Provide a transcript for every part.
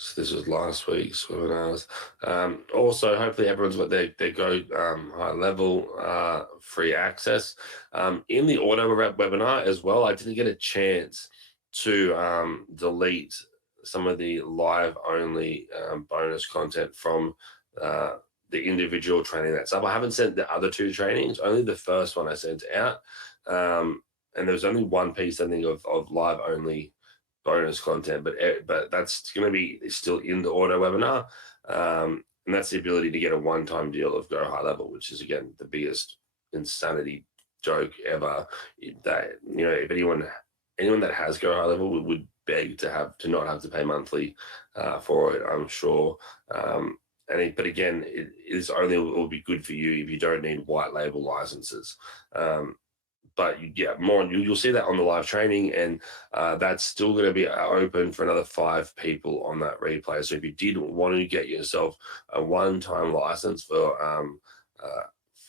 So this was last week's webinars. Also, hopefully everyone's got their Go high level free access. In the auto webinar as well, I didn't get a chance to delete some of the live only bonus content from the individual training that's up. I haven't sent the other two trainings, only the first one I sent out. And there was only one piece, I think, of live only bonus content, but that's going to be still in the auto webinar, and that's the ability to get a one-time deal of Go High Level, which is again the biggest insanity joke ever. That if anyone that has Go High Level would beg to not have to pay monthly for it, I'm sure. But again, it will be good for you if you don't need white label licenses. But you'll see that on the live training, and that's still going to be open for another 5 people on that replay. So if you did want to get yourself a one-time license for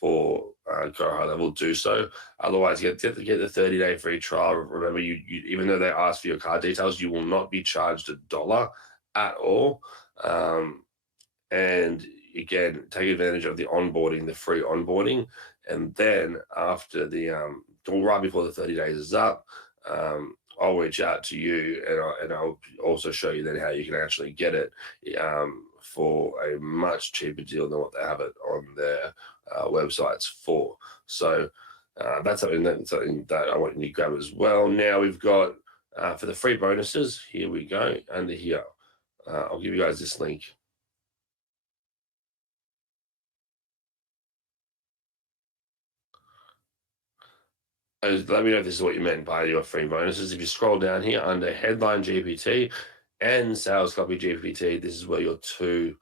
Go High Level, do so. Otherwise, get the 30-day free trial. Remember, you even though they ask for your card details, you will not be charged $1 at all. And again, take advantage of the onboarding, the free onboarding, and then after right before the 30 days is up, I'll reach out to you, and I'll also show you then how you can actually get it for a much cheaper deal than what they have it on their websites for. So that's something that I want you to grab as well. Now we've got for the free bonuses. Here we go, under here. I'll give you guys this link. Let me know if this is what you meant by your free bonuses. If you scroll down here under Headline GPT and Sales Copy GPT, this is where your 2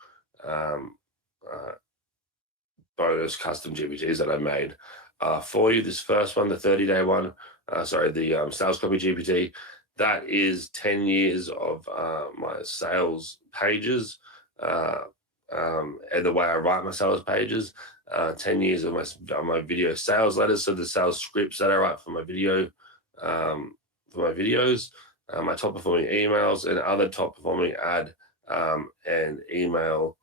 bonus custom GPTs that I made for you. This first one, the 30-day one, the Sales Copy GPT, that is 10 years of my sales pages and the way I write my sales pages. 10 years of my video sales letters, so the sales scripts that I write for my videos, my top performing emails, and other top performing ad and email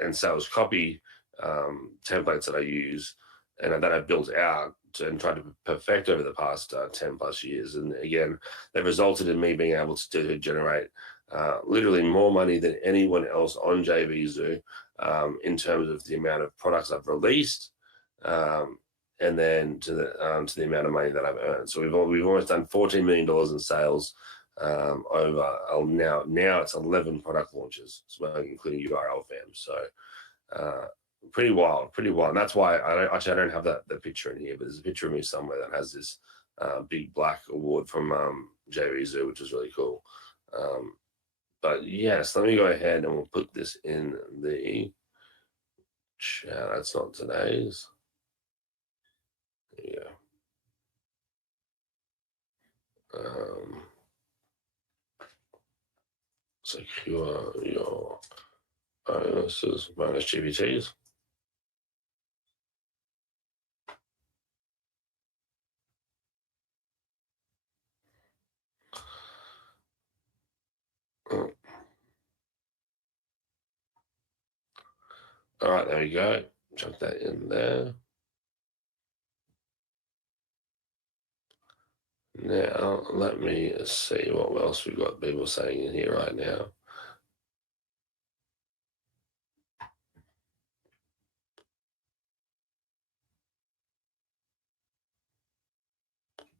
and sales copy templates that I use and that I've built out and tried to perfect over the past 10 plus years. And again, they've resulted in me being able to generate literally more money than anyone else on JVZoo in terms of the amount of products I've released, and then to the amount of money that I've earned. So we've almost done $14 million in sales over now it's 11 product launches, including URLFam. So pretty wild. And that's why I don't have the picture in here, but there's a picture of me somewhere that has this big black award from JVZoo, which is really cool. But yes, let me go ahead and we'll put this in the chat. That's not today's. Yeah. Secure your bonus GPTs. Oh. All right, there we go. Chuck that in there. Now, let me see what else we've got people saying in here right now.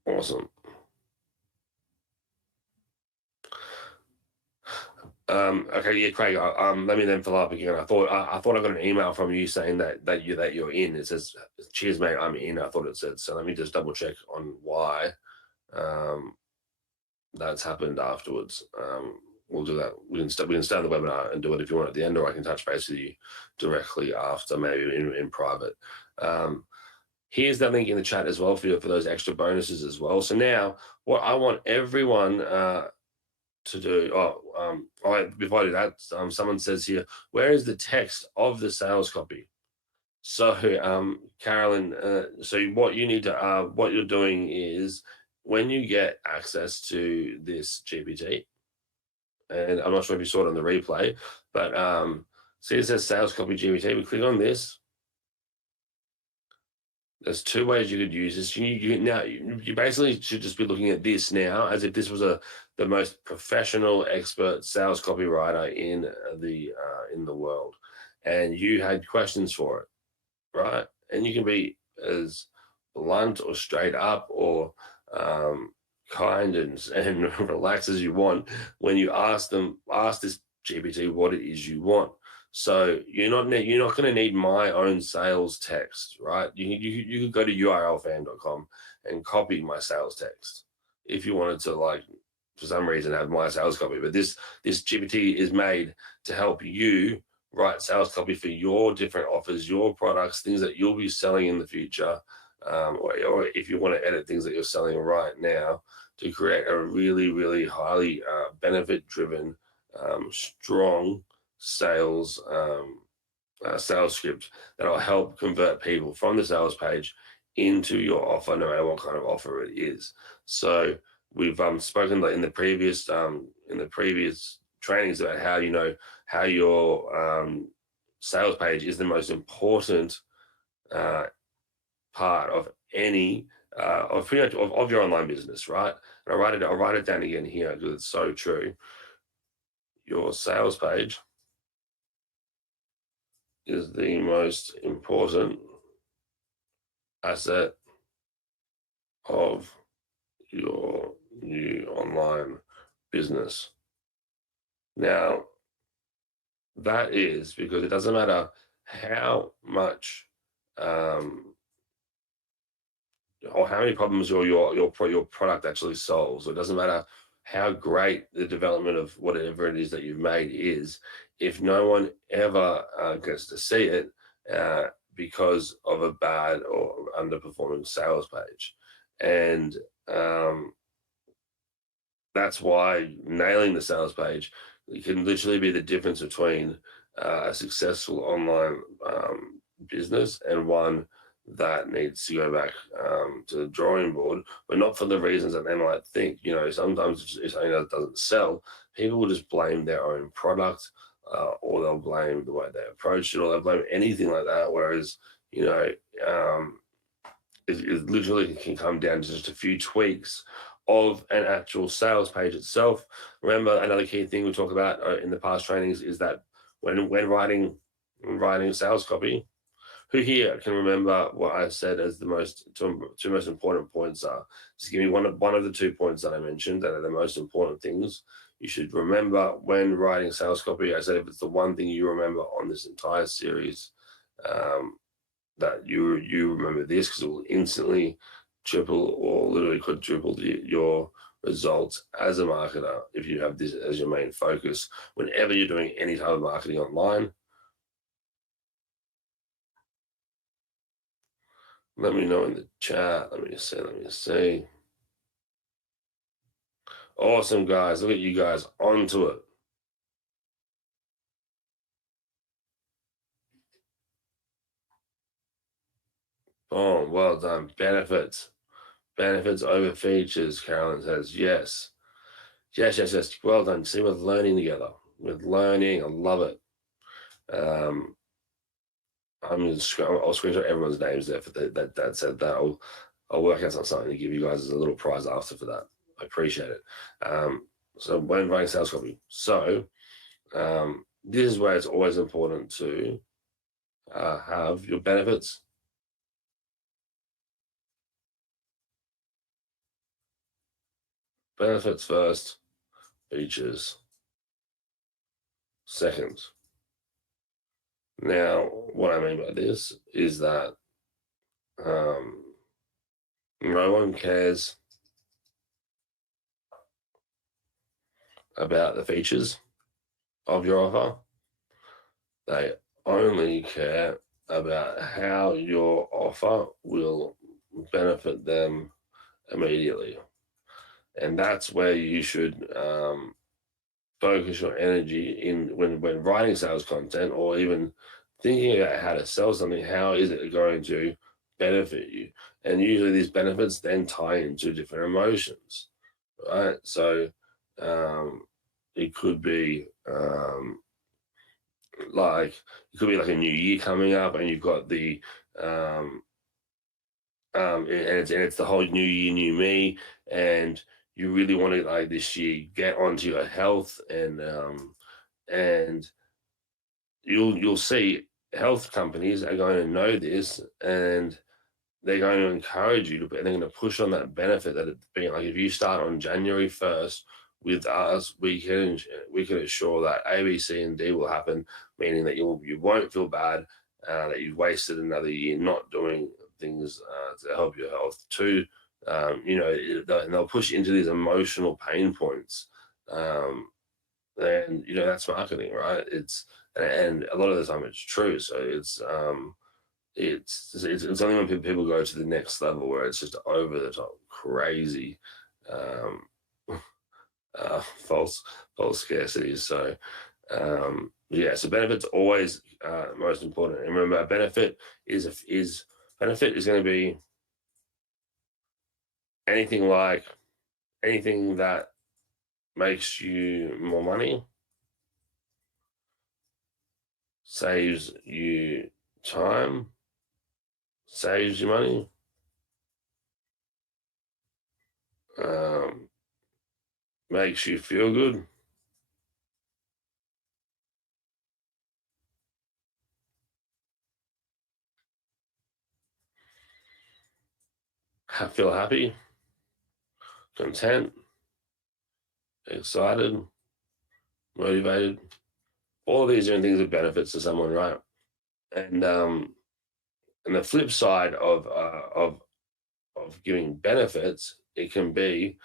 Awesome. Okay, yeah, Craig. Let me then follow up again. I thought I got an email from you saying that you're in. It says, "Cheers, mate. I'm in." I thought it said. So let me just double check on why that's happened afterwards. We'll do that. We can start the webinar and do it if you want at the end, or I can touch base with you directly after, maybe in private. Here's that link in the chat as well for those extra bonuses as well. So now, what I want everyone to do. Before I do that, someone says here, where is the text of the sales copy? So, Carolyn, so what you're doing is when you get access to this GPT, and I'm not sure if you saw it on the replay, but see it says sales copy GPT. We click on this. There's two ways you could use this. You basically should just be looking at this now as if this was the most professional expert sales copywriter in the world, and you had questions for it, right? And you can be as blunt or straight up or kind and relaxed as you want when you ask this GPT what it is you want. So you're not going to need my own sales text, right? You could go to URLFam.com and copy my sales text if you wanted to, like, for some reason have my sales copy. But this GPT is made to help you write sales copy for your different offers, your products, things that you'll be selling in the future, or if you want to edit things that you're selling right now to create a really, really highly benefit-driven, strong sales sales script that'll help convert people from the sales page into your offer, no matter what kind of offer it is. So we've spoken in the previous trainings about how your sales page is the most important part of any of pretty much of your online business, right? And I'll write it down again here because it's so true. Your sales page is the most important asset of your new online business. Now, that is because it doesn't matter how much or how many problems your product actually solves. It doesn't matter how great the development of whatever it is that you've made is, if no one ever gets to see it because of a bad or underperforming sales page. And that's why nailing the sales page, it can literally be the difference between a successful online business and one that needs to go back to the drawing board, but not for the reasons that they might think. Sometimes if something that doesn't sell, people will just blame their own product, or they'll blame the way they approach it, or they'll blame anything like that. Whereas, it literally can come down to just a few tweaks of an actual sales page itself. Remember, another key thing we talk about in the past trainings is that when writing sales copy, who here can remember what I said as the two most important points are? Just give me one of the 2 points that I mentioned that are the most important things you should remember when writing sales copy. I said if it's the one thing you remember on this entire series, that you remember this, because it will instantly triple or literally quadruple your results as a marketer if you have this as your main focus whenever you're doing any type of marketing online. Let me know in the chat. Let me see. Awesome, guys. Look at you guys onto it. Oh, well done. Benefits over features, Carolyn says. Yes. Well done. See, we're learning together. I love it. I'll screenshot everyone's names there for that said that. I'll work out something to give you guys as a little prize after for that. I appreciate it. So when writing sales copy, this is where it's always important to have your benefits. Benefits first, features second. Now, what I mean by this is that no one cares about the features of your offer. They only care about how your offer will benefit them immediately. And that's where you should focus your energy in when writing sales content, or even thinking about how to sell something. How is it going to benefit you? And usually these benefits then tie into different emotions, right? So it could be like it could be like a new year coming up, and you've got the and it's the whole new year, new me, and you really want to like this year get onto your health, and you'll see health companies are going to know this, and they're going to encourage you to, and they're going to push on that benefit that it's being like if you start on January 1st with us, we can assure that A, B, C, and D will happen, meaning that you won't feel bad that you've wasted another year not doing things to help your health. Two, and they'll push you into these emotional pain points, and that's marketing, right? And a lot of the time it's true. So it's only when people go to the next level where it's just over the top crazy um, false scarcity. So yeah, so benefit's always most important. And remember, benefit is going to be anything that makes you more money, saves you time, saves you money, makes you feel good, feel happy, content, excited, motivated. All of these different things are benefits to someone, right? And the flip side of giving benefits, it can be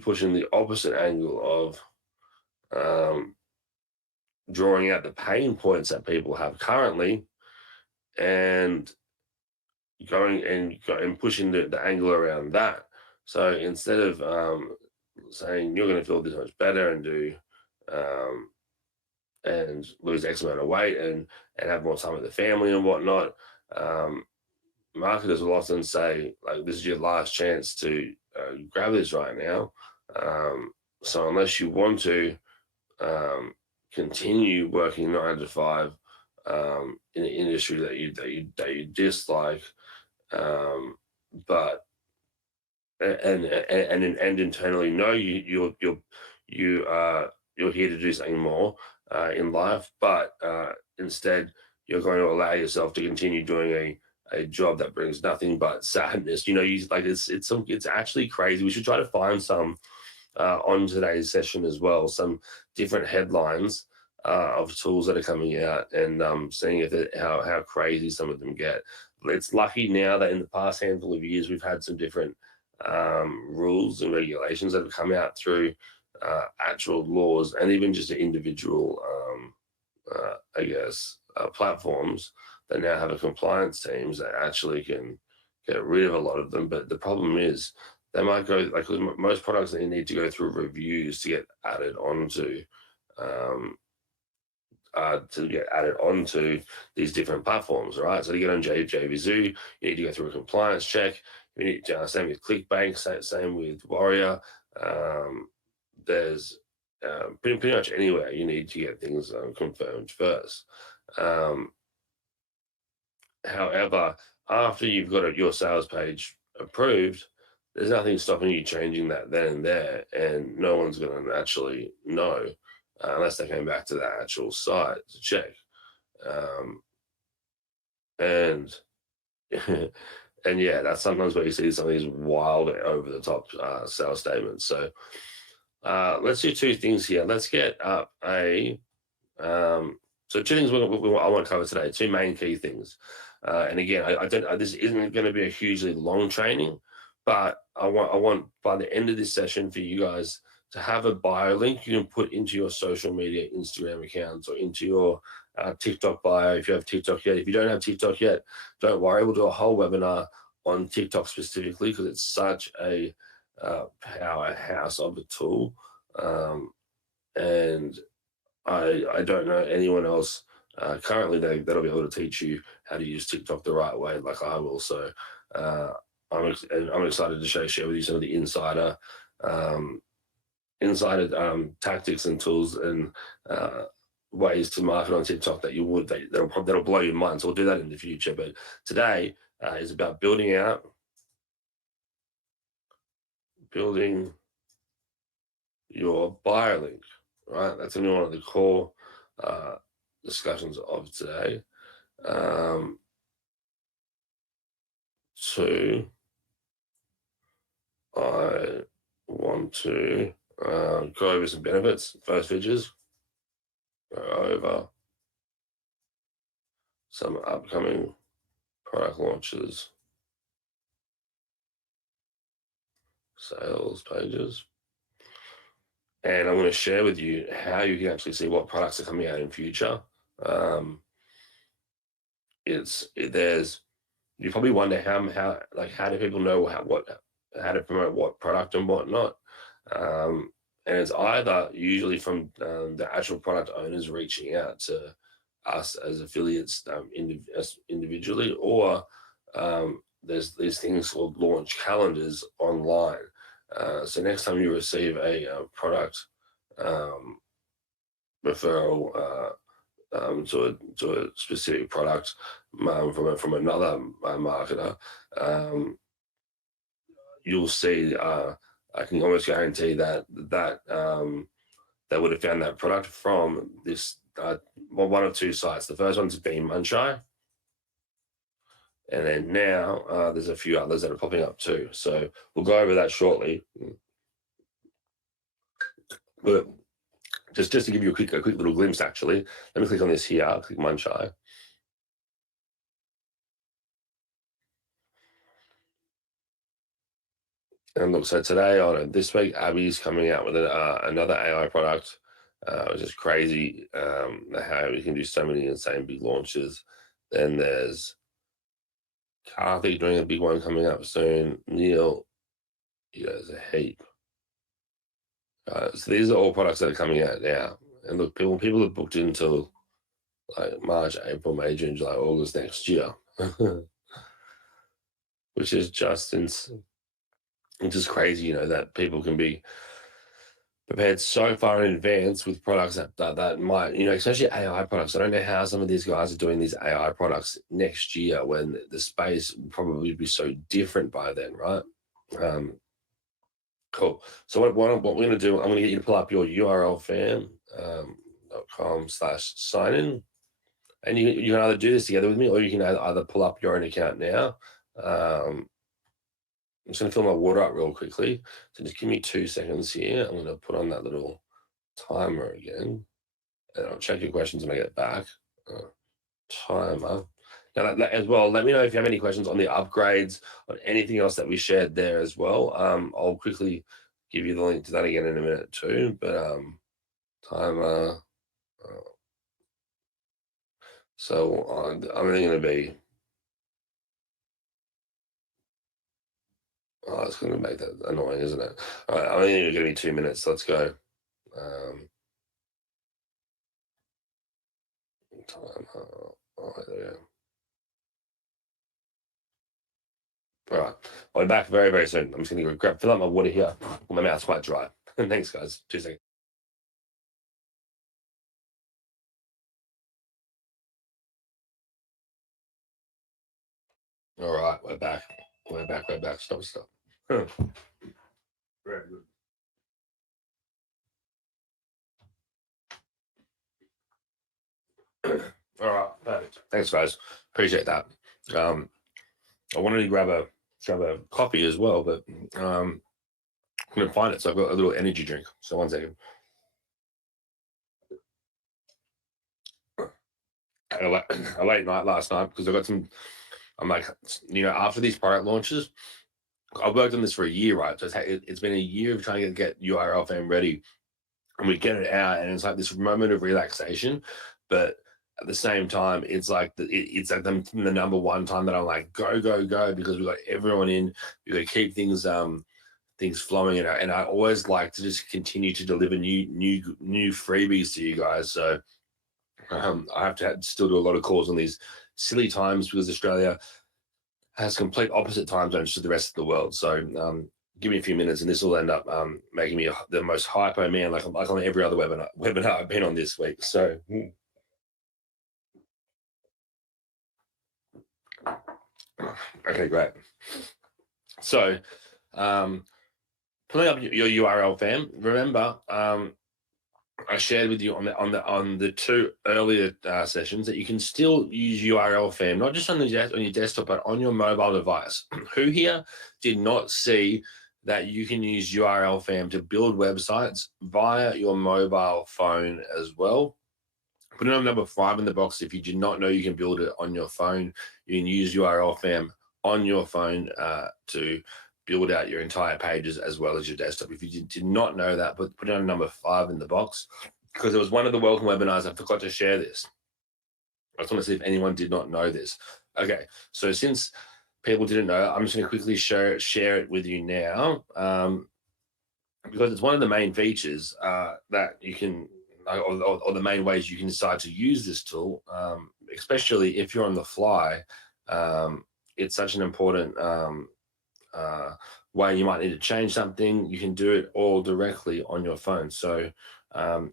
pushing the opposite angle of drawing out the pain points that people have currently, and going and pushing the angle around that. So instead of saying you're going to feel this much better and do and lose X amount of weight and have more time with the family and whatnot, marketers will often say like, this is your last chance to grab this right now. So unless you want to continue working 9 to 5 in an industry that you dislike, but and internally know you're here to do something more in life, but instead you're going to allow yourself to continue doing a job that brings nothing but sadness. It's actually crazy. We should try to find some on today's session as well, some different headlines of tools that are coming out, and seeing how crazy some of them get. It's lucky now that in the past handful of years we've had some different rules and regulations that have come out through actual laws, and even just individual, platforms that now have a compliance teams that actually can get rid of a lot of them. But the problem is they might go like most products that you need to go through reviews to get added onto these different platforms, right? So to get on JVZoo, you need to go through a compliance check. You need to, same with ClickBank, same with Warrior. There's pretty much anywhere you need to get things confirmed first. However, after you've got your sales page approved, there's nothing stopping you changing that then and there, and no one's going to actually know unless they came back to the actual site to check. And and yeah, that's sometimes where you see some of these wild, over the top sales statements. So let's do two things here. Let's get up so two things I want to cover today. Two main key things. And again, I don't. This isn't going to be a hugely long training, but I want by the end of this session for you guys to have a bio link you can put into your social media Instagram accounts or into your TikTok bio if you have TikTok yet. If you don't have TikTok yet, don't worry. We'll do a whole webinar on TikTok specifically because it's such a powerhouse of a tool. And I don't know anyone else currently that'll be able to teach you how to use TikTok the right way like I will. So I'm excited to share with you some of the insider insider tactics and tools and ways to market on TikTok that'll blow your mind. So we'll do that in the future. But today is about building your buyer link, right? That's gonna be one of the core discussions of today. Two, I want to go over some benefits, first features, go over some upcoming product launches, sales pages, and I'm going to share with you how you can actually see what products are coming out in future. You probably wonder how do people know how to promote what product and whatnot. And it's either usually from the actual product owners reaching out to us as affiliates individually, or there's these things called launch calendars online. So next time you receive a product referral to a specific product from another marketer, you'll see. I can almost guarantee that they would have found that product from this one or two sites. The first one's been Munchai, and then now there's a few others that are popping up too. So we'll go over that shortly. But just to give you a quick little glimpse, actually, let me click on this here. Click Munchai. And look, so today, this week, Abby's coming out with another AI product, which is crazy how we can do so many insane big launches. Then there's Kathy doing a big one coming up soon. Neil, there's a heap. So these are all products that are coming out now. And look, people have booked until like March, April, May, June, July, August next year, which is just insane. It's just crazy, that people can be prepared so far in advance with products that might, especially AI products. I don't know how some of these guys are doing these AI products next year when the space will probably be so different by then, right? Cool. So what we're going to do, I'm going to get you to pull up your URLFam.com/sign-in. And you can either do this together with me, or you can either pull up your own account now. I'm just going to fill my water up real quickly. So just give me 2 seconds here. I'm going to put on that little timer again. And I'll check your questions when I get back. Timer. Now, as well, let me know if you have any questions on the upgrades or anything else that we shared there as well. I'll quickly give you the link to that again in a minute too. But timer. So I'm only going to be... Oh, it's going to make that annoying, isn't it? All right, I'm only going to be 2 minutes. Let's go. Time. There we go. All right. I'll be back very, very soon. I'm just going to fill up my water here. My mouth's quite dry. Thanks, guys. 2 seconds. All right, we're back. We're back. Stop. Very good. All right, perfect. Thanks, guys. Appreciate that. I wanted to grab a coffee as well, but I couldn't find it, so I've got a little energy drink. So 1 second. I had a late night last night because I got some. I'm like, after these product launches, I've worked on this for a year, right? So it's been a year of trying to get URLFam ready, and we get it out, and it's like this moment of relaxation, but at the same time, it's like it's like the number one time that I'm like, go, because we've got everyone in. We've got to keep things flowing, and I always like to just continue to deliver new freebies to you guys. So I have to still do a lot of calls on these silly times because Australia has complete opposite time zones to the rest of the world. So give me a few minutes, and this will end up making me the most hypo man, like on every other webinar I've been on this week. So, okay, great. So, pulling up your URL fam. Remember, I shared with you on the two earlier sessions that you can still use URLFam, not just on your desktop, but on your mobile device. Who here did not see that you can use URLFam to build websites via your mobile phone as well? Put it on number 5 in the box. If you did not know you can build it on your phone, you can use URLFam on your phone to build out your entire pages as well as your desktop. If you did not know that, but put it on number 5 in the box, because it was one of the welcome webinars. I forgot to share this. I just want to see if anyone did not know this. Okay, so since people didn't know, I'm just going to quickly share it with you now, because it's one of the main features that you can, or the main ways you can decide to use this tool, especially if you're on the fly. It's such an important way. You might need to change something. You can do it all directly on your phone. So all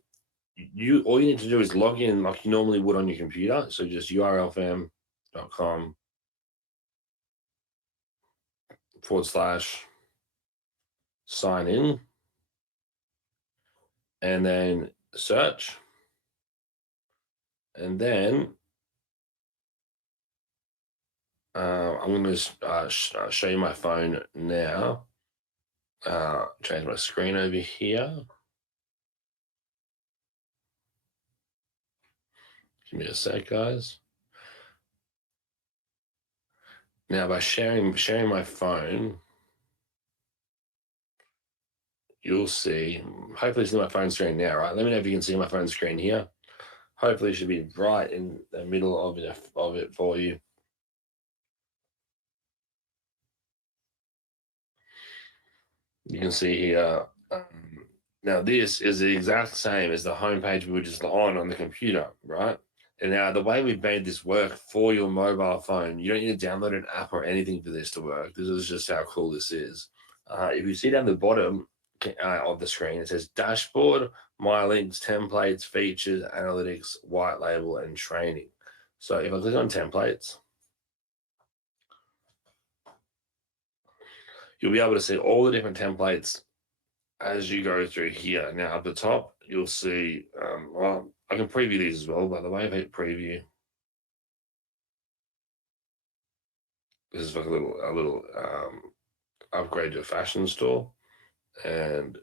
you need to do is log in like you normally would on your computer. So just urlfam.com/sign in, and then search, and then I'm going to show you my phone now. Change my screen over here. Give me a sec, guys. Now, by sharing my phone, you'll see, hopefully see my phone screen now, right? Let me know if you can see my phone screen here. Hopefully it should be right in the middle of it for you. You can see here, now this is the exact same as the homepage we were just on the computer, right? And now the way we've made this work for your mobile phone, you don't need to download an app or anything for this to work. This is just how cool this is. If you see down the bottom of the screen, it says dashboard, my links, templates, features, analytics, white label, and training. So if I click on templates, you'll be able to see all the different templates as you go through here. Now at the top, you'll see, well, I can preview these as well, by the way. If I hit preview, this is like a little upgrade to a fashion store, and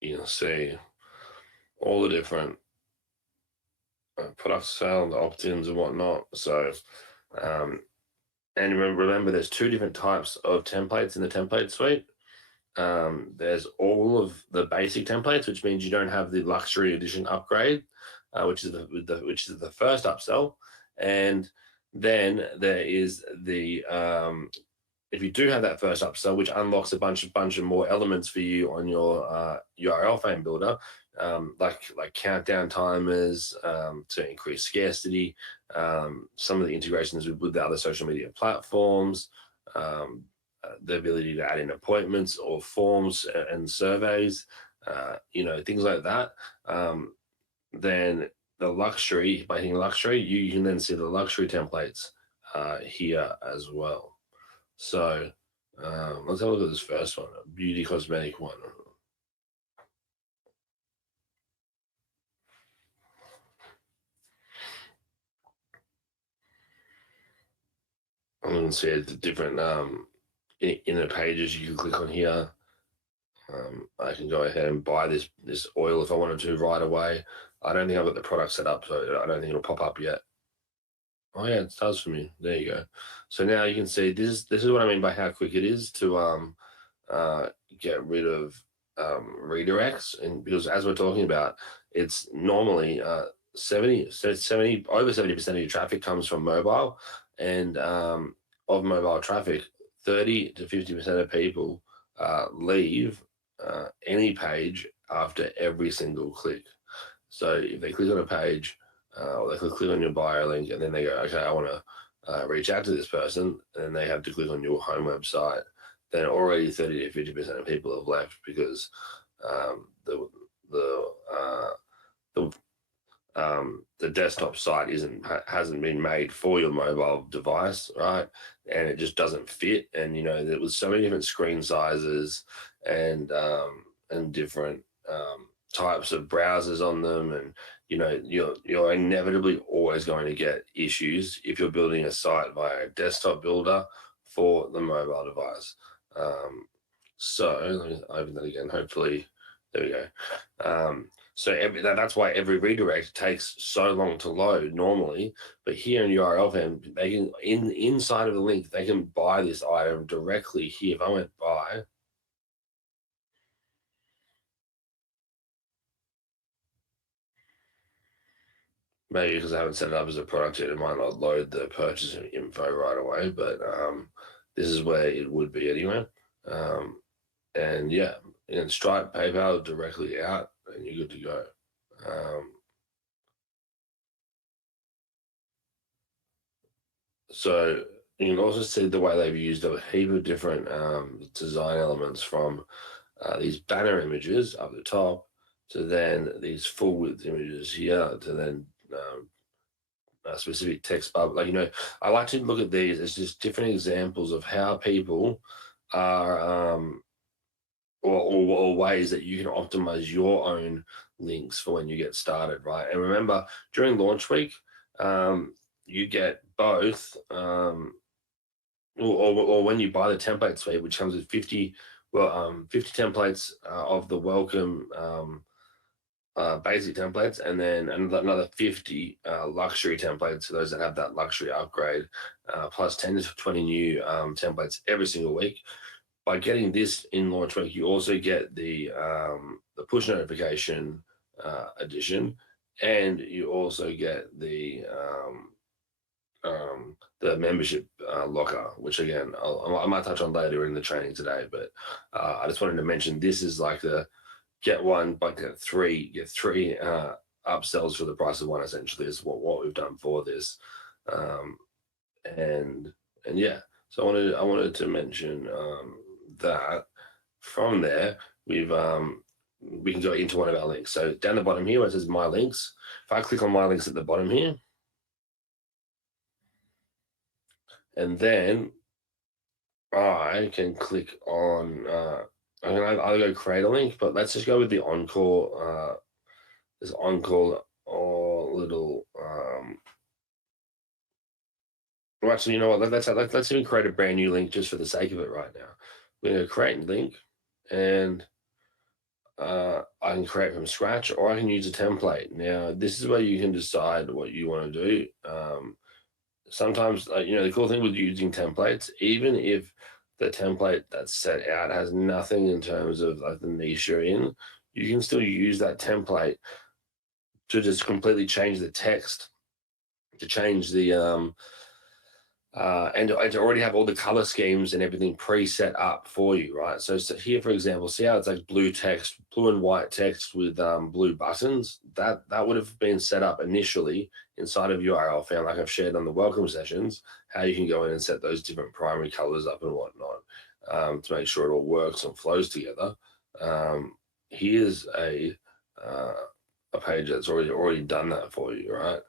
you can see all the different products sale, the opt-ins and whatnot. So, and remember, there's 2 different types of templates in the template suite. There's all of the basic templates, which means you don't have the luxury edition upgrade, which is the first upsell, and then there is the if you do have that first upsell, which unlocks a bunch of more elements for you on your URLFam builder, like countdown timers to increase scarcity, some of the integrations with the other social media platforms, the ability to add in appointments or forms and surveys, things like that. Then the luxury, by hitting luxury, you can then see the luxury templates here as well. So let's have a look at this first one, a beauty cosmetic one. I'm going to see the different inner pages you can click on here. I can go ahead and buy this oil if I wanted to right away. I don't think I've got the product set up, so I don't think it'll pop up yet. Oh yeah, it does for me. There you go. So now you can see this is what I mean by how quick it is to get rid of redirects, and because as we're talking about, it's normally 70 over 70% of your traffic comes from mobile, and of mobile traffic, 30 to 50% of people leave any page after every single click. So if they click on a page, or they could click on your bio link, and then they go, okay, I want to reach out to this person, and they have to click on your home website. Then already 30 to 50% of people have left because the the uh, the the desktop site hasn't been made for your mobile device, right? And it just doesn't fit. And there was so many different screen sizes and different types of browsers on them, and you're inevitably always going to get issues if you're building a site via a desktop builder for the mobile device. So let me open that again. Hopefully, there we go. So that's why every redirect takes so long to load normally. But here in URLFam, they can inside of the link, they can buy this item directly here. If I went buy, maybe because I haven't set it up as a product yet, it might not load the purchase info right away. But this is where it would be anyway. And yeah, and Stripe, PayPal directly out, and you're good to go. So you can also see the way they've used a heap of different design elements from these banner images up the top to then these full width images here to then a specific text bubble. I like to look at these as just different examples of how people are or ways that you can optimize your own links for when you get started, right? And remember, during launch week, you get both, or when you buy the template suite, which comes with 50 templates of the welcome basic templates, and then another 50 luxury templates for those that have that luxury upgrade, plus 10 to 20 new templates every single week. By getting this in launch week, you also get the push notification edition, and you also get the membership locker, which again I might touch on later in the training today. But I just wanted to mention this is like the get one but get three upsells for the price of one. Essentially, is what we've done for this, and yeah. So I wanted to mention that from there we can go into one of our links. So down the bottom here where it says my links, if I click on my links at the bottom here, and then I can click on I'm gonna either go create a link, but let's just go with the on-call this on-call or little well, actually, you know what, let's even create a brand new link just for the sake of it right now. We're going to create a link, and I can create from scratch, or I can use a template. Now, this is where you can decide what you want to do. Sometimes, the cool thing with using templates, even if the template that's set out has nothing in terms of like the niche you're in, you can still use that template to just completely change the text, to change the and to already have all the color schemes and everything pre-set up for you, right? So here, for example, see how it's like blue text, blue and white text with blue buttons? That would have been set up initially inside of URLFam, like I've shared on the welcome sessions, how you can go in and set those different primary colors up and whatnot to make sure it all works and flows together. Here's a page that's already done that for you, right?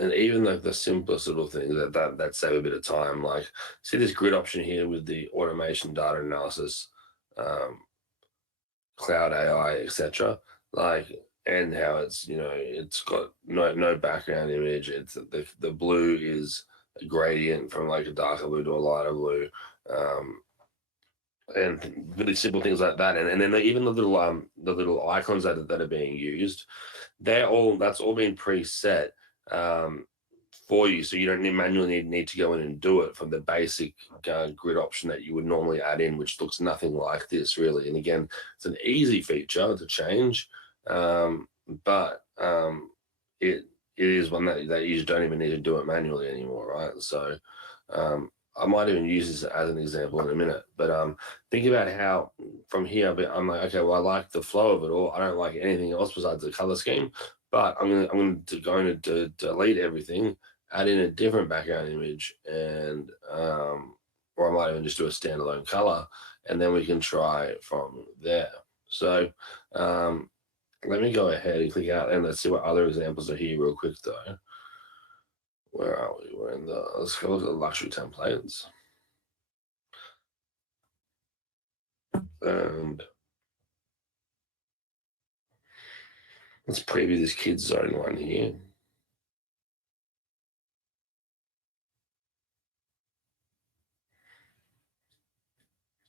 And even like the simplest little things that save a bit of time, like see this grid option here with the automation, data analysis, cloud AI, etc. Like, and how it's got no background image. It's the blue is a gradient from like a darker blue to a lighter blue, and really simple things like that. And then even the little icons that are being used, that's all been preset for you, so you don't manually need to go in and do it from the basic grid option that you would normally add in, which looks nothing like this really. And again, it's an easy feature to change, but it is one that you just don't even need to do it manually anymore, right? So I might even use this as an example in a minute, but think about how from here I'm like, okay, well, I like the flow of it all. I don't like anything else besides the color scheme. But I'm going to delete everything, add in a different background image, and or I might even just do a standalone color, and then we can try from there. So um, let me go ahead and click out, and let's see what other examples are here real quick though. Where are we? We're in the, let's go look at the luxury templates. And let's preview this kids zone one here.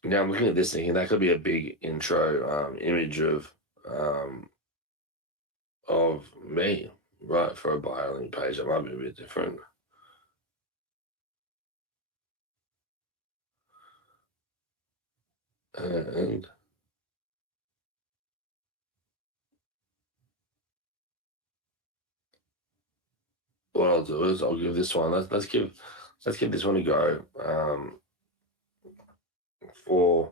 Now I'm looking at this thinking that could be a big intro image of me, right, for a bio link page. That might be a bit different. And what I'll do is I'll give this one. Let's give this one a go. For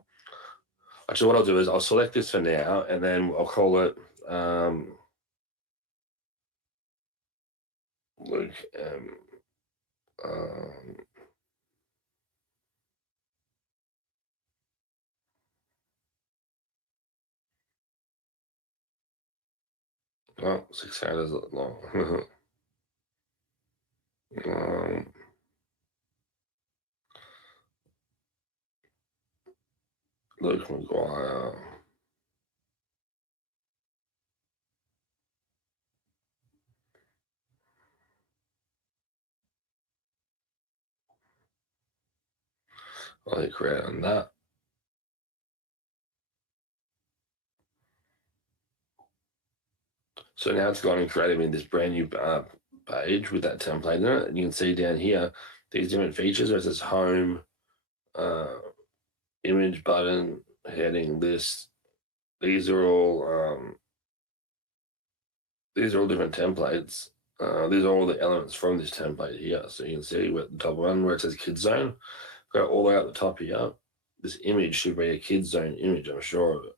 actually, what I'll do is I'll select this for now, and then I'll call it Luke M. Oh, 600 is long. Luke McGuire. I'll hit create on that. So now it's gone and created me this brand new page with that template in it. And you can see down here these different features where it says home, image button, heading, list. These are all different templates. These are all the elements from this template here. So you can see at the top one where it says kids zone, go all the way at the top here. This image should be a kids zone image, I'm sure of it.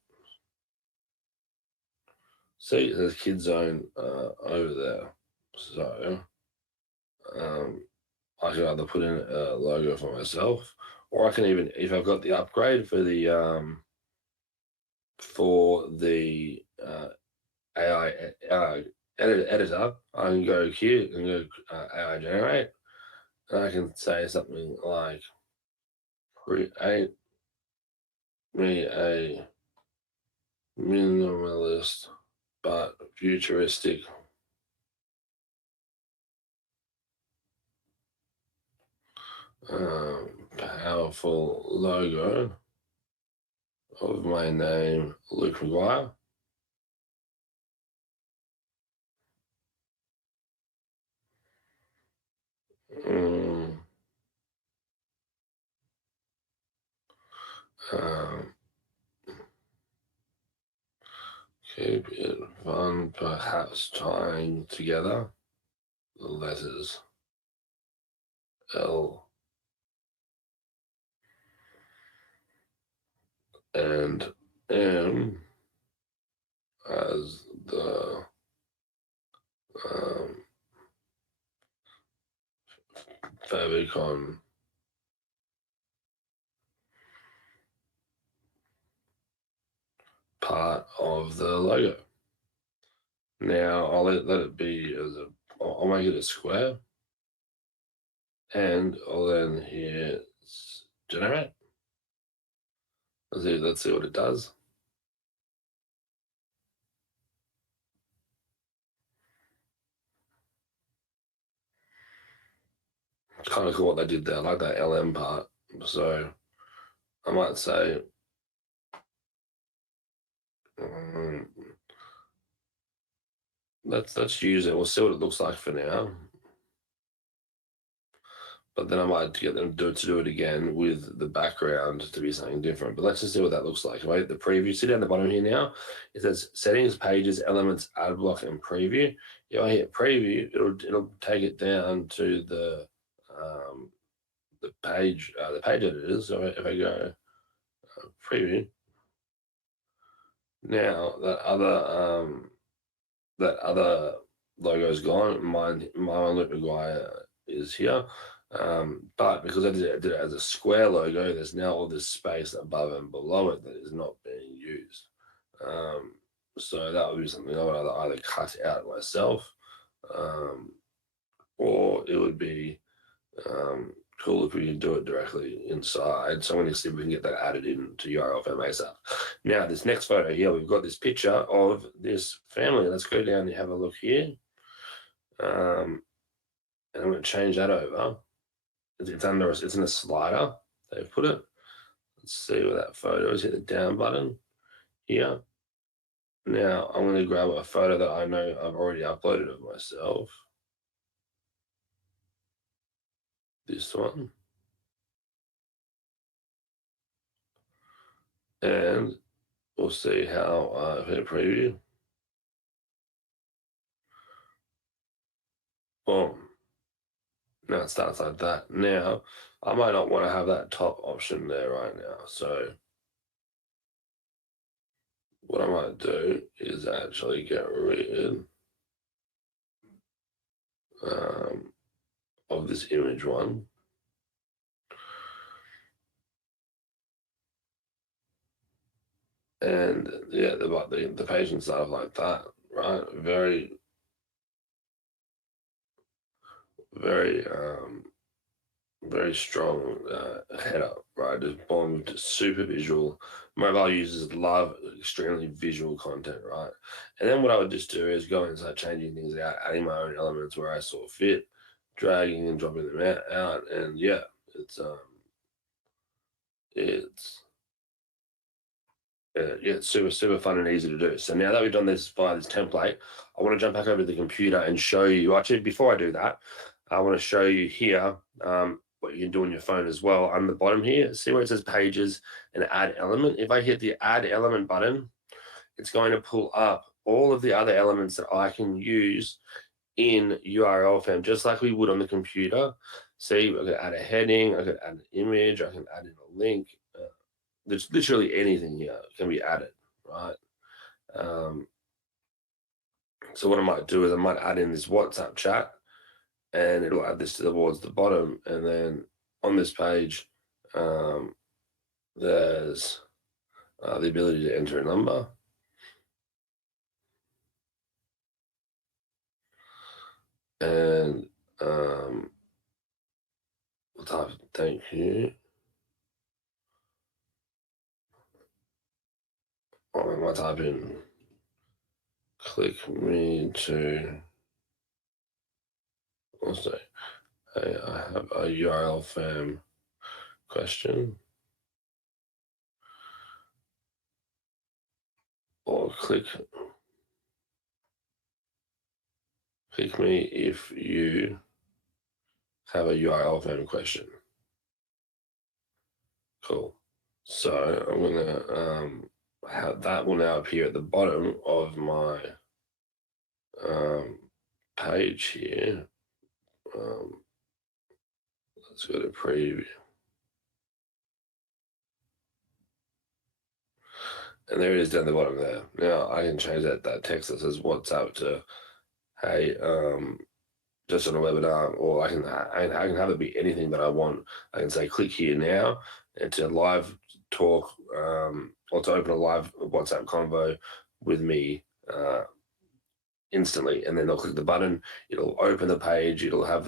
See, there's kids zone over there. So I can either put in a logo for myself, or I can even, if I've got the upgrade for the AI editor, I can go here and go AI generate, and I can say something like create me a minimalist but futuristic powerful logo of my name, Luke McGuire. Keep it fun, perhaps tying together the letters L and M as the favicon part of the logo. Now I'll let it be as I'll make it a square, and I'll then hit generate. Let's see what it does. It's kind of cool what they did there. I like that LM part. So I might say let's use it. We'll see what it looks like for now. But then I might get them to do it again with the background to be something different. But let's just see what that looks like. Right, the preview. See down the bottom here now. It says settings, pages, elements, ad block, and preview. If I hit preview, it'll take it down to the page editors. So if I go preview, now that other that other logo's gone. My one, Luke McGuire, is here. But because I did it as a square logo, there's now all this space above and below it that is not being used. So that would be something I would either cut out myself, or it would be cool if we can do it directly inside. So I'm going to see if we can get that added into URLFam ASAP. Now, this next photo here, we've got this picture of this family. Let's go down and have a look here. And I'm going to change that over. It's under, it's in a slider. They've put it. Let's see where that photo is. Hit the down button here. Now, I'm going to grab a photo that I know I've already uploaded of myself. This one. And we'll see how if I hit preview. Boom. Now it starts like that. Now, I might not want to have that top option there right now. So what I might do is actually get rid of this image one. And yeah, the page and stuff like that, right? Very, very, very strong header, right? Just boom, super visual. Mobile users love extremely visual content, right? And then what I would just do is go and start changing things out, adding my own elements where I saw fit, dragging and dropping them out, and yeah, it's it's super fun and easy to do. So now that we've done this via this template, I want to jump back over to the computer and show you. Actually, before I do that, I want to show you here what you can do on your phone as well. On the bottom here, see where it says pages and add element. If I hit the add element button, it's going to pull up all of the other elements that I can use in URLFam, just like we would on the computer. See, I could add a heading, I could add an image, I can add in a link. There's literally anything here can be added, right? So what I might do is I might add in this WhatsApp chat, and it'll add this towards the bottom. And then on this page, there's the ability to enter a number. And we'll type thank you. I might type in click me to also, hey, I have a URLFam question, or click me if you have a URLFam question. Cool. So I'm gonna have that will now appear at the bottom of my page here. Let's go to preview. And there it is down the bottom there. Now I can change that text that says WhatsApp to, hey, just on a webinar, or I can have it be anything that I want. I can say click here now, and to live talk, or to open a live WhatsApp convo with me instantly, and then they'll click the button. It'll open the page. It'll have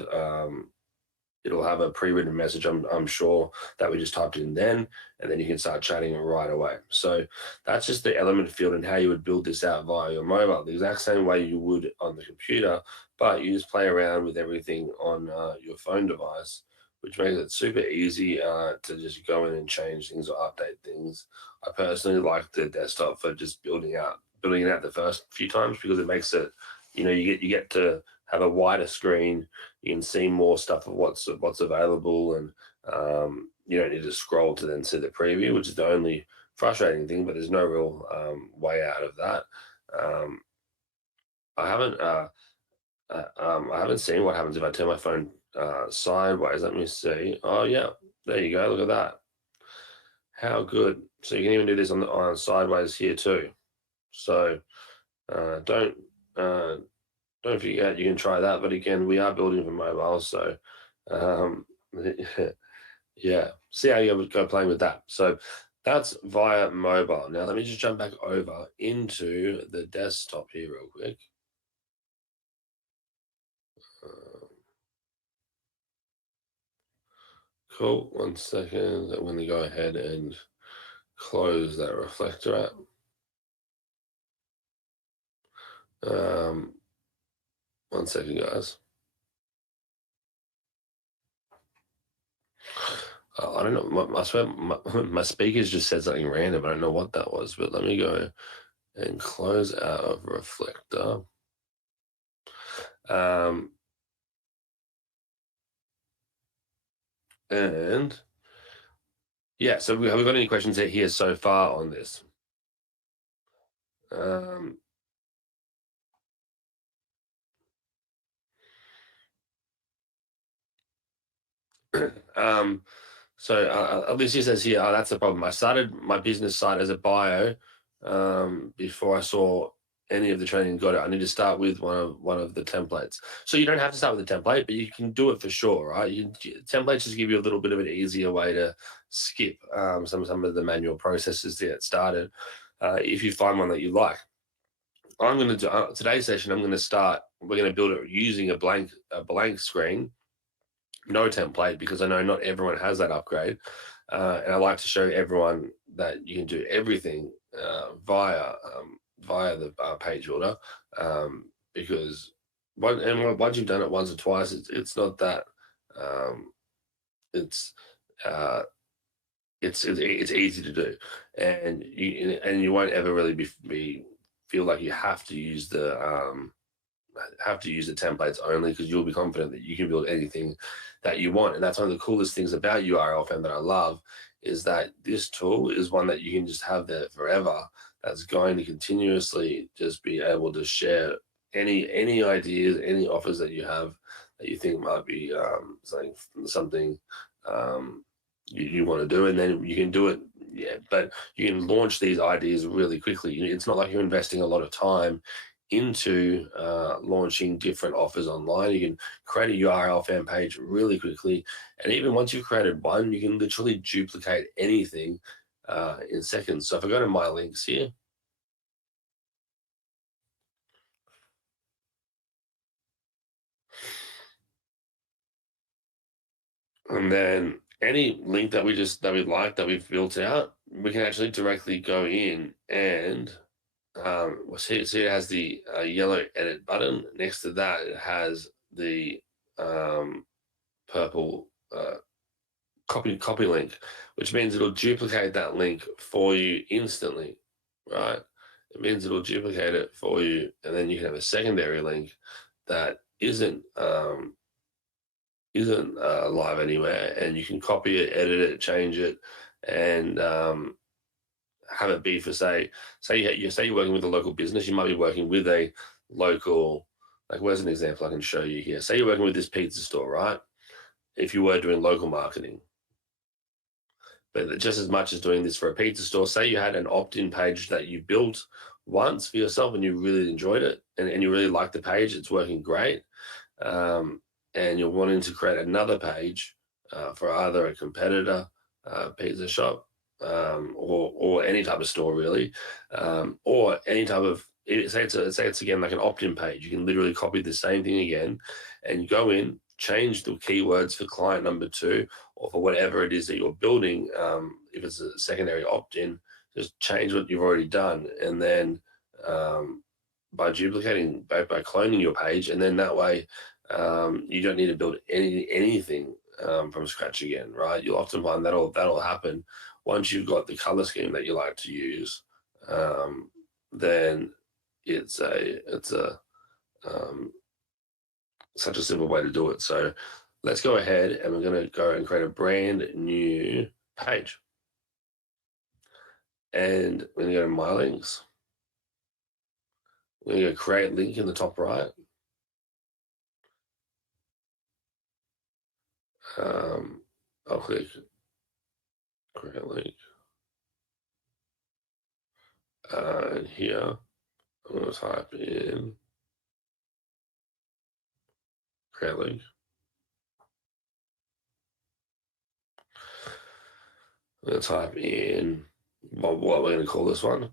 a pre-written message, I'm sure, that we just typed in then, and then you can start chatting right away. So that's just the element field and how you would build this out via your mobile, the exact same way you would on the computer, but you just play around with everything on your phone device, which makes it super easy to just go in and change things or update things. I personally like the desktop for just building it out the first few times, because it makes it, you get to have a wider screen. You can see more stuff of what's available, and you don't need to scroll to then see the preview, which is the only frustrating thing. But there's no real way out of that. I haven't seen what happens if I turn my phone sideways. Let me see. Oh yeah, there you go. Look at that. How good. So you can even do this on sideways here too. So don't Uh, don't forget you can try that. But again, we are building for mobile, so um, yeah. See how you go playing with that. So that's via mobile. Now let me just jump back over into the desktop here real quick. Uh, cool. 1 second. I'm going to go ahead and close that reflector app. Um, 1 second, guys. I don't know. I swear my speakers just said something random. I don't know what that was, but let me go and close out of reflector. Um, and yeah, so have we got any questions here so far on this? Um, um, so Alicia says here, that's the problem. I started my business site as a bio before I saw any of the training. Got it. I need to start with one of the templates. So you don't have to start with a template, but you can do it for sure, right? Templates just give you a little bit of an easier way to skip some of the manual processes to get started. If you find one that you like. I'm going to do today's session. I'm going to start. We're going to build it using a blank screen, no template, because I know not everyone has that upgrade, and I like to show everyone that you can do everything via the page builder, because once you've done it once or twice, it's not that um, it's uh, it's easy to do, and you won't ever really be feel like you have to use the templates only, because you'll be confident that you can build anything that you want. And that's one of the coolest things about URLFam that I love, is that this tool is one that you can just have there forever. That's going to continuously just be able to share any ideas, any offers that you have that you think might be something you want to do, and then you can do it. Yeah, but you can launch these ideas really quickly. It's not like you're investing a lot of time into launching different offers online. You can create a URLFam page really quickly, and even once you've created one, you can literally duplicate anything in seconds. So if I go to my links here, and then any link that we've built out, we can actually directly go in and see it has the yellow edit button. Next to that, it has the um, purple copy link, which means it'll duplicate that link for you instantly, right? It means it'll duplicate it for you, and then you can have a secondary link that isn't live anywhere, and you can copy it, edit it, change it, and have it be for say you're working with a local business. You might be working with a local, like, where's an example I can show you here? Say you're working with this pizza store, right? If you were doing local marketing, but just as much as doing this for a pizza store, say you had an opt-in page that you built once for yourself and you really enjoyed it, and you really like the page, it's working great, um, and you're wanting to create another page for either a competitor pizza shop, or any type of store really, or any type of, say it's again like an opt-in page. You can literally copy the same thing again and go in, change the keywords for client number two, or for whatever it is that you're building. If it's a secondary opt-in, just change what you've already done, and then by duplicating, by cloning your page, and then that way you don't need to build anything from scratch again, right? You'll often find that'll happen once you've got the color scheme that you like to use. Then it's a um, such a simple way to do it. So let's go ahead and we're going to go and create a brand new page. And we're going to go to my links. We're going to go create link in the top right. I'll click create link. And here I'm going to type in create link. I'm going to type in what we're going to call this one.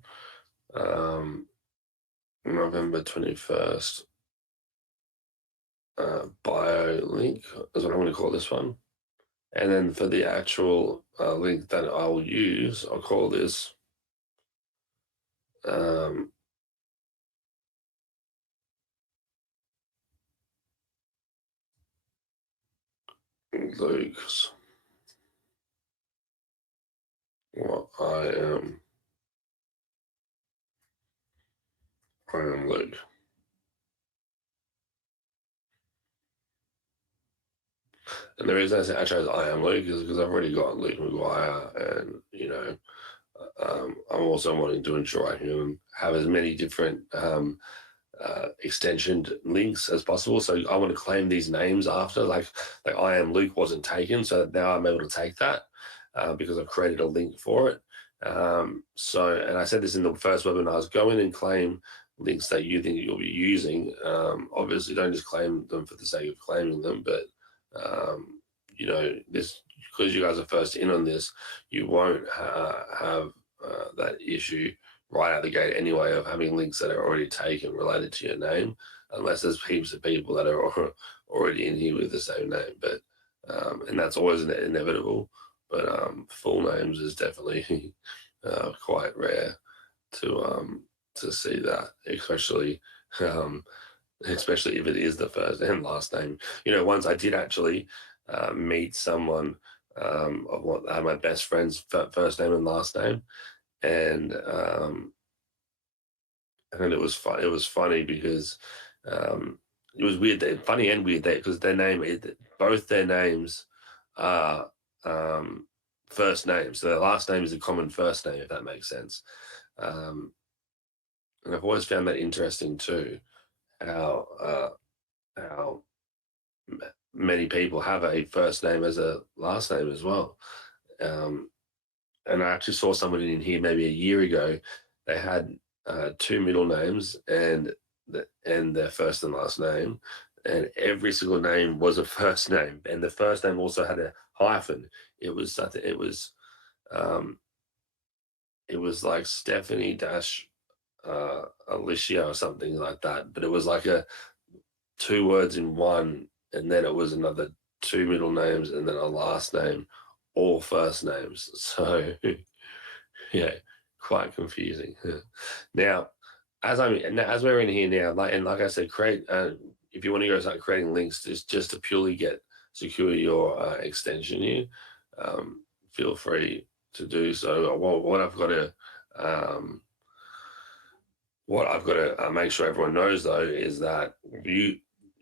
November 21st bio link is what I'm going to call this one. And then for the actual link that I'll use, I'll call this Luke's what I am Luke. And the reason I chose I am Luke is because I've already got Luke McGuire, and I'm also wanting to ensure I can have as many different extension links as possible. So I want to claim these names after, like I am Luke wasn't taken, so now I'm able to take that because I've created a link for it. And I said this in the first webinars, go in and claim links that you think you'll be using. Obviously, don't just claim them for the sake of claiming them, but this, because you guys are first in on this, you won't have that issue right out the gate anyway of having links that are already taken related to your name, unless there's heaps of people that are already in here with the same name. But and that's always inevitable. But full names is definitely quite rare to see that, especially if it is the first and last name. Once I did actually meet someone of what had my best friend's first name and last name, and it was fun. It was funny because it was weird, funny and weird because both their names are first names. So their last name is a common first name, if that makes sense. And I've always found that interesting too, how many people have a first name as a last name as well. And I actually saw someone in here maybe a year ago. They had two middle names and their first and last name, and every single name was a first name, and the first name also had a hyphen. It was like Stephanie dash Alicia or something like that, but it was like two words in one, and then it was another two middle names and then a last name, all first names. So yeah, quite confusing. Now, as we're in here now, like I said, create if you want to go start creating links just to purely secure your extension here, feel free to do so. What I've got to make sure everyone knows though is that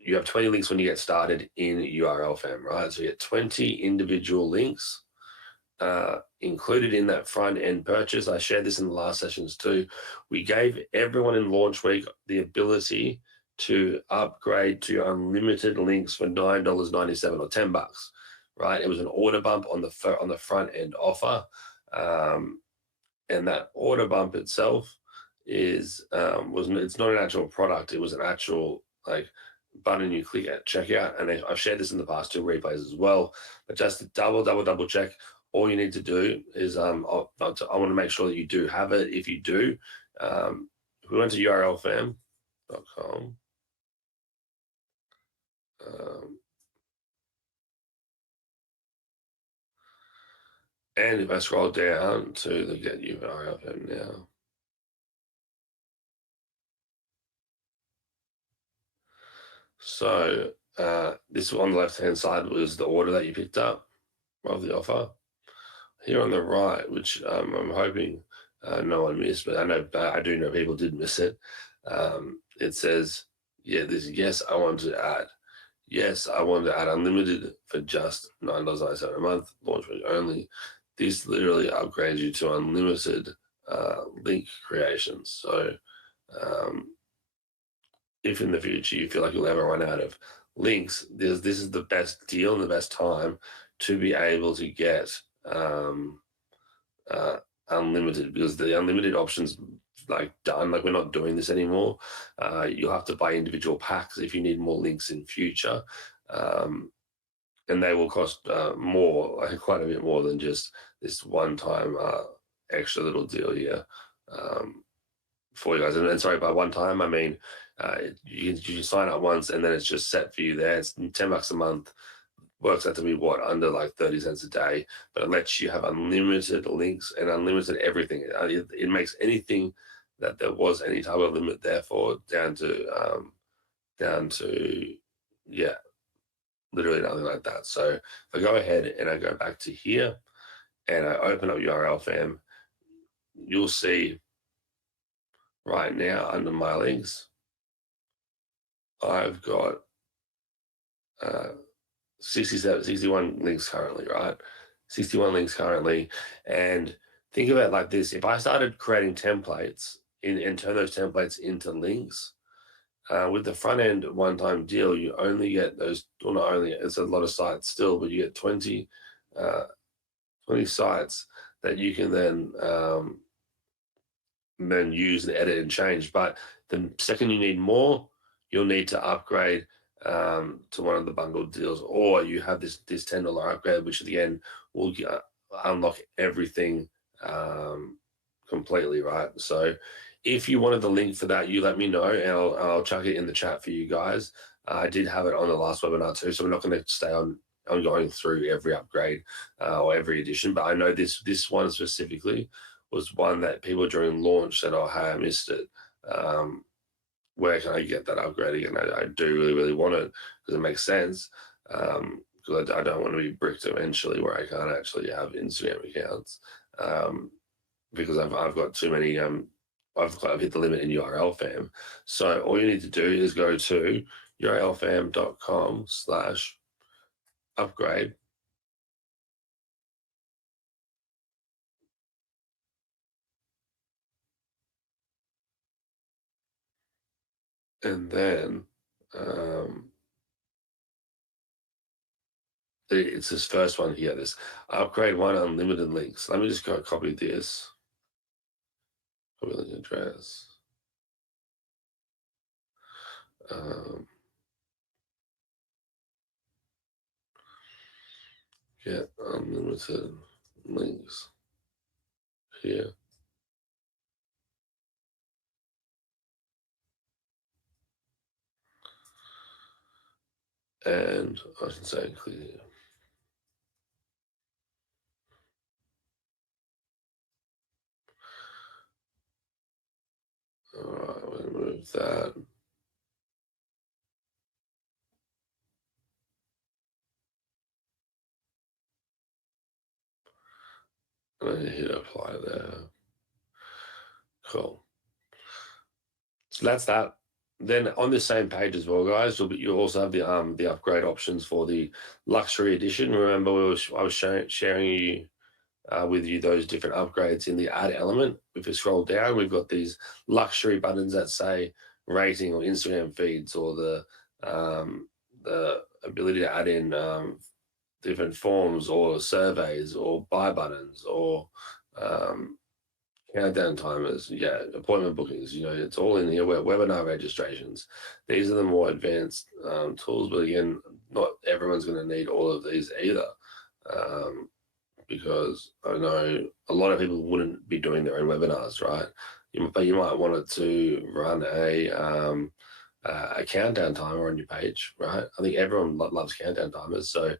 you have 20 links when you get started in URLFam, right? So you get 20 individual links included in that front end purchase. I shared this in the last sessions too. We gave everyone in launch week the ability to upgrade to unlimited links for $9.97 or $10, right? It was an order bump on the front end offer, and that order bump itself it's not an actual product. It was an actual button you click at checkout, and I've shared this in the past two replays as well. But just to double check, all you need to do is I want to make sure that you do have it. If you do, if we went to URLFam.com, and if I scroll down to the Get URLFam now, so this on the left-hand side was the order that you picked up of the offer. Here on the right, which I'm hoping no one missed, but I do know people did miss it. It says, yes, I want to add. Yes, I want to add unlimited for just $9.97 a month, launch week only. This literally upgrades you to unlimited link creations. So if in the future you feel like you'll ever run out of links, this is the best deal and the best time to be able to get unlimited, because the unlimited options done. We're not doing this anymore. You'll have to buy individual packs if you need more links in future. and they will cost more, like quite a bit more than just this one-time extra little deal here for you guys. And sorry, by one time, I mean you sign up once and then it's just set for you there. It's $10 a month. Works out to be what, under like 30 cents a day, but it lets you have unlimited links and unlimited everything. It makes anything that there was any type of limit there for down to yeah, literally nothing like that. So if I go ahead and I go back to here and I open up URLFam, you'll see right now under my links, I've got 61 links currently, right? 61 links currently. And think of it like this. If I started creating templates and turn those templates into links, with the front end one-time deal, you only get those, well, not only, it's a lot of sites still, but you get 20 sites that you can then use and edit and change. But the second you need more, you'll need to upgrade to one of the bundled deals, or you have this $10 upgrade, which again will unlock everything completely, right? So if you wanted the link for that, you let me know and I'll chuck it in the chat for you guys. I did have it on the last webinar too, so we're not going to stay on going through every upgrade or every edition, but I know this one specifically was one that people during launch said, oh, hey, I missed it. Where can I get that upgrade again? I do really want it because it makes sense. Because I don't want to be bricked eventually where I can't actually have Instagram accounts because I've got too many. I've hit the limit in URLFam. So all you need to do is go to urlfam.com/upgrade. And then it's this first one here, this upgrade one unlimited links. Let me just go copy this. Copy link address. Get unlimited links here. And I can say clear. All right, I'm going to move that. And then hit apply there. Cool. So that's that. Then on the same page as well, guys, you'll also have the upgrade options for the luxury edition. Remember, I was sharing you with you those different upgrades in the add element. If you scroll down, we've got these luxury buttons that say rating or Instagram feeds, or the ability to add in different forms or surveys or buy buttons or countdown timers, appointment bookings. It's all in here. Webinar registrations. These are the more advanced tools, but again, not everyone's going to need all of these either. Because I know a lot of people wouldn't be doing their own webinars, right? But you might want it to run a countdown timer on your page, right? I think everyone loves countdown timers. So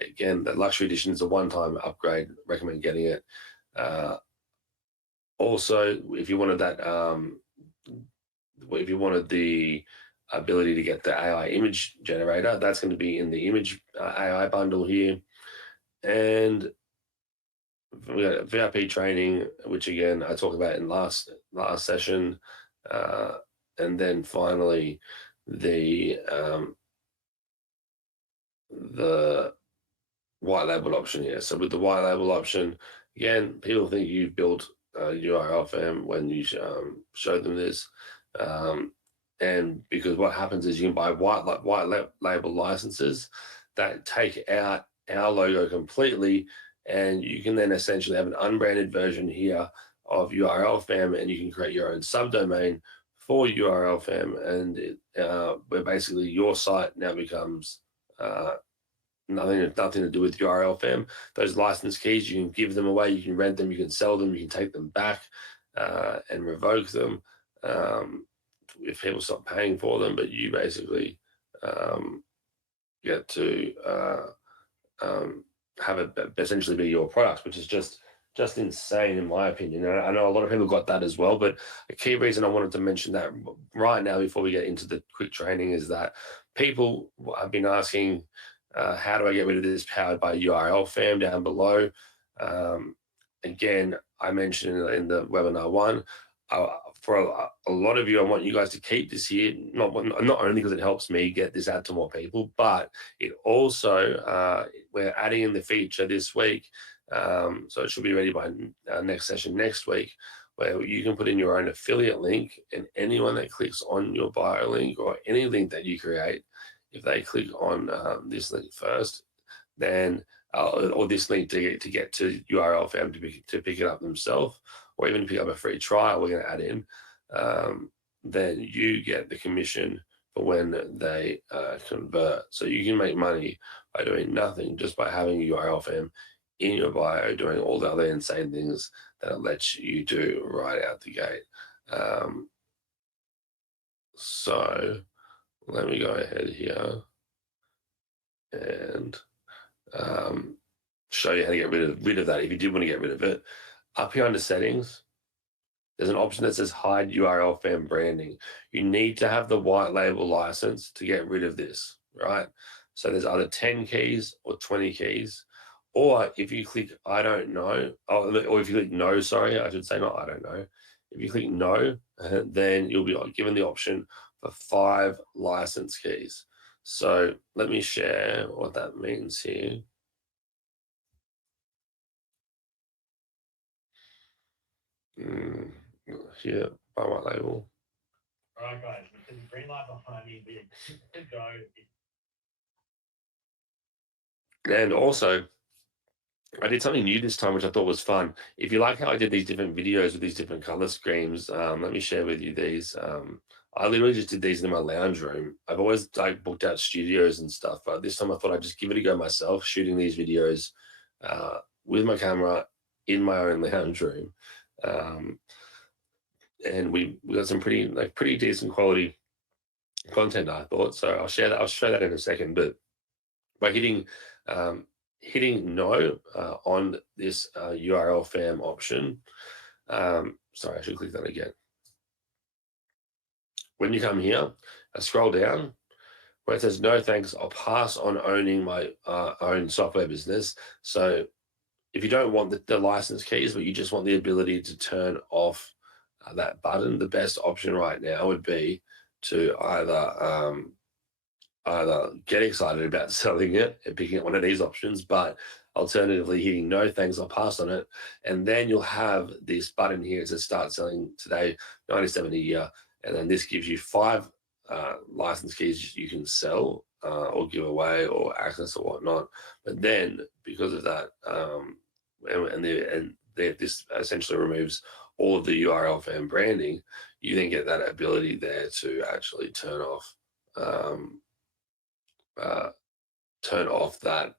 again, the luxury edition is a one-time upgrade. Recommend getting it. Also, if you wanted that, if you wanted the ability to get the AI image generator, that's going to be in the image AI bundle here. And we got VIP training, which again I talked about in last session, and then finally the white label option here. So with the white label option, again, people think you've built URLFam when you show them this, and because what happens is you can buy white label licenses that take out our logo completely. And you can then essentially have an unbranded version here of URLFam, and you can create your own subdomain for URLFam, and where basically your site now becomes nothing to do with URLFam. Those license keys, you can give them away, you can rent them, you can sell them, you can take them back and revoke them if people stop paying for them. But you basically get to have it essentially be your product, which is just insane in my opinion. And I know a lot of people got that as well, but a key reason I wanted to mention that right now before we get into the quick training is that people have been asking, how do I get rid of this powered by URLFam down below? Again, I mentioned in the webinar one, for a lot of you, I want you guys to keep this here, not only because it helps me get this out to more people, but it also, we're adding in the feature this week, so it should be ready by next session next week, where you can put in your own affiliate link, and anyone that clicks on your bio link or any link that you create, if they click on this link first, then or this link to get to URLFam to pick it up themselves, or even pick up a free trial we're going to add in, then you get the commission for when they convert. So you can make money by doing nothing, just by having URLFam in your bio, doing all the other insane things that it lets you do right out the gate. So let me go ahead here and show you how to get rid of that if you did want to get rid of it. Up here under settings, there's an option that says hide URLFam branding. You need to have the white label license to get rid of this, right? So there's either 10 keys or 20 keys, or if you click I don't know, or if you click no, sorry, I should say not I don't know. If you click no, then you'll be given the option for 5 license keys. So let me share what that means here. Here, by white label. All right, guys, the green light behind me, we can go. And also, I did something new this time, which I thought was fun. If you like how I did these different videos with these different color schemes, let me share with you these. I literally just did these in my lounge room. I've always booked out studios and stuff, but this time I thought I'd just give it a go myself, shooting these videos with my camera in my own lounge room. And we got some pretty decent quality content, I thought. So I'll show that in a second. But by hitting no on this URLFam option, sorry, I should click that again. When you come here, I scroll down where it says no thanks, I'll pass on owning my own software business. So if you don't want the license keys, but you just want the ability to turn off that button, the best option right now would be to either get excited about selling it and picking up one of these options, but alternatively hitting no thanks, I'll pass on it, and then you'll have this button here to start selling today, 97 a year, and then this gives you 5 license keys you can sell or give away or access or whatnot. But then because of that, this essentially removes all of the URLFam branding, you then get that ability there to actually turn off that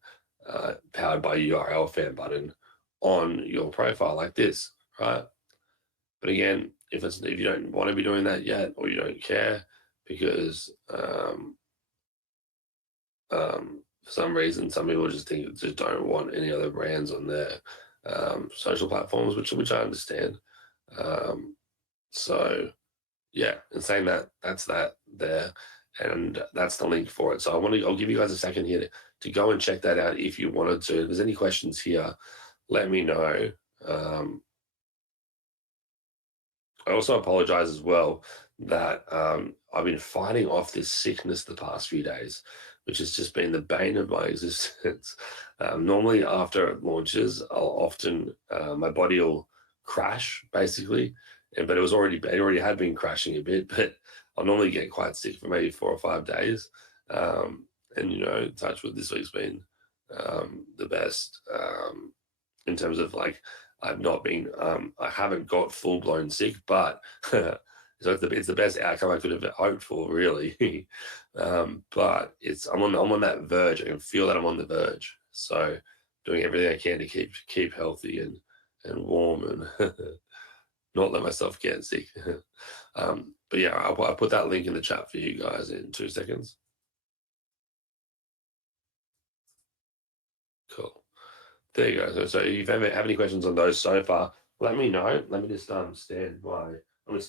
powered by URLFam button on your profile like this, right? But again, if you don't want to be doing that yet, or you don't care because for some reason some people just don't want any other brands on their social platforms, which I understand. So yeah, and saying that, that's that there, and that's the link for it. So I'll give you guys a second here to go and check that out if you wanted to. If there's any questions here, let me know. I also apologize as well that I've been fighting off this sickness the past few days, which has just been the bane of my existence. Normally after it launches, I'll often, my body will crash basically, but it already had been crashing a bit, but I'll normally get quite sick for maybe 4 or 5 days. And touch wood, this week's been the best in terms of like, I haven't got full blown sick, but So it's the best outcome I could have hoped for, really. But I'm on that verge. I can feel that I'm on the verge. So doing everything I can to keep healthy and warm and not let myself get sick. But yeah, I'll put that link in the chat for you guys in 2 seconds. Cool. There you go. So if you have any questions on those so far, let me know. Let me just stand by. I'm gonna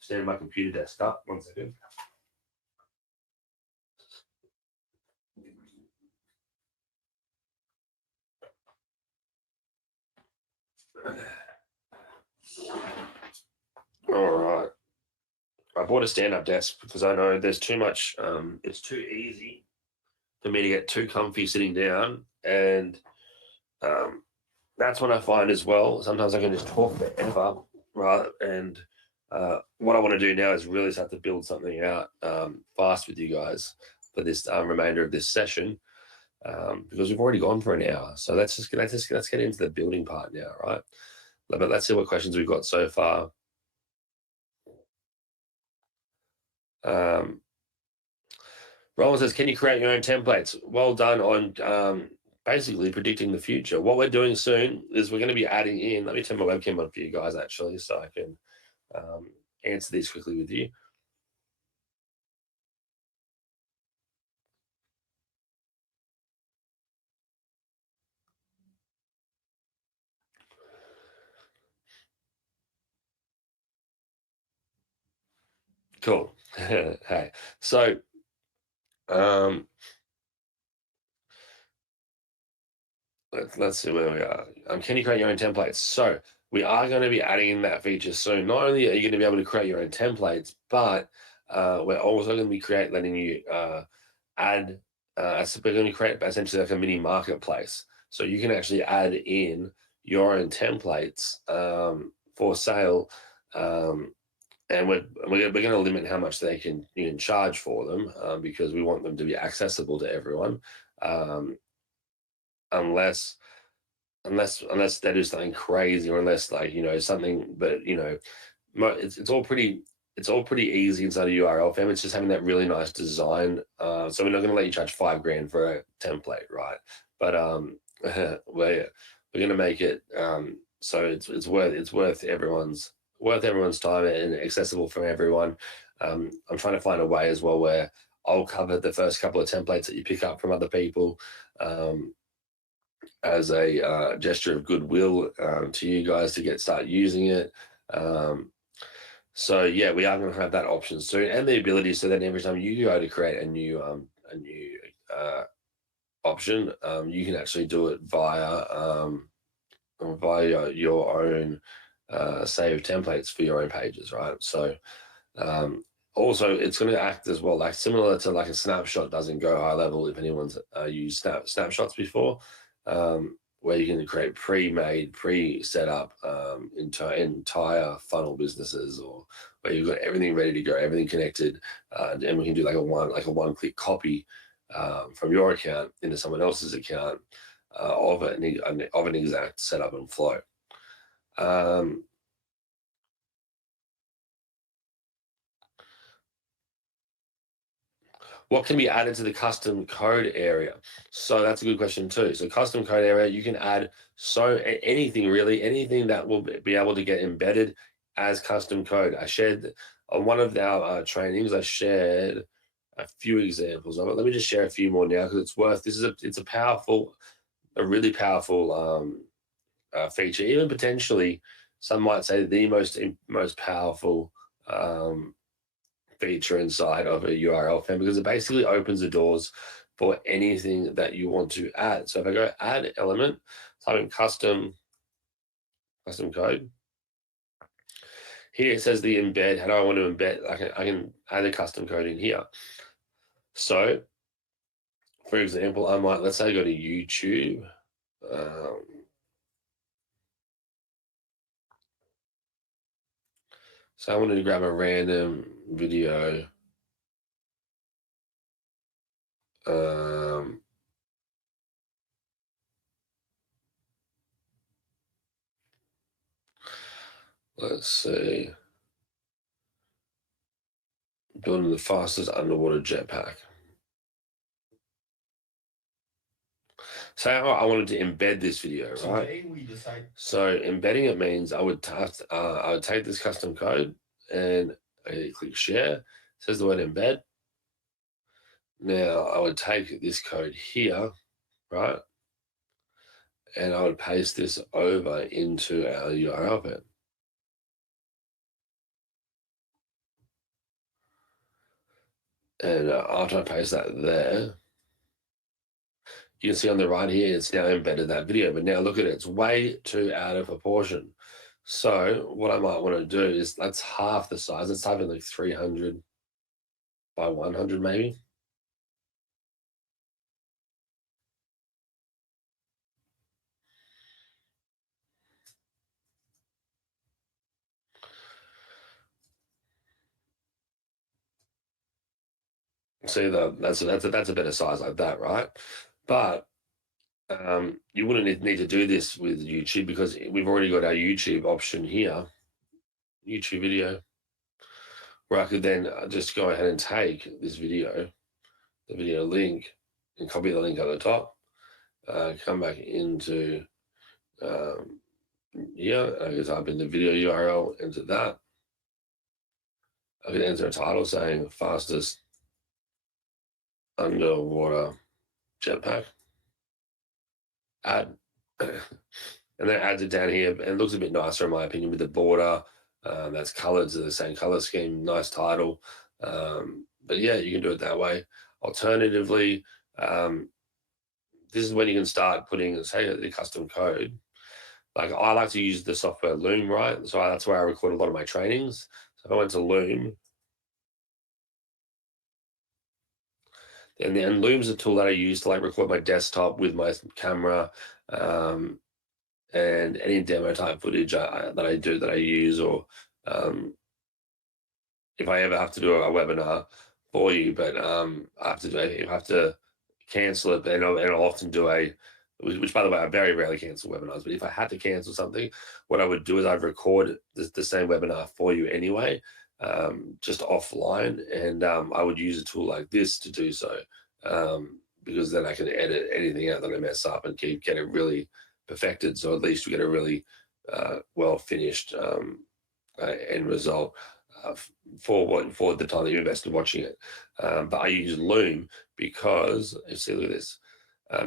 stand my computer desk up. 1 second. All right. I bought a stand-up desk because I know there's too much. It's too easy for me to get too comfy sitting down, and um, that's what I find as well. Sometimes I can just talk forever, right? And what I want to do now is really start to build something out fast with you guys for this remainder of this session, because we've already gone for an hour. So let's get into the building part now, right? But let's see what questions we've got so far. Roland says, can you create your own templates? Well done on basically predicting the future. What we're doing soon is we're going to be adding in, let me turn my webcam on for you guys actually, so I can answer these quickly with you. Cool. Hey, so let's see where we are. Can you create your own templates? So we are going to be adding in that feature soon. Not only are you going to be able to create your own templates, but we're also going to be letting you add. So we're going to create essentially like a mini marketplace, so you can actually add in your own templates for sale. And we're going to limit how much you can charge for them, because we want them to be accessible to everyone, unless they do something crazy, or unless something. But it's all pretty easy inside of URLFam. It's just having that really nice design. So we're not going to let you charge $5,000 for a template, right? But we're going to make it so it's worth everyone's time and accessible for everyone. I'm trying to find a way as well where I'll cover the first couple of templates that you pick up from other people, as a gesture of goodwill to you guys to start using it. So yeah, we are going to have that option soon, and the ability so then every time you go to create a new option, you can actually do it via your own save templates for your own pages, right? So also it's going to act as well, like similar to like a snapshot does in Go High Level, if anyone's used snapshots before, where you can create pre-set up entire funnel businesses, or where you've got everything ready to go, everything connected, and we can do like a one-click copy from your account into someone else's account of an exact setup and flow. What can be added to the custom code area? So that's a good question too. So custom code area, you can add anything really, anything that will be able to get embedded as custom code. I shared on one of our trainings, I shared a few examples of it. Let me just share a few more now, because it's a really powerful feature, even potentially some might say the most powerful feature inside of a URLFam, because it basically opens the doors for anything that you want to add. So if I go add element, type in custom code. Here it says the embed. How do I want to embed? I can add a custom code in here. So for example, let's say I go to YouTube. So I wanted to grab a random video. Let's see. Building the fastest underwater jetpack. Say I wanted to embed this video, right? Today we decide. So embedding it means I would take this custom code and I click share. It says the word embed. Now I would take this code here, right? And I would paste this over into our URLFam. And after I paste that there, you can see on the right here, it's now embedded that video. But now look at it, it's way too out of proportion. So what I might want to do is that's half the size. Let's type in like 300 by 100 maybe. See that's a better size like that, right? But you wouldn't need to do this with YouTube because we've already got our YouTube option here, YouTube video, where I could then just go ahead and take this video, the video link, and copy the link at the top, come back into here, I can type in the video URL, enter that. I could enter a title saying fastest underwater jetpack, add, and then adds it down here and it looks a bit nicer in my opinion with the border. That's colored to the same color scheme, nice title. But yeah, you can do it that way. Alternatively, this is when you can start putting, say, the custom code. Like I like to use the software Loom, right? So that's where I record a lot of my trainings. So if I went to Loom, and then Loom's a tool that I use to like record my desktop with my camera, and any demo type footage that I use, or if I ever have to do a webinar for you, but I have to cancel it, and I'll often do which by the way, I very rarely cancel webinars, but if I had to cancel something, what I would do is I'd record the same webinar for you anyway, just offline, and I would use a tool like this to do so, because then I can edit anything out that I mess up and get it really perfected. So at least we get a really well finished end result for the time that you invested watching it. But I use Loom because, see, look at this.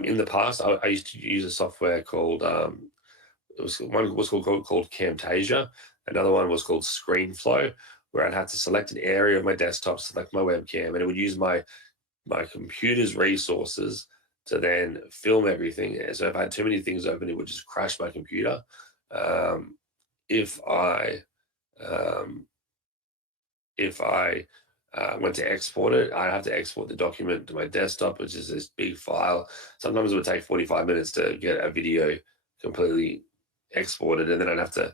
In the past, I used to use a software called one was called Camtasia. Another one was called ScreenFlow, where I'd have to select an area of my desktop, select my webcam, and it would use my computer's resources to then film everything. And so if I had too many things open, it would just crash my computer. If I went to export it, I have to export the document to my desktop, which is this big file. Sometimes it would take 45 minutes to get a video completely exported, and then I'd have to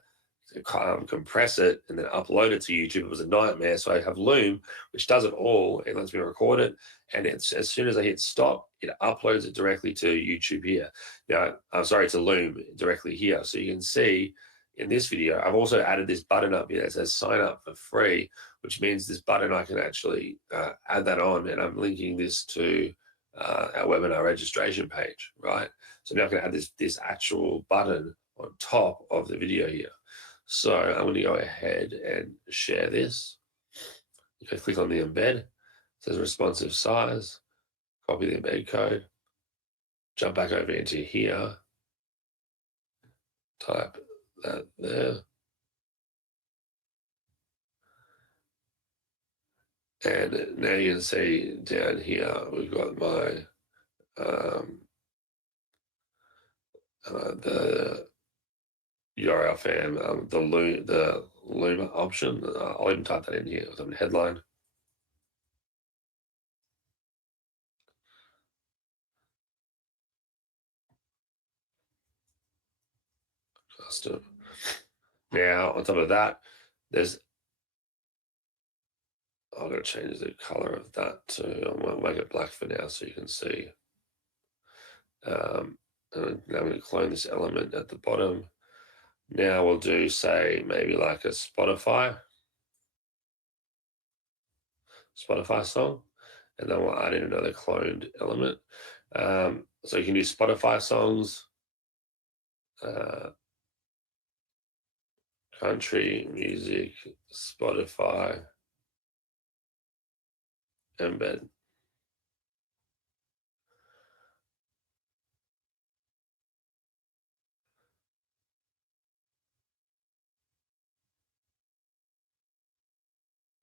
compress it and then upload it to YouTube. It was a nightmare. So I have Loom, which does it all. It lets me record it, and it's as soon as I hit stop, it uploads it directly to YouTube here. Now, I'm sorry, to Loom directly here. So you can see in this video, I've also added this button up here that says sign up for free, which means this button I can actually add that on, and I'm linking this to our webinar registration page, right? So now I can add this actual button on top of the video here. So I'm going to go ahead and share this. You can click on the embed. It says responsive size. Copy the embed code. Jump back over into here. Type that there. And now you can see down here, we've got my the URLFam, the Luma option. I'll even type that in here as a headline. Custom. Now, on top of that, I'm going to change the color of that to, I'm going to make it black for now so you can see. And now I'm going to clone this element at the bottom. Now we'll do, say, maybe like a Spotify. Spotify song, and then we'll add in another cloned element. So you can do Spotify songs, country music, Spotify, embed.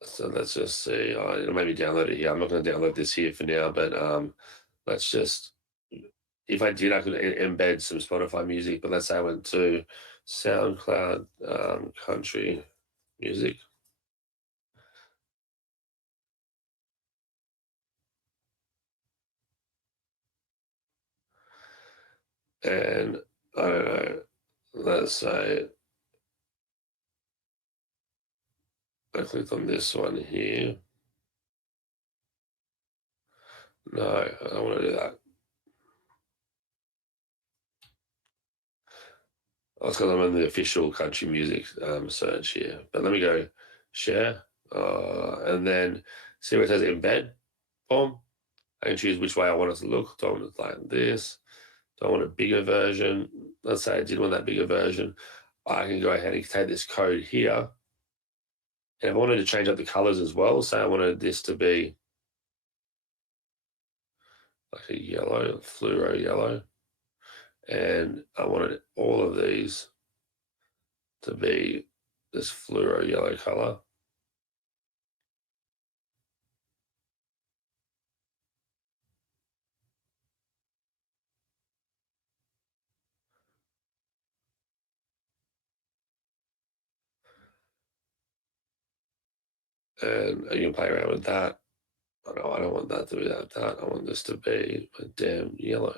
So let's just see. It'll maybe download it here. I'm not going to download this here for now, but let's just. If I did, I could embed some Spotify music. But let's say I went to SoundCloud country music, and I don't know. Let's say I clicked on this one here. No, I don't want to do that. That's because I'm in the official country music search here. But let me go share, and then see where it says embed. Boom. I can choose which way I want it to look. Do I want it like this? Do I want a bigger version? Let's say I did want that bigger version. I can go ahead and take this code here. And if I wanted to change up the colors as well, say I wanted this to be like a yellow, fluoro yellow. And I wanted all of these to be this fluoro yellow color. And you can play around with that. I don't want that to be that. I want this to be a damn yellow.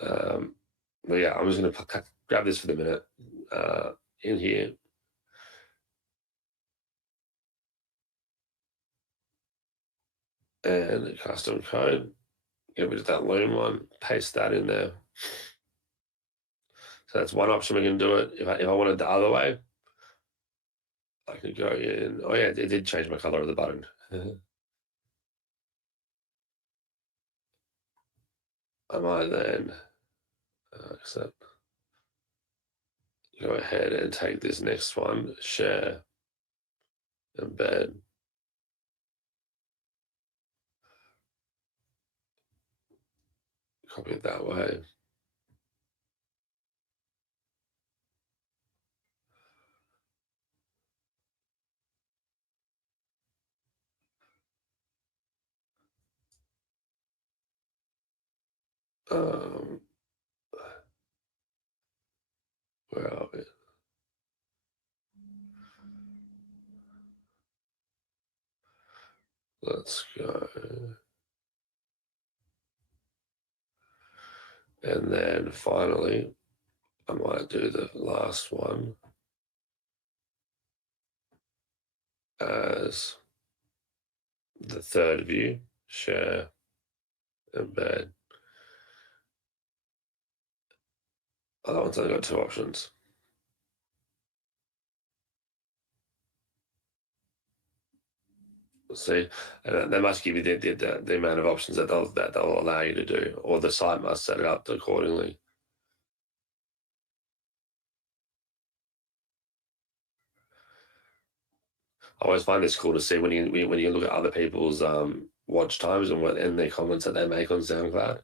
But yeah, I'm just going to grab this for the minute in here. And custom code, get rid of that loom one, paste that in there. So that's one option we can do it. If I wanted the other way, I could go in. Oh yeah, it did change my color of the button. I might then accept. Go ahead and take this next one, share, embed. Copy it that way. Where are we? Let's go. And then finally, I might do the last one as the third view, share, embed. Oh, that one's only got two options. See, and they must give you the amount of options that they'll allow you to do, or the site must set it up accordingly. I always find this cool to see when you look at other people's watch times and their comments that they make on SoundCloud.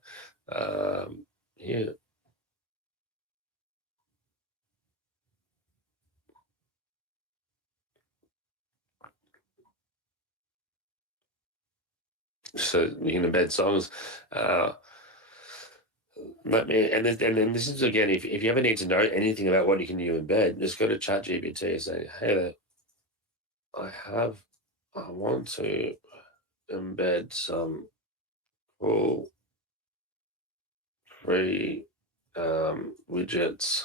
Yeah. So you can embed songs. Let me and then this is again, if you ever need to know anything about what you can do in embed, just go to ChatGPT and say, hey there, I want to embed some cool free widgets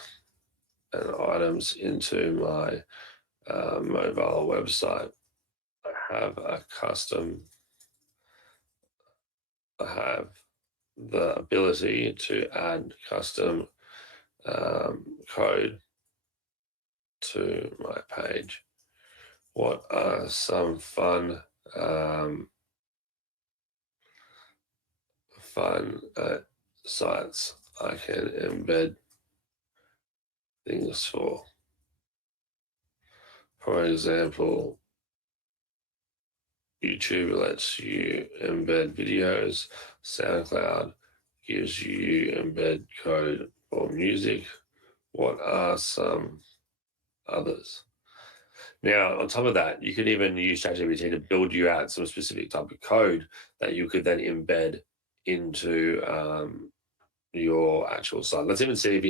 and items into my mobile website. I have the ability to add custom code to my page. What are some fun sites I can embed things for? For example, YouTube lets you embed videos. SoundCloud gives you embed code for music. What are some others? Now, on top of that, you could even use ChatGPT to build you out some specific type of code that you could then embed into your actual site. Let's even see if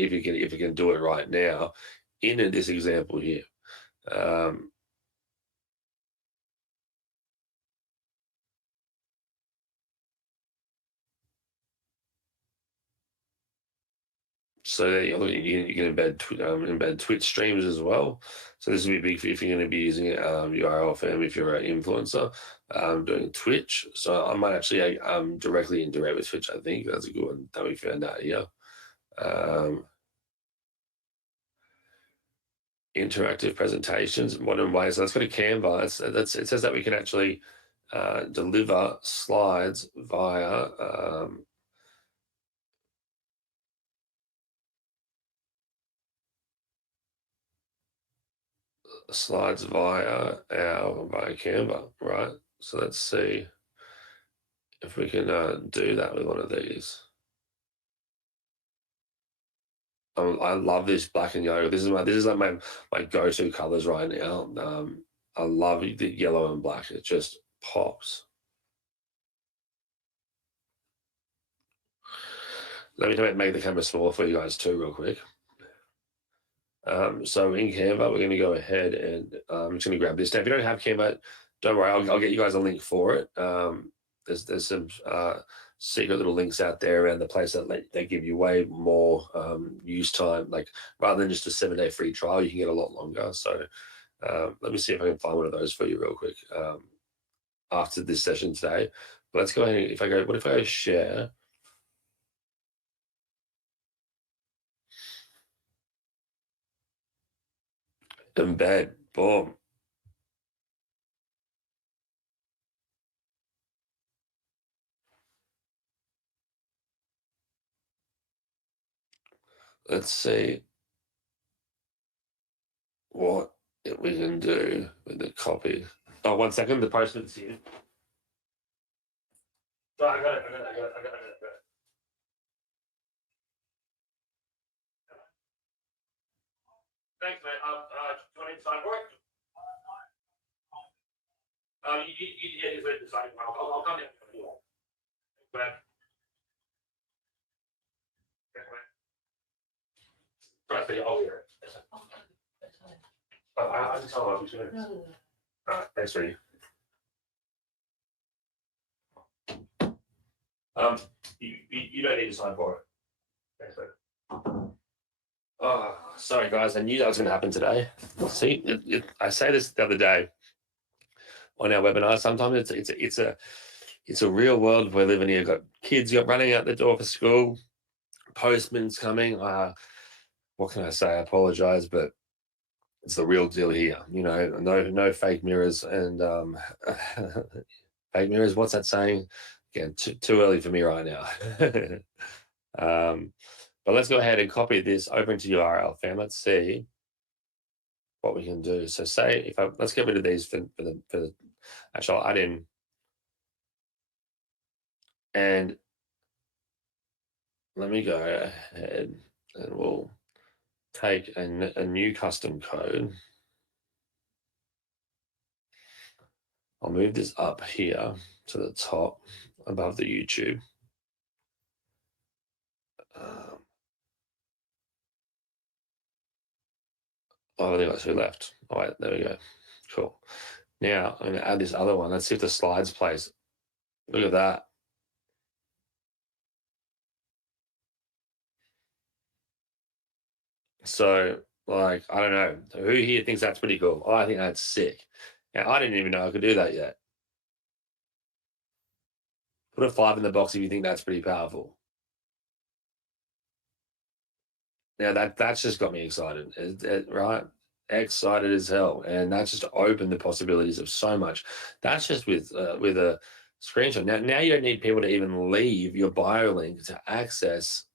you can do it right now in this example here. Um, So that you can embed Twitch streams as well. So this would be big if you're going to be using URLFam if you're an influencer doing Twitch. So I might actually directly integrate with Twitch. I think that's a good one that we found out here. Interactive presentations, modern ways. So let's go to Canva. It says that we can actually deliver slides via via Canva, right? So let's see if we can do that with one of these. I love this black and yellow. This is like my go-to colors right now. I love the yellow and black. It just pops. Let me make the camera smaller for you guys too, real quick. So in Canva, we're going to go ahead and I'm just going to grab this. Now, if you don't have Canva, don't worry. I'll get you guys a link for it. There's some secret little links out there around the place that they give you way more use time. Like rather than just a 7-day free trial, you can get a lot longer. So let me see if I can find one of those for you real quick after this session today. But let's go ahead. What if I go share? Embed, boom. Let's see what we can do with the copy. Oh, 1 second, the postman's here. Oh, I got it. Thanks, mate. Do you want to sign for it? Yeah, just wait to sign. I'll come down. Thanks, man. Thanks, man. Try to stay over here. I just tell you. Thanks, Rudy. You don't need to sign for it. Thanks, man. Oh, sorry, guys. I knew that was going to happen today. See, I say this the other day on our webinar. Sometimes it's a real world we're living here. Got kids running out the door for school. Postman's coming. What can I say? I apologize, but it's the real deal here. You know, no fake mirrors and fake mirrors. What's that saying? Again, too early for me right now. But let's go ahead and copy this over into URLFam. Let's see what we can do. So say let's get rid of these for the actually I'll add in and let me go ahead and we'll take a new custom code. I'll move this up here to the top above the YouTube. I think got two left. All right, there we go. Cool. Now I'm going to add this other one. Let's see if the slides plays. Look at that. So, like, I don't know who here thinks that's pretty cool. I think that's sick. Now, I didn't even know I could do that yet. Put a 5 in the box if you think that's pretty powerful. Now that's just got me excited, right? excited as hell, and that's just opened the possibilities of so much. That's just with a screenshot. Now you don't need people to even leave your bio link to access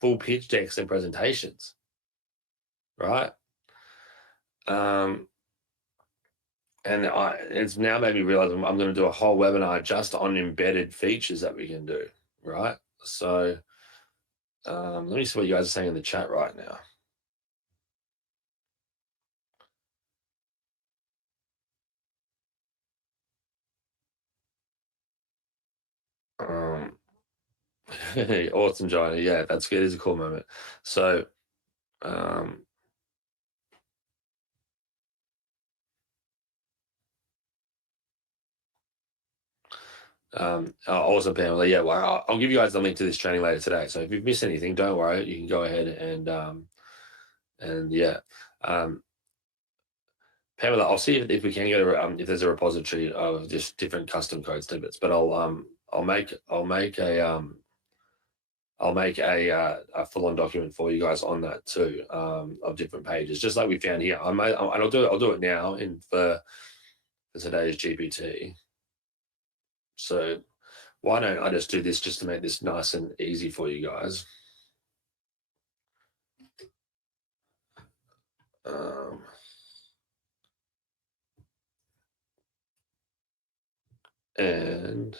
full pitch decks and presentations, right? Um, and it's now made me realize I'm going to do a whole webinar just on embedded features that we can do, right? So let me see what you guys are saying in the chat right now. Awesome, Johnny. Yeah, that's good. It's a cool moment. So, um, awesome, Pamela. Yeah, well, I'll give you guys the link to this training later today. So if you've missed anything, don't worry. You can go ahead and yeah. Pamela, I'll see if we can get if there's a repository of just different custom code snippets, but I'll make a full-on document for you guys on that too, of different pages, just like we found here. I'll do it now for today's GPT. So why don't I just do this just to make this nice and easy for you guys? And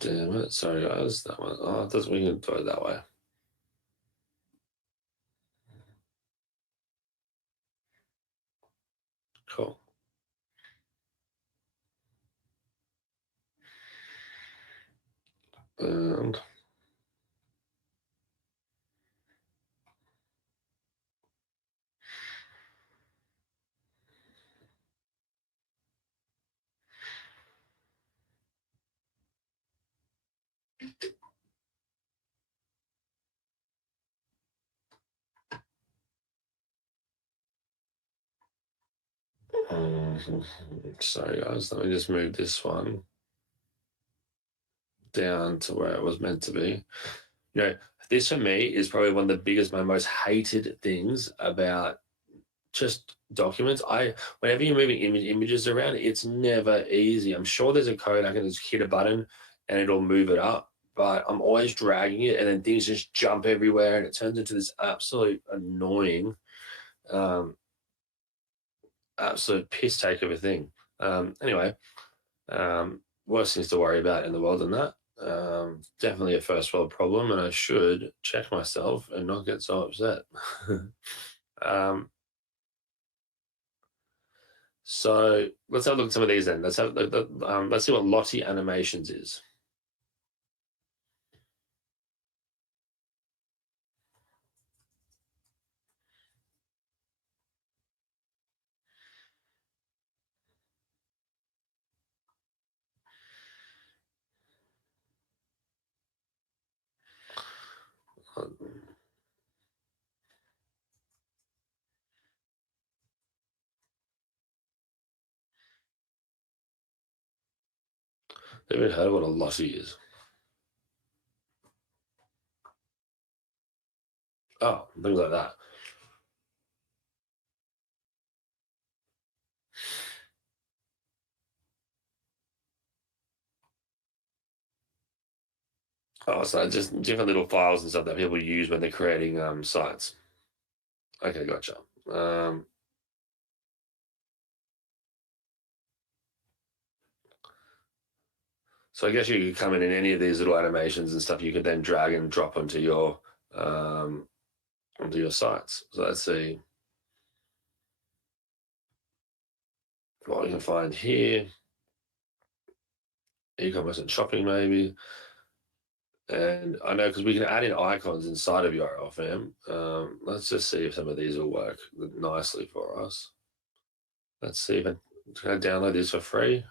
damn it, sorry guys, that one. Oh, it doesn't, we can do it that way. Cool. And sorry guys, let me just move this one down to where it was meant to be. You know, this for me is probably one of the biggest, my most hated things about just documents. Whenever you're moving images around, it's never easy. I'm sure there's a code I can just hit a button and it'll move it up, but I'm always dragging it and then things just jump everywhere and it turns into this absolute annoying, absolute piss take of a thing. Anyway, worse things to worry about in the world than that. Definitely a first world problem, and I should check myself and not get so upset. So let's have a look at some of these then. Let's see what Lottie Animations is. Have you ever heard of what a Lottie is? Oh, things like that. Oh, so just different little files and stuff that people use when they're creating sites. Okay, gotcha. So I guess you could come in any of these little animations and stuff. You could then drag and drop onto your sites. So let's see what we can find here. E-commerce and shopping, maybe. And I know because we can add in icons inside of URLFam. Let's just see if some of these will work nicely for us. Let's see if I can download this for free.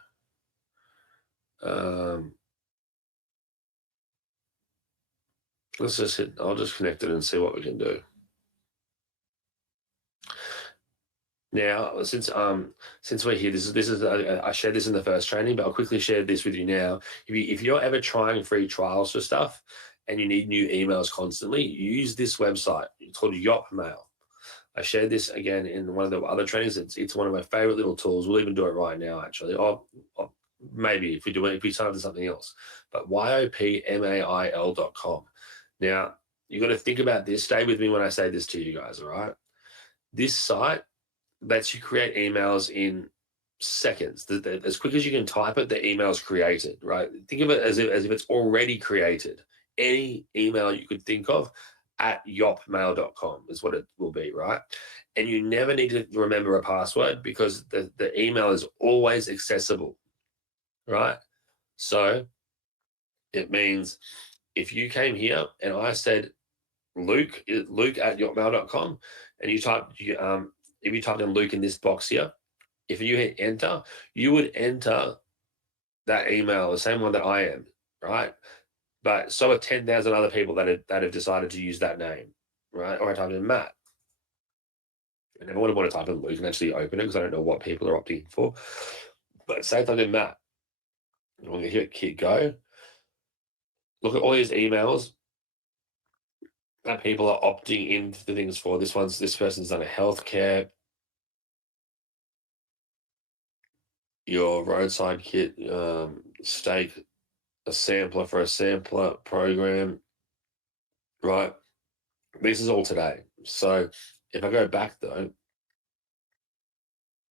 Let's just hit, I'll just connect it and see what we can do. Now, since we're here, this is I shared this in the first training, but I'll quickly share this with you now. If you're ever trying free trials for stuff and you need new emails constantly, use this website. It's called YopMail. I shared this again in one of the other trainings. It's one of my favorite little tools. We'll even do it right now, actually. Or maybe if we start to something else. But YOPMAIL.com. Now, you got to think about this. Stay with me when I say this to you guys, all right? This site lets you create emails in seconds. As quick as you can type it, the email's created, right? Think of it as if it's already created. Any email you could think of at yopmail.com is what it will be, right? And you never need to remember a password because the email is always accessible, right? So it means if you came here and I said Luke at yopmail.com and you type if you type in Luke in this box here, if you hit enter, you would enter that email, the same one that I am, right? But so are 10,000 other people that have decided to use that name, right? Or I type in Matt. I never would want to type in Luke and actually open it because I don't know what people are opting for. But say I type in Matt. I'm going to hit go. Look at all these emails that people are opting into the things for. This person's done a healthcare, your roadside kit, steak, a sampler for a sampler program, right? This is all today. So if I go back though,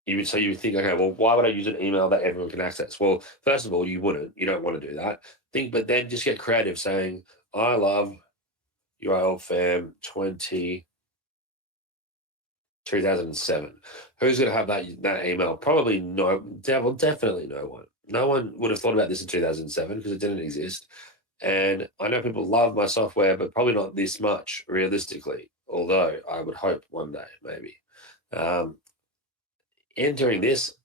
you would think, okay, well, why would I use an email that everyone can access? Well, first of all, you wouldn't. You don't want to do that. But then just get creative, saying, I love URLFam 2007. Who's going to have that email? Probably definitely no one. No one would have thought about this in 2007 because it didn't exist. And I know people love my software, but probably not this much realistically, although I would hope one day, maybe. Entering this,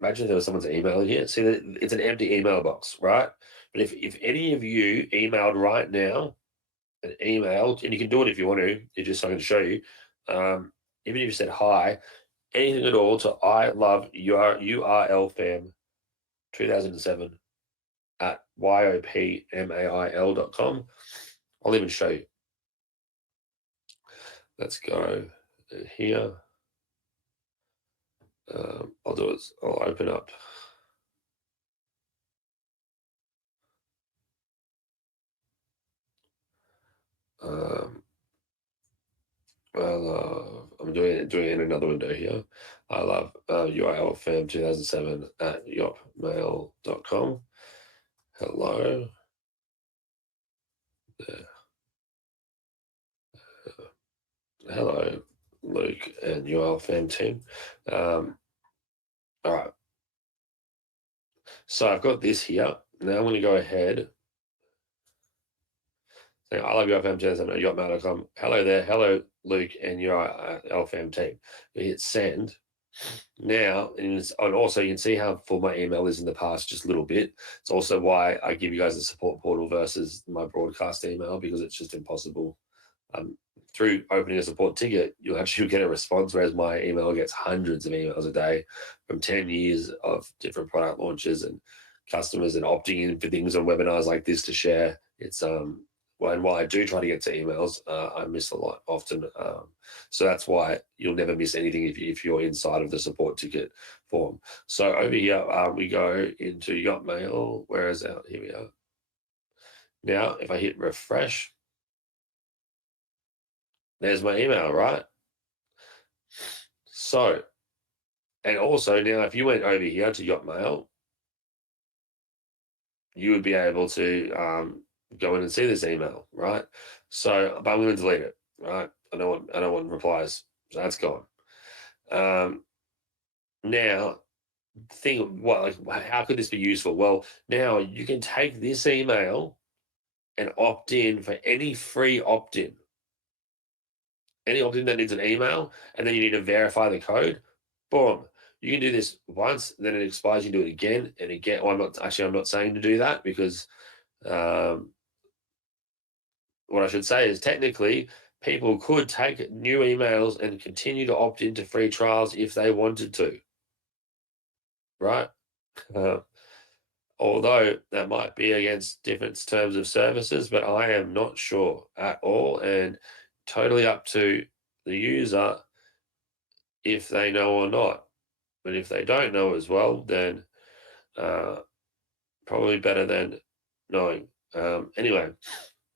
imagine if there was someone's email in here. See, it's an empty email box, right? But if any of you emailed right now, an email, and you can do it if you want to, it's just so I can show you. Even if you said hi, anything at all to I love URLFam 2007 at YOPMAIL.com. I'll even show you. Let's go here. I'll do it. I'll open up. I'm doing it in another window here. I love URLFam 2007 at yopmail.com. Hello. There. Hello, Luke and URLFam team. All right. So I've got this here. Now I'm going to go ahead. Saying, I love URLFam 2007 at yopmail.com. Hello there. Hello, Luke and URLFam team. You hit send. Now, and also you can see how full my email is in the past, just a little bit. It's also why I give you guys a support portal versus my broadcast email, because it's just impossible. Through opening a support ticket, you'll actually get a response, whereas my email gets hundreds of emails a day from 10 years of different product launches and customers and opting in for things on webinars like this to share. It's and while I do try to get to emails, I miss a lot often. So that's why you'll never miss anything if you're inside of the support ticket form. So over here, we go into Yopmail. Where is that? Here we are. Now, if I hit refresh, there's my email, right? So, and also now, if you went over here to Yopmail, you would be able to go in and see this email, right? So, but I'm going to delete it, right? I don't want replies, so that's gone. Now, how could this be useful? Well, now you can take this email and opt in for any free opt in. Any opt in that needs an email, and then you need to verify the code. Boom. You can do this once, then it expires. You do it again and again. Well, I'm not saying to do that because um, what I should say is technically people could take new emails and continue to opt into free trials if they wanted to, right? Uh, although that might be against different terms of services, but I am not sure at all, and totally up to the user if they know or not. But if they don't know as well, then uh, probably better than knowing. Anyway,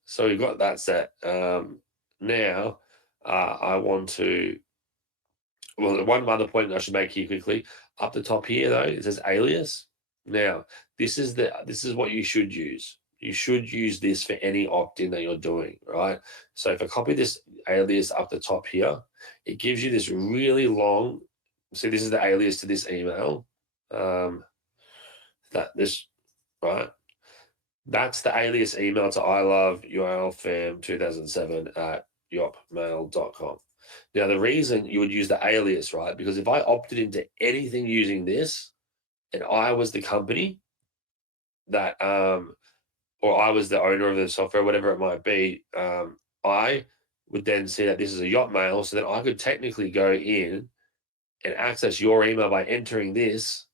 so we've got that set. Now, I want to. Well, one other point I should make here quickly. Up the top here, though, it says alias. Now, this is what you should use. You should use this for any opt-in that you're doing, right? So if I copy this alias up the top here, it gives you this really long. See, this is the alias to this email. That this right. That's the alias email to I love URLFam 2007 at yopmail.com. Now, the reason you would use the alias, right? Because if I opted into anything using this and I was the company that, or I was the owner of the software, whatever it might be, I would then see that this is a Yopmail. So then I could technically go in and access your email by entering this,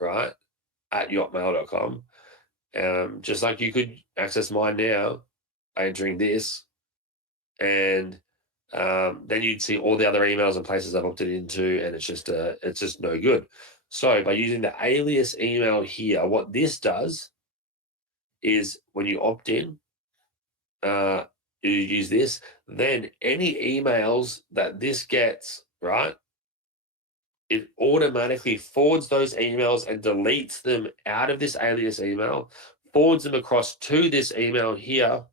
right, at yopmail.com. Just like you could access mine now by entering this, and then you'd see all the other emails and places I've opted into, and it's just no good. So by using the alias email here, what this does is when you opt in, you use this, then any emails that this gets, right, it automatically forwards those emails and deletes them out of this alias email, forwards them across to this email here,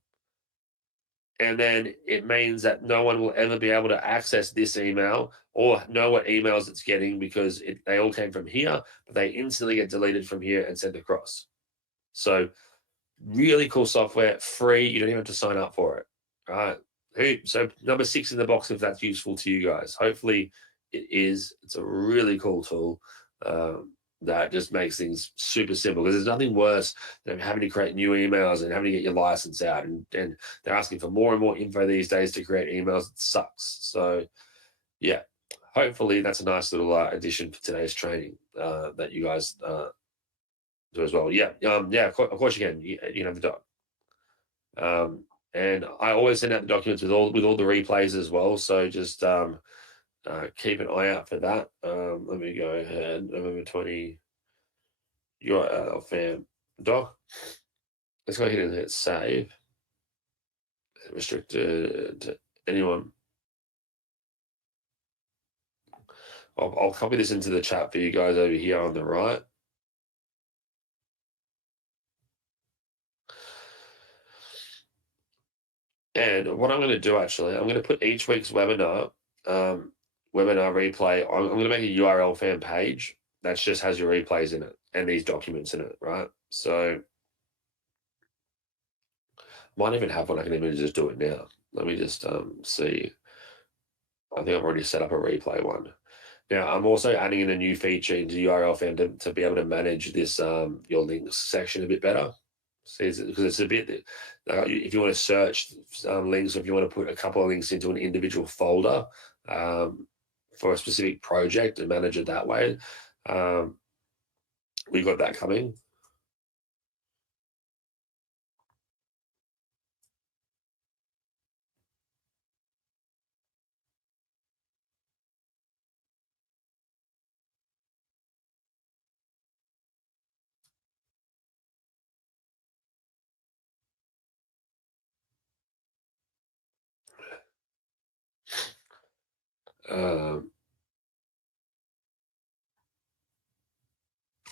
and then it means that no one will ever be able to access this email or know what emails it's getting because they all came from here, but they instantly get deleted from here and sent across. So really cool software, free. You don't even have to sign up for it, right? So number 6 in the box, if that's useful to you guys. Hopefully it is. It's a really cool tool. That just makes things super simple because there's nothing worse than having to create new emails and having to get your license out. And they're asking for more and more info these days to create emails. It sucks. So, yeah, hopefully that's a nice little addition for today's training that you guys do as well. Yeah, yeah, of course you can. You can have the doc. And I always send out the documents with all the replays as well. So just keep an eye out for that. Let me go ahead. November 20. URLFam doc. Let's go ahead and hit save. Restricted to anyone. I'll copy this into the chat for you guys over here on the right. And what I'm going to do actually, I'm going to put each week's webinar, webinar replay. I'm going to make a URLFam page that just has your replays in it and these documents in it, right? So might even have one. I can even just do it now. Let me just see. I think I've already set up a replay one. Now, I'm also adding in a new feature into URLFam to be able to manage this your links section a bit better. Because it's a bit, if you want to search links, or if you want to put a couple of links into an individual folder for a specific project and manage it that way, we've got that coming. Um,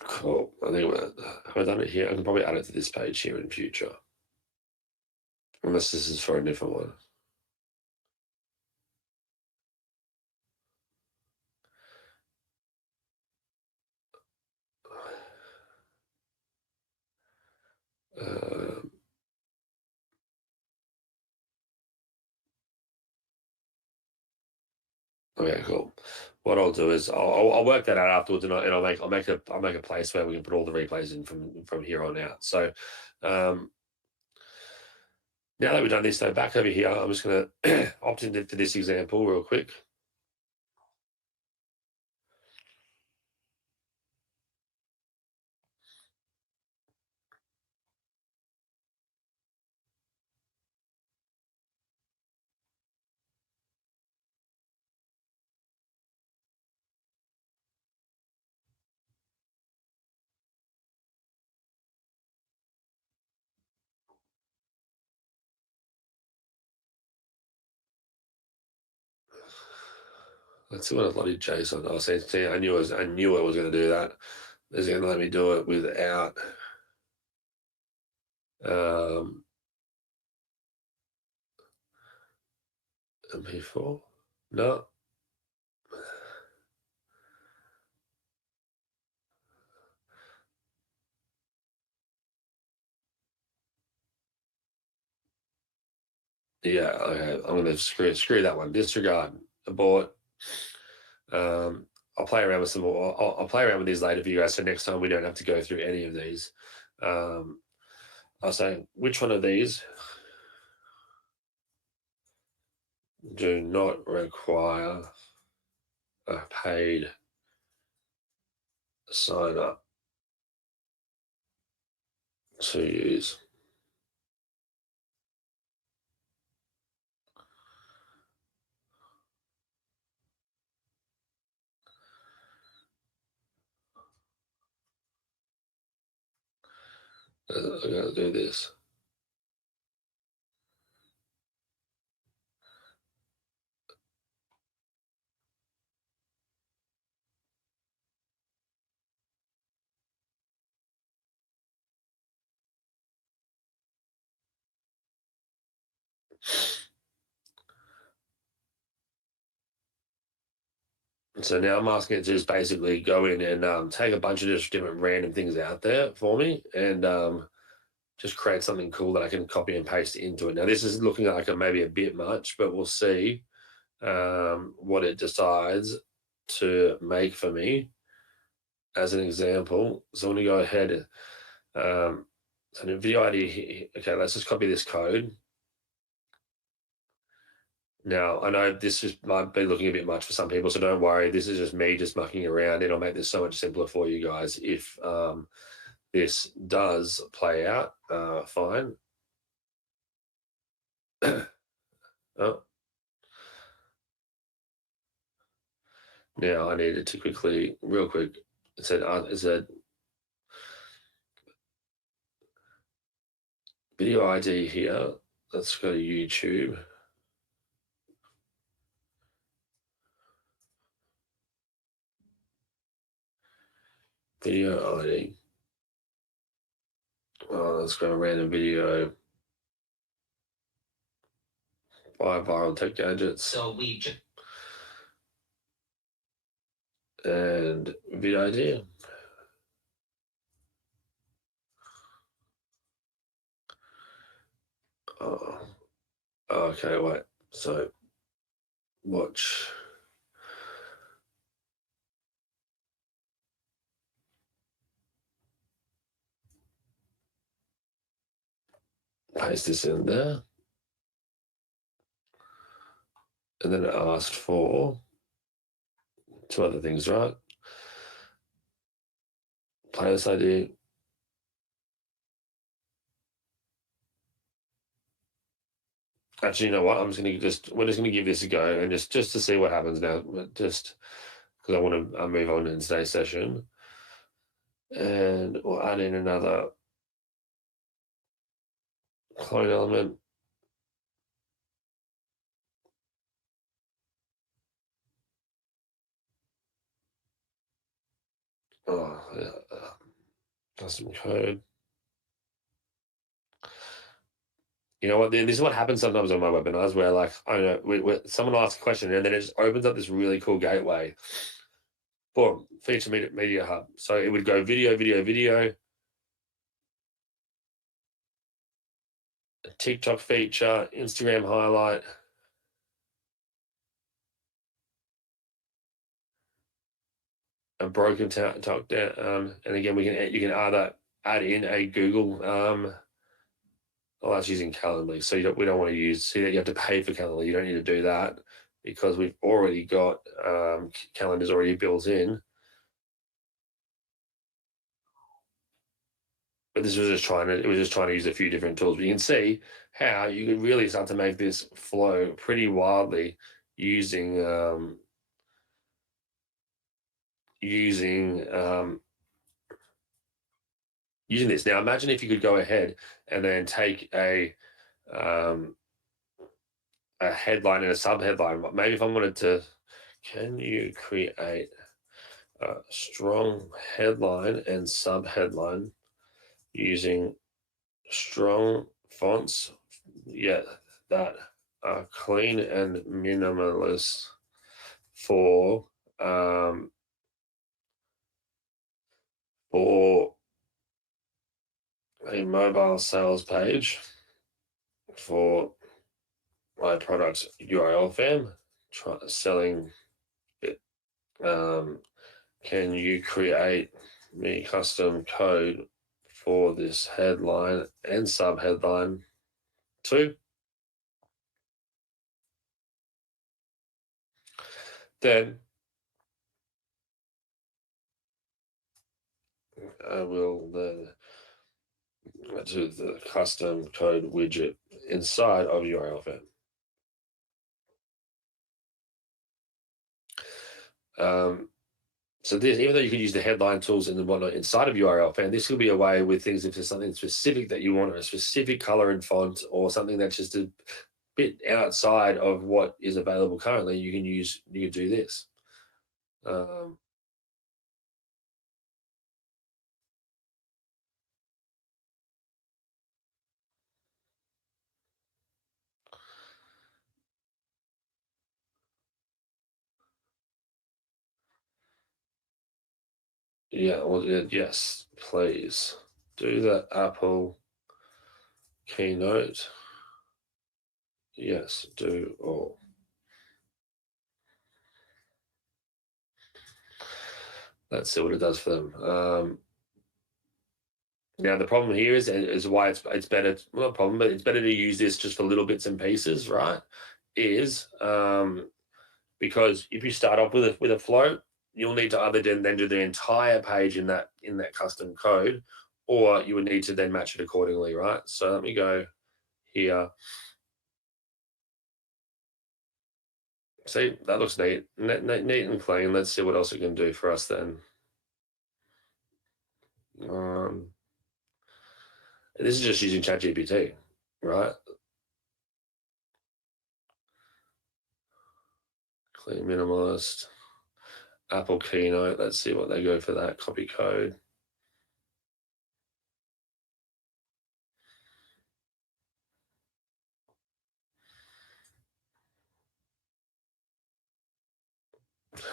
cool. I think have I done it here? I can probably add it to this page here in future, unless this is for a different one. Okay, cool. What I'll do is I'll work that out afterwards, and I'll make a place where we can put all the replays in from here on out. So um, now that we've done this, though, back over here, I'm just going to opt into this example real quick. Let's see what a bloody JSON. Oh, see, I knew I was going to do that. It's going to let me do it without um, MP4. No. Yeah, okay. I'm going to screw that one. Disregard. Abort. I'll play around with some more. I'll play around with these later for you guys. So next time we don't have to go through any of these. I'll say which one of these do not require a paid sign up to use. I'm going to do this. So now I'm asking it to just basically go in and take a bunch of just different random things out there for me and just create something cool that I can copy and paste into it. Now, this is looking like maybe a bit much, but we'll see what it decides to make for me as an example. So I'm going to go ahead. So the video ID here. Okay, let's just copy this code. Now, I know might be looking a bit much for some people, so don't worry. This is just me just mucking around. It'll make this so much simpler for you guys if this does play out fine. Oh. Now I needed to real quick, it said video ID here. Let's go to YouTube. Video ID. Oh, let's go random video. 5 viral tech gadgets. So we just and video ID. Oh, okay, wait. So watch. Paste this in there. And then it asked for 2 other things, right? Playlist ID. Actually, you know what? We're just gonna give this a go and just to see what happens now. Just because I want to move on in today's session, and we'll add in another clone element. Oh, yeah. Custom code. You know what? This is what happens sometimes on my webinars where, like, I don't know, someone will ask a question and then it just opens up this really cool gateway. Boom, feature media hub. So it would go video, video, video, TikTok feature, Instagram highlight. a broken talk down. And again, you can either add in a Google. Well, that's using Calendly, so we don't want to use. See that you have to pay for Calendly. You don't need to do that because we've already got calendars already built in. But this was just trying to. It was just trying to use a few different tools. But you can see how you can really start to make this flow pretty wildly using using using this. Now, imagine if you could go ahead and then take a headline and a subheadline. Maybe if I wanted to, can you create a strong headline and subheadline using strong fonts? Yeah, that are clean and minimalist for for a mobile sales page for my product URLFam, selling it. Can you create me custom code for this headline and subheadline too? Then I will then do the custom code widget inside of URLFam. So this, even though you can use the headline tools and whatnot inside of URLFam, this will be a way with things if there's something specific that you want, a specific color and font, or something that's just a bit outside of what is available currently, you can do this. Yeah, well, yes, please do the Apple keynote. Yes, do all. Let's see what it does for them. Now the problem here is why it's better. Well, not a problem, but it's better to use this just for little bits and pieces, right? Is because if you start off with a flow, you'll need to either then do the entire page in that custom code, or you would need to then match it accordingly, right? So let me go here. See, that looks neat, neat and clean. Let's see what else it can do for us then. This is just using ChatGPT, right? Clean minimalist, Apple Keynote. Let's see what they go for that. Copy code.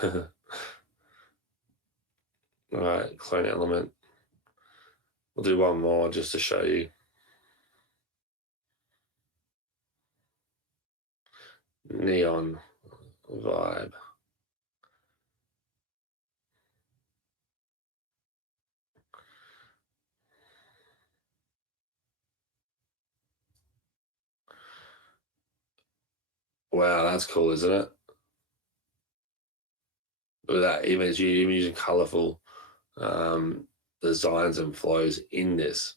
All right, clone element. We'll do one more just to show you. Neon vibe. Wow, that's cool, isn't it? Look at that. Even using colorful designs and flows in this.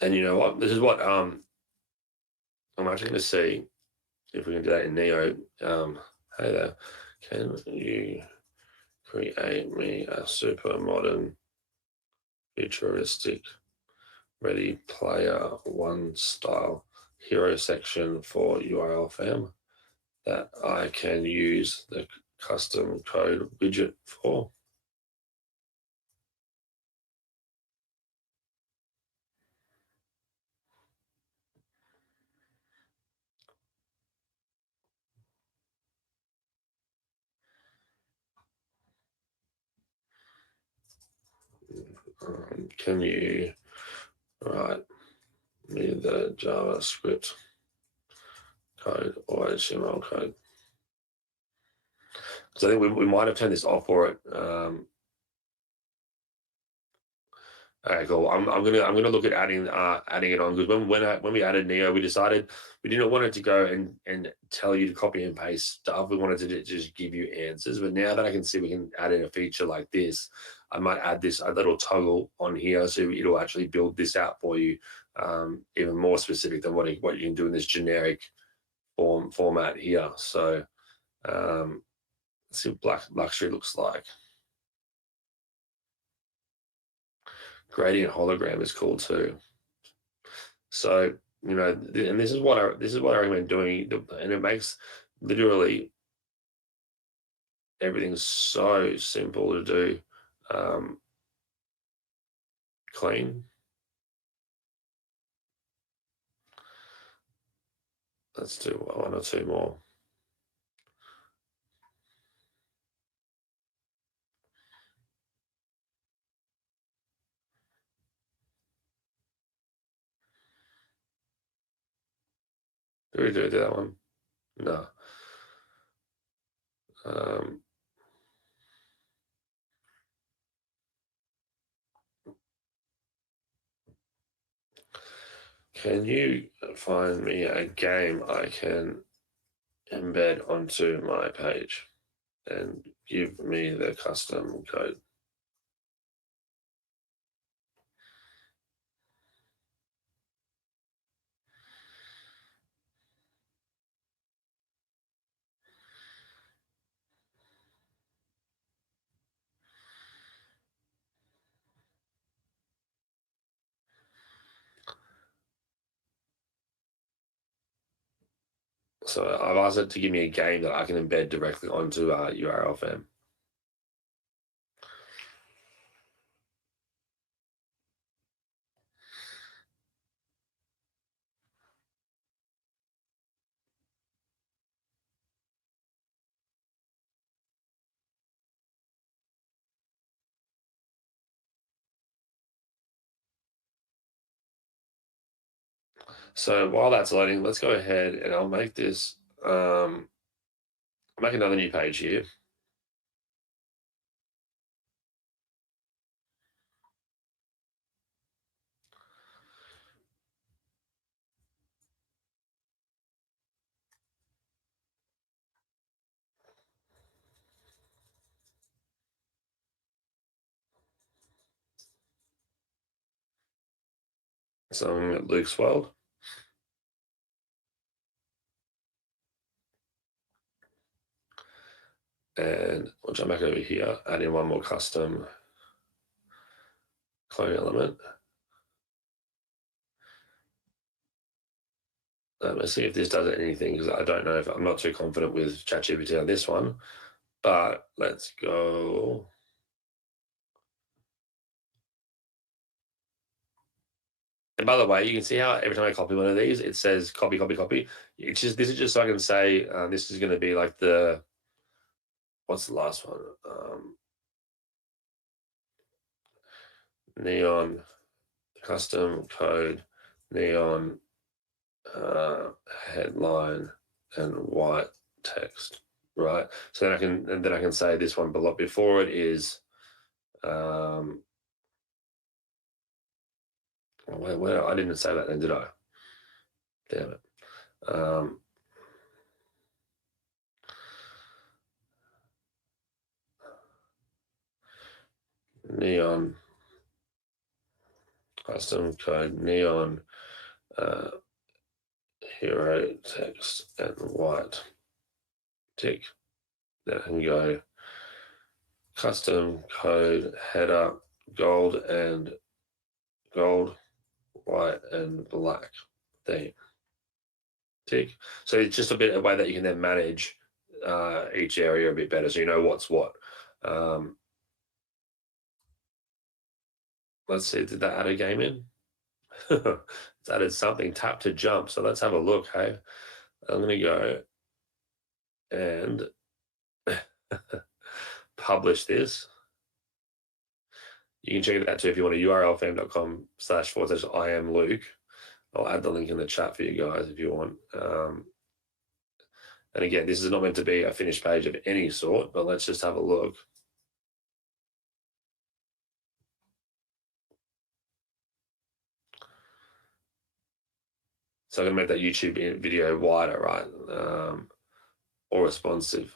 And you know what? This is what I'm actually going to see if we can do that in Neo. Hey there, can you create me a super modern, futuristic, ready player one style hero section for URLFam that I can use the custom code widget for? Can you write me the JavaScript code or HTML code. So I think we might have turned this off for it. Okay, cool. I'm gonna look at adding it on, because when we added Neo, we decided we didn't want it to go and tell you to copy and paste stuff. We wanted to just give you answers. But now that I can see we can add in a feature like this, I might add this a little toggle on here so it'll actually build this out for you, even more specific than what you can do in this generic format here. So let's see what Black Luxury looks like. Gradient hologram is cool too. So, you know, and this is what I recommend doing, and it makes literally everything so simple to do. Clean. Let's do one or two more. Do we do that one? No. Can you find me a game I can embed onto my page and give me the custom code? So I've asked it to give me a game that I can embed directly onto URLFam. So while that's loading, let's go ahead and I'll make this, make another new page here. So I'm at Luke's World. And we'll jump back over here, add in one more custom clone element. Let's see if this does anything, because I don't know if I'm not too confident with ChatGPT on this one, but let's go. And by the way, you can see how every time I copy one of these, it says copy, copy, copy. This is just so I can say this is going to be like what's the last one? Neon custom code, neon headline, and white text, right? So then I can say this one below before it is where I didn't say that then, did I? Damn it. Neon custom code, neon hero text, and white tick. Then I can go custom code header, gold, white, and black theme. Tick. So it's just a bit of a way that you can then manage each area a bit better, so you know what's what. Let's see, did that add a game in? It's added something, tap to jump. So let's have a look. Hey, I'm gonna go and publish this. You can check it out too if you want to, urlfam.com//I am Luke. I'll add the link in the chat for you guys if you want. And again, this is not meant to be a finished page of any sort, but let's just have a look. So I'm going to make that YouTube video wider, right? Or responsive.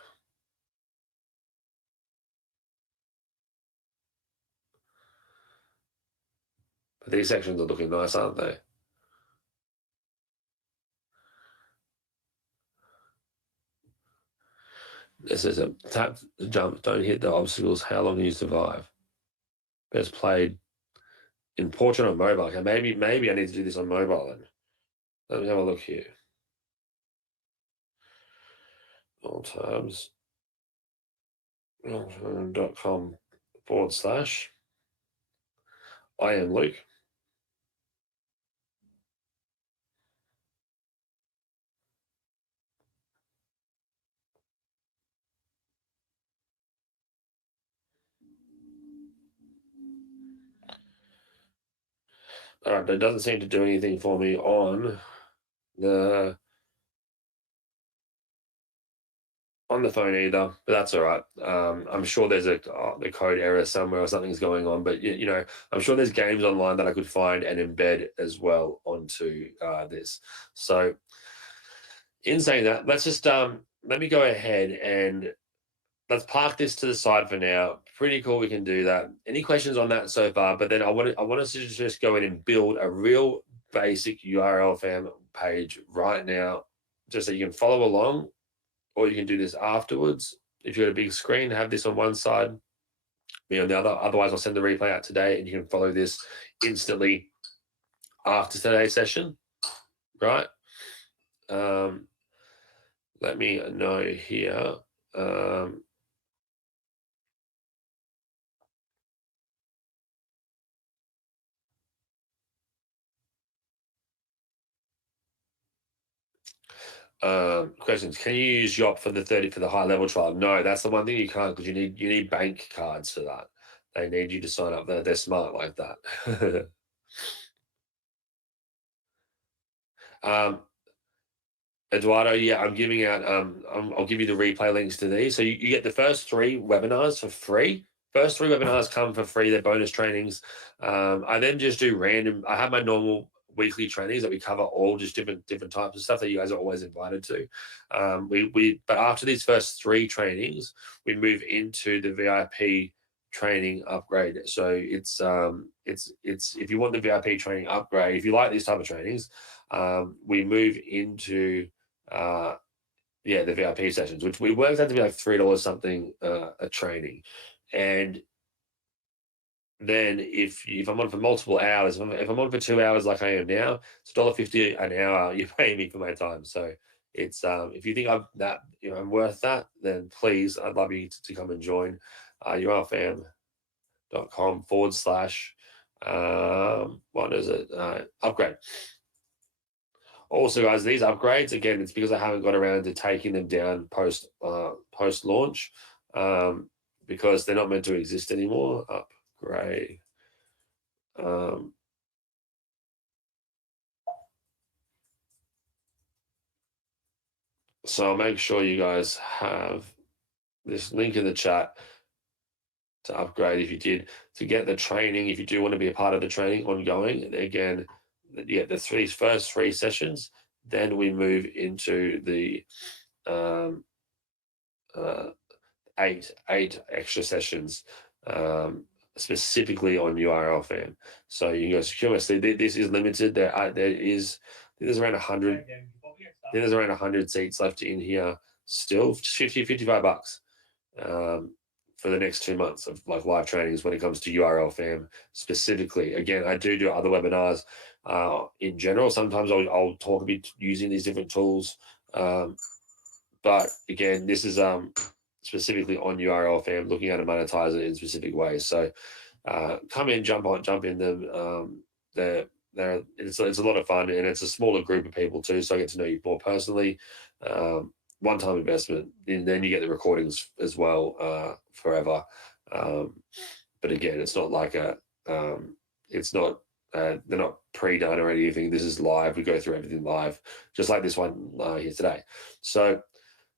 But these sections are looking nice, aren't they? This is a tap, jump, don't hit the obstacles. How long do you survive? Best played in portrait on mobile. Okay, maybe I need to do this on mobile then. Let me have a look here. All tabs. URLFam.com/. I am Luke. All right, but it doesn't seem to do anything for me on the phone either, but that's all right. I'm sure there's a the code error somewhere or something's going on, but you know, I'm sure there's games online that I could find and embed as well onto this. So in saying that, let's just let me go ahead and let's park this to the side for now. Pretty cool, we can do that. Any questions on that so far? But then I want us to just go in and build a real basic URLFam page right now, just so you can follow along, or you can do this afterwards. If you've got a big screen, have this on one side, me on the other. Otherwise, I'll send the replay out today, and you can follow this instantly after today's session, right? Let me know here. Questions. Can you use Yop for the high level trial? No, that's the one thing you can't, because you need bank cards for that. They need you to sign up. They're smart like that. Eduardo, yeah, I'm giving out. I'll give you the replay links to these. So you get the first 3 webinars for free. First 3 webinars come for free. They're bonus trainings. I then just do random. I have my normal weekly trainings that we cover all just different types of stuff that you guys are always invited to. But after these first 3 trainings, we move into the VIP training upgrade. So it's if you want the VIP training upgrade, if you like these type of trainings, we move into the VIP sessions, which we worked out to be like $3 something a training. And then if I'm on for multiple hours, if I'm on for 2 hours like I am now, it's $1.50 an hour you're paying me for my time. So it's if you think I'm worth that, then please, I'd love you to come and join URLFam.com/ what is it? Upgrade. Also, guys, these upgrades, again, it's because I haven't got around to taking them down post launch, because they're not meant to exist anymore. Upgrade. So I'll make sure you guys have this link in the chat to upgrade if you did, to get the training, if you do want to be a part of the training ongoing. Again, the first 3 sessions, then we move into the 8 extra sessions, specifically on URLFam. So you can go secure. This is limited. There's around 100. There's around 100 seats left in here still. $55 for the next 2 months of like live trainings when it comes to URLFam specifically. Again, I do other webinars in general. Sometimes I'll talk a bit using these different tools, but again, this is specifically on URLFam, looking how to monetize it in specific ways. So come in, jump in them. It's a lot of fun, and it's a smaller group of people too, so I get to know you more personally. One-time investment, and then you get the recordings as well forever. But again, it's not like it's not they're not pre-done or anything. This is live. We go through everything live, just like this one here today. So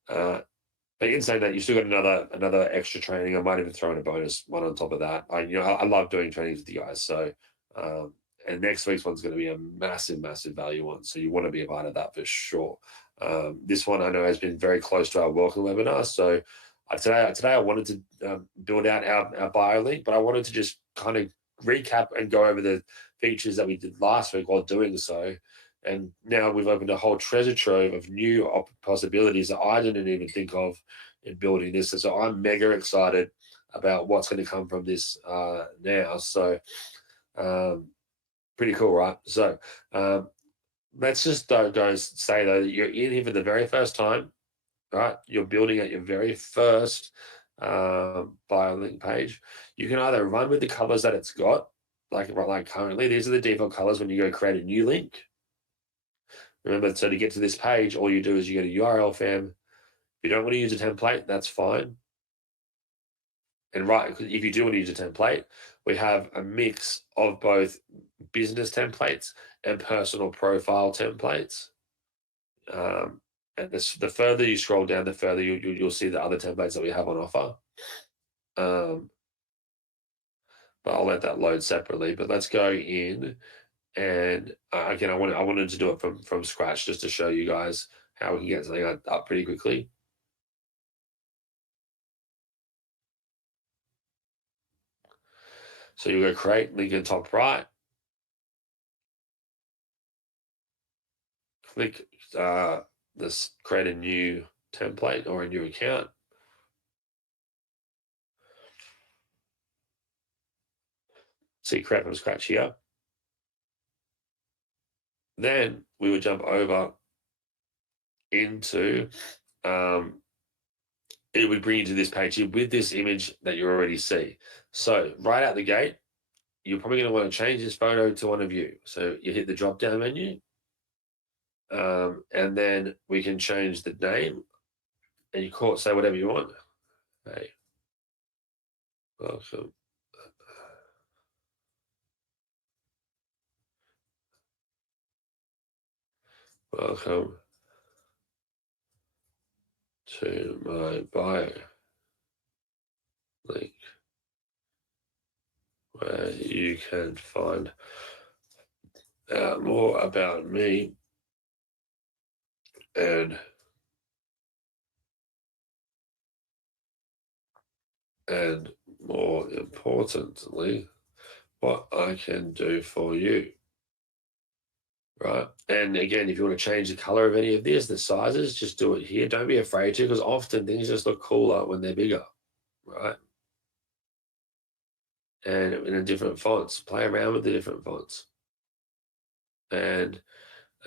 But in saying that, you've still got another extra training. I might even throw in a bonus one on top of that. I love doing trainings with you guys. So and next week's one's going to be a massive, massive value one. So you want to be a part of that for sure. This one I know has been very close to our welcome webinar. So today I wanted to build out our bio link, but I wanted to just kind of recap and go over the features that we did last week while doing so. And now we've opened a whole treasure trove of new possibilities that I didn't even think of in building this. And so I'm mega excited about what's going to come from this now. So pretty cool, right? So let's just say though that you're in here for the very first time, right? You're building at your very first bio link page. You can either run with the colors that it's got, like currently. These are the default colors when you go create a new link. Remember, so to get to this page, all you do is you go to URLFam. If you don't want to use a template, that's fine. And if you do want to use a template, we have a mix of both business templates and personal profile templates. And the further you scroll down, the further you'll see the other templates that we have on offer. But I'll let that load separately. But let's go in. And again, I wanted to do it from scratch just to show you guys how we can get something up pretty quickly. So you go create link in top right. Click this create a new template or a new account. So you create from scratch here. Then we would jump over into it would bring you to this page here with this image that you already see. So right out the gate, you're probably going to want to change this photo to one of you. So you hit the drop down menu, and then we can change the name, and you call it, say whatever you want. Hey, welcome. Welcome to my bio link, where you can find out more about me and more importantly, what I can do for you. Right. And again, if you want to change the color of any of this, the sizes, just do it here. Don't be afraid to, because often things just look cooler when they're bigger. Right. And in a different fonts, play around with the different fonts. And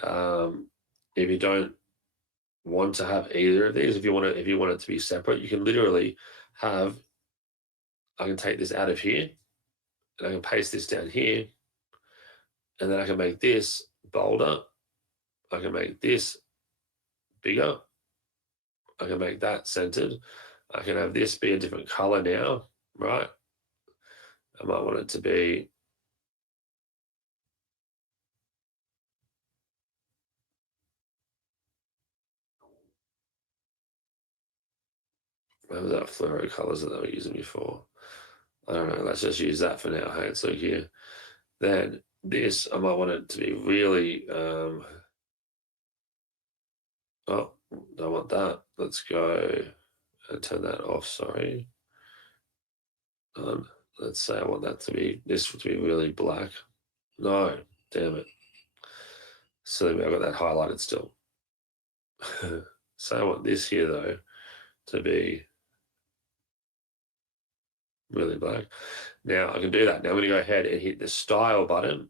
if you don't want to have either of these, if you want it to be separate, you can literally have, I can take this out of here and I can paste this down here, and then I can make this bolder. I can make this bigger. I can make that centered. I can have this be a different color now, right? I might want it to be what was that fluoro colors that they were using before? I don't know. Let's just use that for now. Hey, so here. Then this, I might want it to be really, oh, don't want that. Let's go and turn that off, sorry. Let's say I want that to be, this to be really black. No, damn it. Silly me, I've got that highlighted still. So I want this here though to be really black. Now I can do that. Now I'm going to go ahead and hit the style button.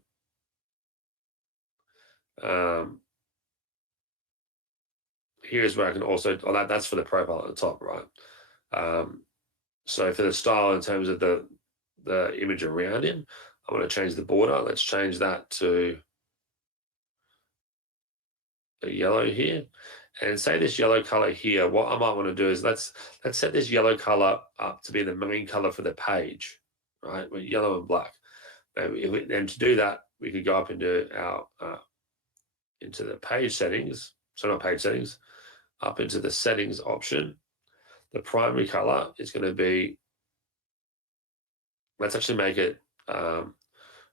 Here's where I can also, that's for the profile at the top, right? So for the style in terms of the image around him, I want to change the border. Let's change that to a yellow here. And say this yellow color here, what I might want to do is let's set this yellow color up to be the main color for the page, right? With yellow and black. And to do that, we could go up into our into the page settings. So not page settings, up into the settings option, the primary color is going to be, let's actually make it,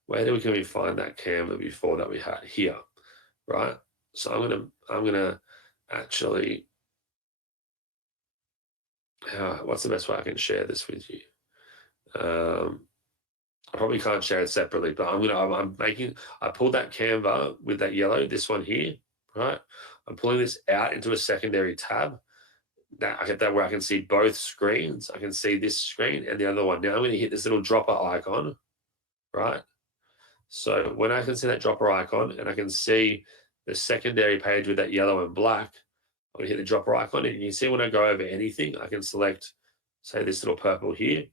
where can we find that Canva before that we had here, right? So I'm gonna actually, what's the best way I can share this with you? I probably can't share it separately, but I pulled that Canva with that yellow, this one here, right? I'm pulling this out into a secondary tab. That I get that where I can see both screens. I can see this screen and the other one. Now I'm going to hit this little dropper icon, right? So when I can see that dropper icon and I can see the secondary page with that yellow and black, I'm going to hit the dropper icon, and you can see when I go over anything, I can select, say, this little purple here.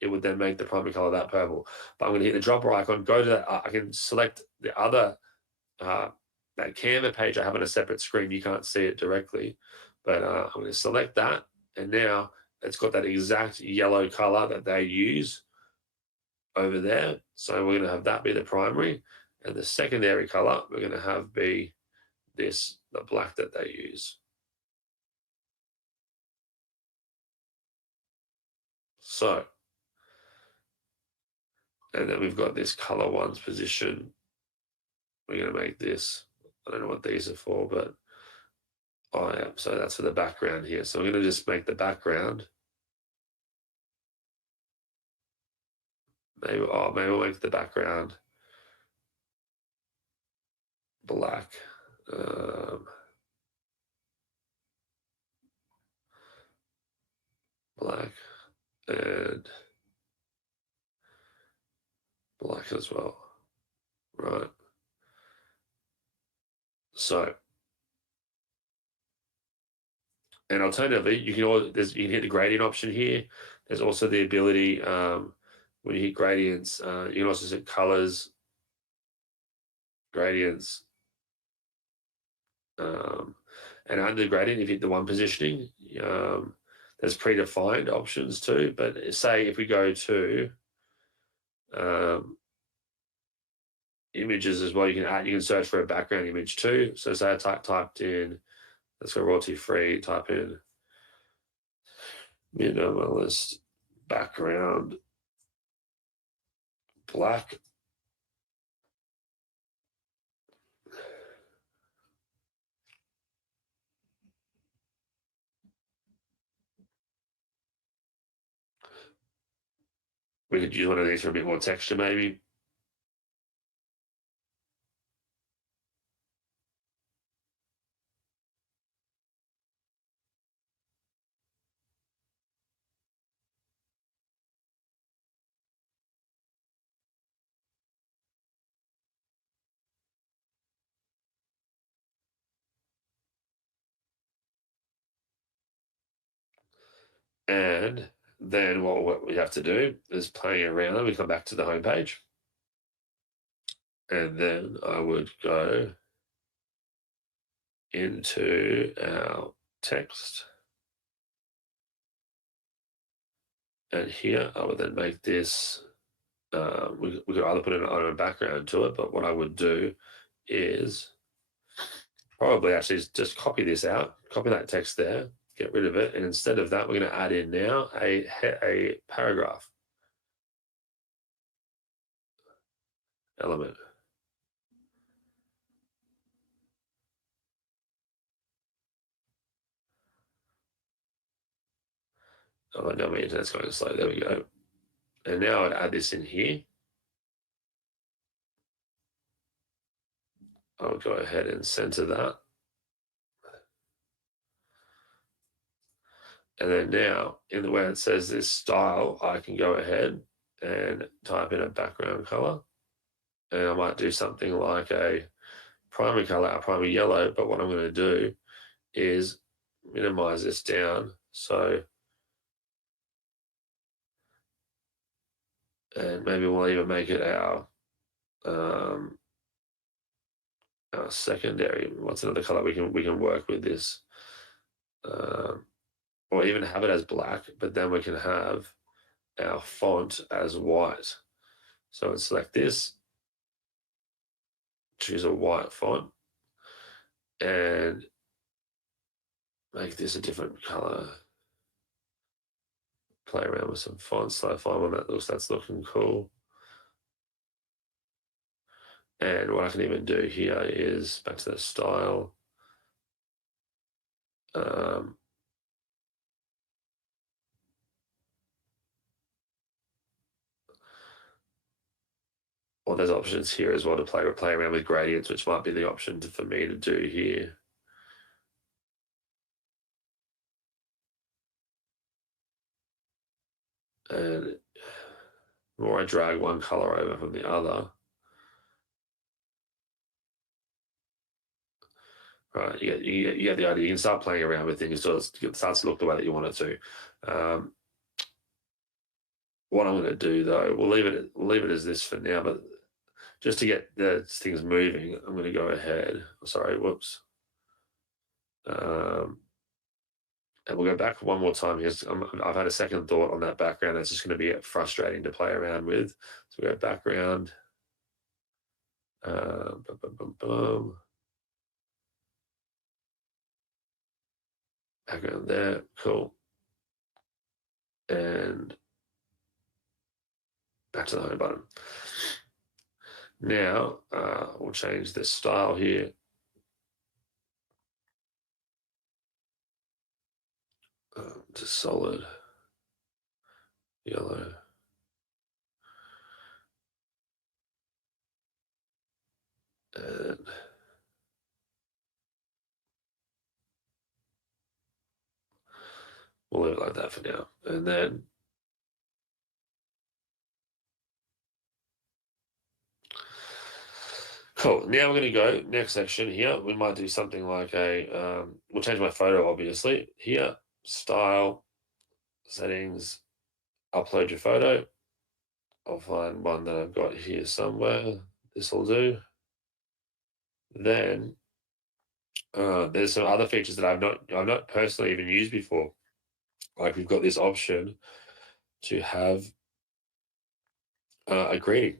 It would then make the primary color that purple. But I'm going to hit the dropper icon, go to that. I can select the other, that Canva page I have on a separate screen. You can't see it directly, but I'm going to select that. And now it's got that exact yellow color that they use over there. So we're going to have that be the primary. And the secondary color we're going to have be this, the black that they use. So, and then we've got this color ones position. We're going to make this, I don't know what these are for, but oh yeah, so that's for the background here. So we're going to just make the background. Maybe we'll make the background black. Black and black as well, right? So, and alternatively, you can hit the gradient option here. There's also the ability, when you hit gradients, you can also set colors, gradients, and under the gradient, if you hit the one positioning, there's predefined options too. But say if we go to images as well, you can search for a background image too. So say I typed in, let's go royalty free, type in minimalist background black. We could use one of these for a bit more texture maybe. And then what we have to do is playing around. We come back to the home page. And then I would go into our text. And here I would then make this, we could either put an auto background to it, but what I would do is probably actually just copy this out, copy that text there, get rid of it. And instead of that, we're going to add in now a paragraph element. Oh, no, my internet's going slow. There we go. And now I'd add this in here. I'll go ahead and center that. And then now, in the way it says this style, I can go ahead and type in a background color. And I might do something like a primary color, a primary yellow. But what I'm going to do is minimize this down. So, and maybe we'll even make it our secondary. What's another color we can work with this? Or even have it as black, but then we can have our font as white. So let's select this, choose a white font, and make this a different color. Play around with some fonts. So I find one that's looking cool. And what I can even do here is back to the style. Or there's options here as well to play around with gradients, which might be the option for me to do here. And the more I drag one color over from the other, right, you get the idea. You can start playing around with things so it starts to look the way that you want it to. What I'm going to do though, we'll leave it as this for now, but just to get the things moving, I'm going to go ahead. Sorry, whoops. And we'll go back one more time here. I've had a second thought on that background. That's just going to be frustrating to play around with. So we go background. Boom, boom, boom, boom. Background there. Cool. And back to the home button. Now we'll change the style here. To solid yellow. And we'll leave it like that for now. And then cool. Now we're going to go next section here. We might do something like we'll change my photo, obviously. Here, style, settings, upload your photo. I'll find one that I've got here somewhere. This will do. Then there's some other features that I've not personally even used before. Like we've got this option to have a greeting.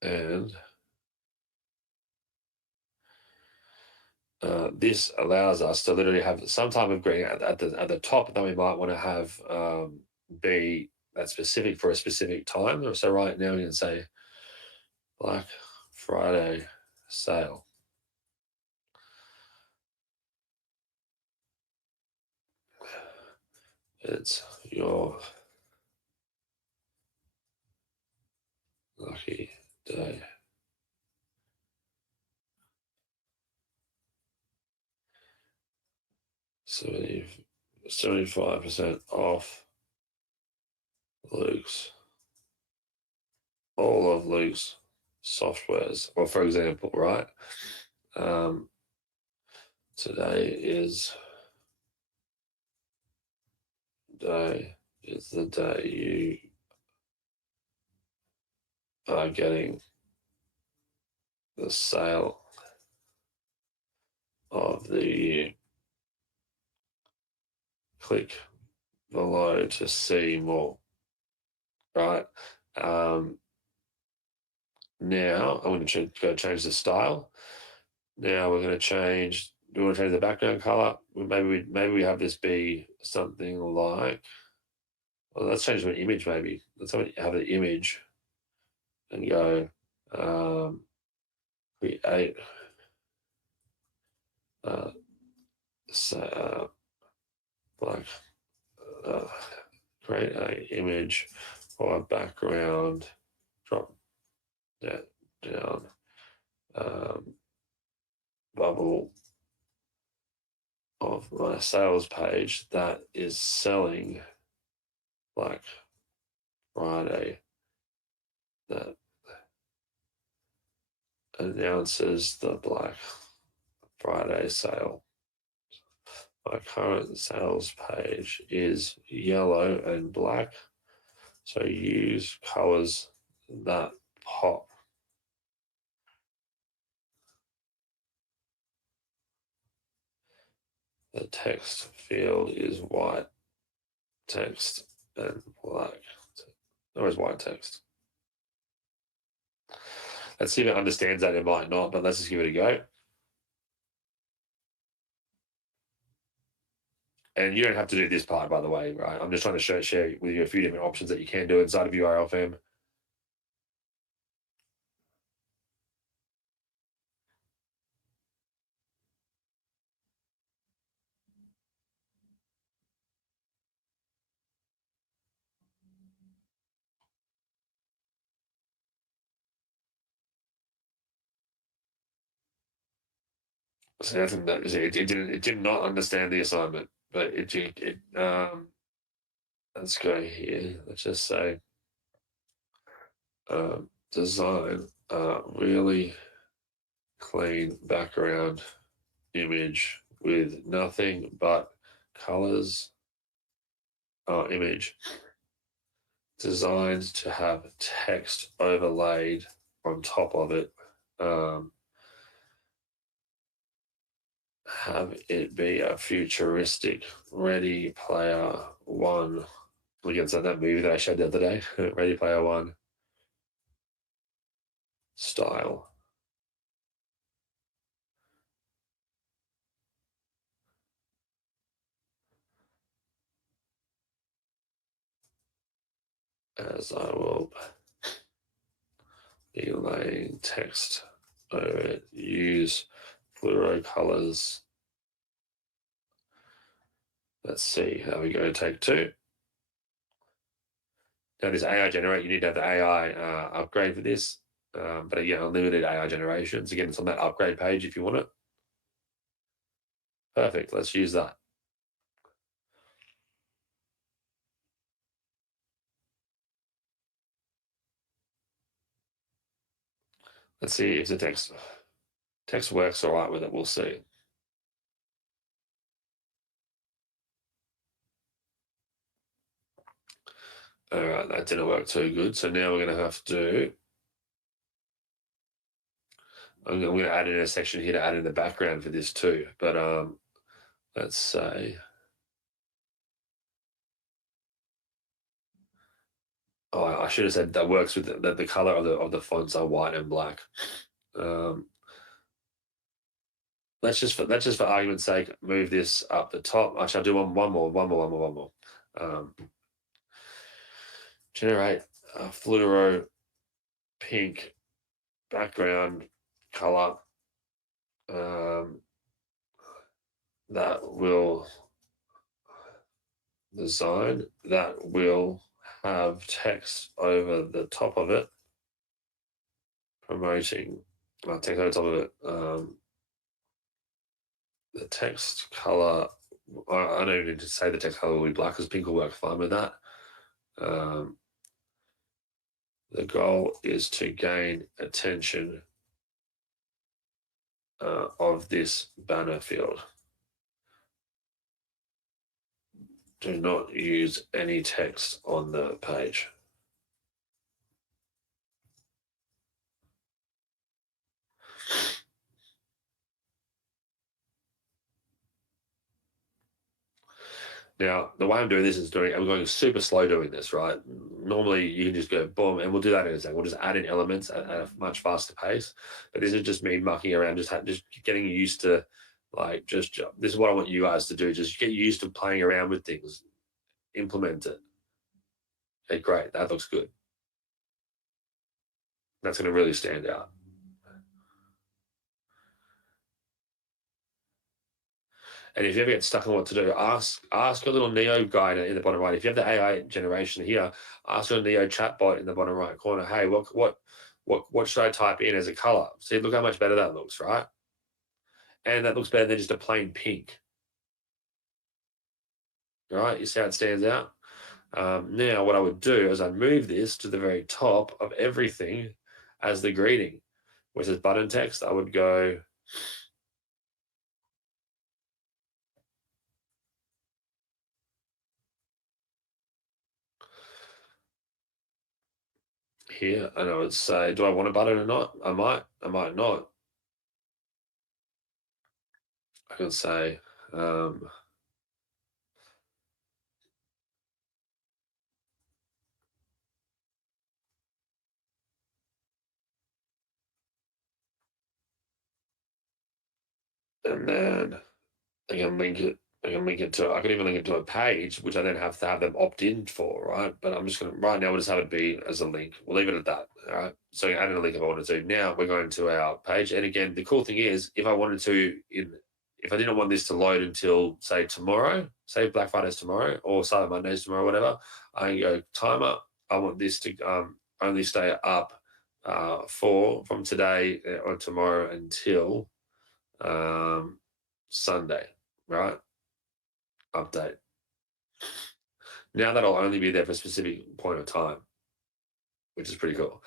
And this allows us to literally have some type of greeting at the top that we might want to have be that specific for a specific time. So right now we can say Black Friday sale. It's your lucky day. 75% off Luke's, all of Luke's softwares. Or for example, right? Today is the day you are getting the sale of the year. Click below to see more. Right. Now I'm going to go change the style. Now we're going to change. Do we want to change the background color? Maybe we have this be something like. Well, let's change to an image. Maybe let's have an image and go create. Like create an image or a background. Drop that down. Bubble of my sales page that is selling Black Friday, that announces the Black Friday sale. My current sales page is yellow and black, so use colors that pop. The text field is white text and black. There is white text. Let's see if it understands that. It might not, but let's just give it a go. And you don't have to do this part, by the way, right? I'm just trying to share with you a few different options that you can do inside of URLFam. So it did not understand the assignment, but let's go here. Let's just say design really clean background image with nothing but colors. Image designed to have text overlaid on top of it. Have it be a futuristic Ready Player One. Against that movie that I showed the other day, Ready Player One style. As I will be laying text over it. Use fluoro colors. Let's see how we go. Take two. Now, this AI generate, you need to have the AI upgrade for this. But again, unlimited AI generations. Again, it's on that upgrade page if you want it. Perfect. Let's use that. Let's see if the text works all right with it. We'll see. All right, that didn't work too good. So now we're going to have to. I'm going to add in a section here to add in the background for this too. But let's say. Oh, I should have said that works with the color of the fonts are white and black. Let's just for argument's sake move this up the top. Actually, I'll do one more. Generate a fluoro pink background color that will design that will have text over the top of it promoting text over the top of it. The text color, I don't even need to say the text color will be black because pink will work fine with that. The goal is to gain attention of this banner field. Do not use any text on the page. Now, the way I'm doing this is I'm going super slow doing this, right? Normally, you can just go boom, and we'll do that in a second. We'll just add in elements at a much faster pace. But this is just me mucking around, just getting used to, this is what I want you guys to do. Just get used to playing around with things, implement it. Okay, great. That looks good. That's going to really stand out. And if you ever get stuck on what to do, ask your little Neo guide in the bottom right. If you have the AI generation here, ask your Neo chatbot in the bottom right corner. Hey, what should I type in as a color? See, look how much better that looks, right? And that looks better than just a plain pink. All right, you see how it stands out? Now, what I would do is I'd move this to the very top of everything as the greeting, which is button text. I would go here, and I would say, do I want a button or not? I might not. I can say, and then I can link it. I can link it to. I can even link it to a page, which I then have to have them opt in for, right? But I'm just gonna right now. We'll just have it be as a link. We'll leave it at that. All right. So I can add in a link if I wanted to. Now we're going to our page, and again, the cool thing is, if I wanted to, if I didn't want this to load until say tomorrow, say Black Friday's tomorrow or Cyber Monday's tomorrow, whatever, I can go timer. I want this to only stay up from today or tomorrow until Sunday, right? Update. Now that'll only be there for a specific point of time, which is pretty cool.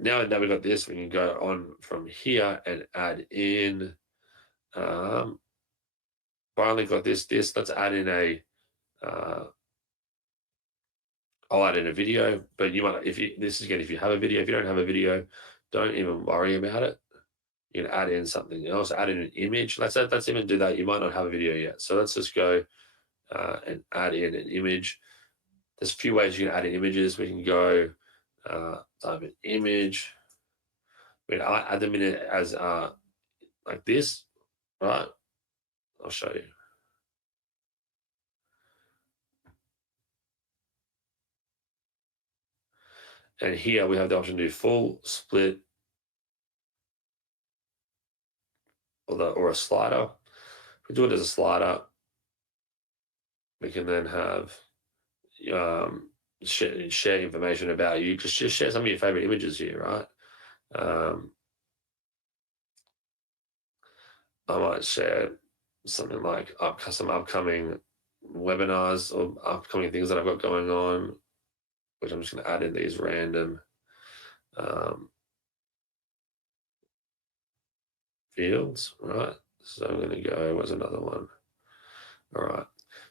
Now we've got this, we can go on from here and add in. Finally got this. Let's add in a. I'll add in a video, but you might if you this is again if you have a video. If you don't have a video, don't even worry about it. You can add in something else. Add in an image. Let's even do that. You might not have a video yet, so let's just go and add in an image. There's a few ways you can add in images. We can go type an image. I add them in it as like this, right? I'll show you. And here we have the option to do full, split, or a slider. If we do it as a slider, we can then have share information about you. Just share some of your favorite images here, right? I might share something like some upcoming webinars or upcoming things that I've got going on, which I'm just going to add in these random fields, right? So I'm going to go, where's another one? All right.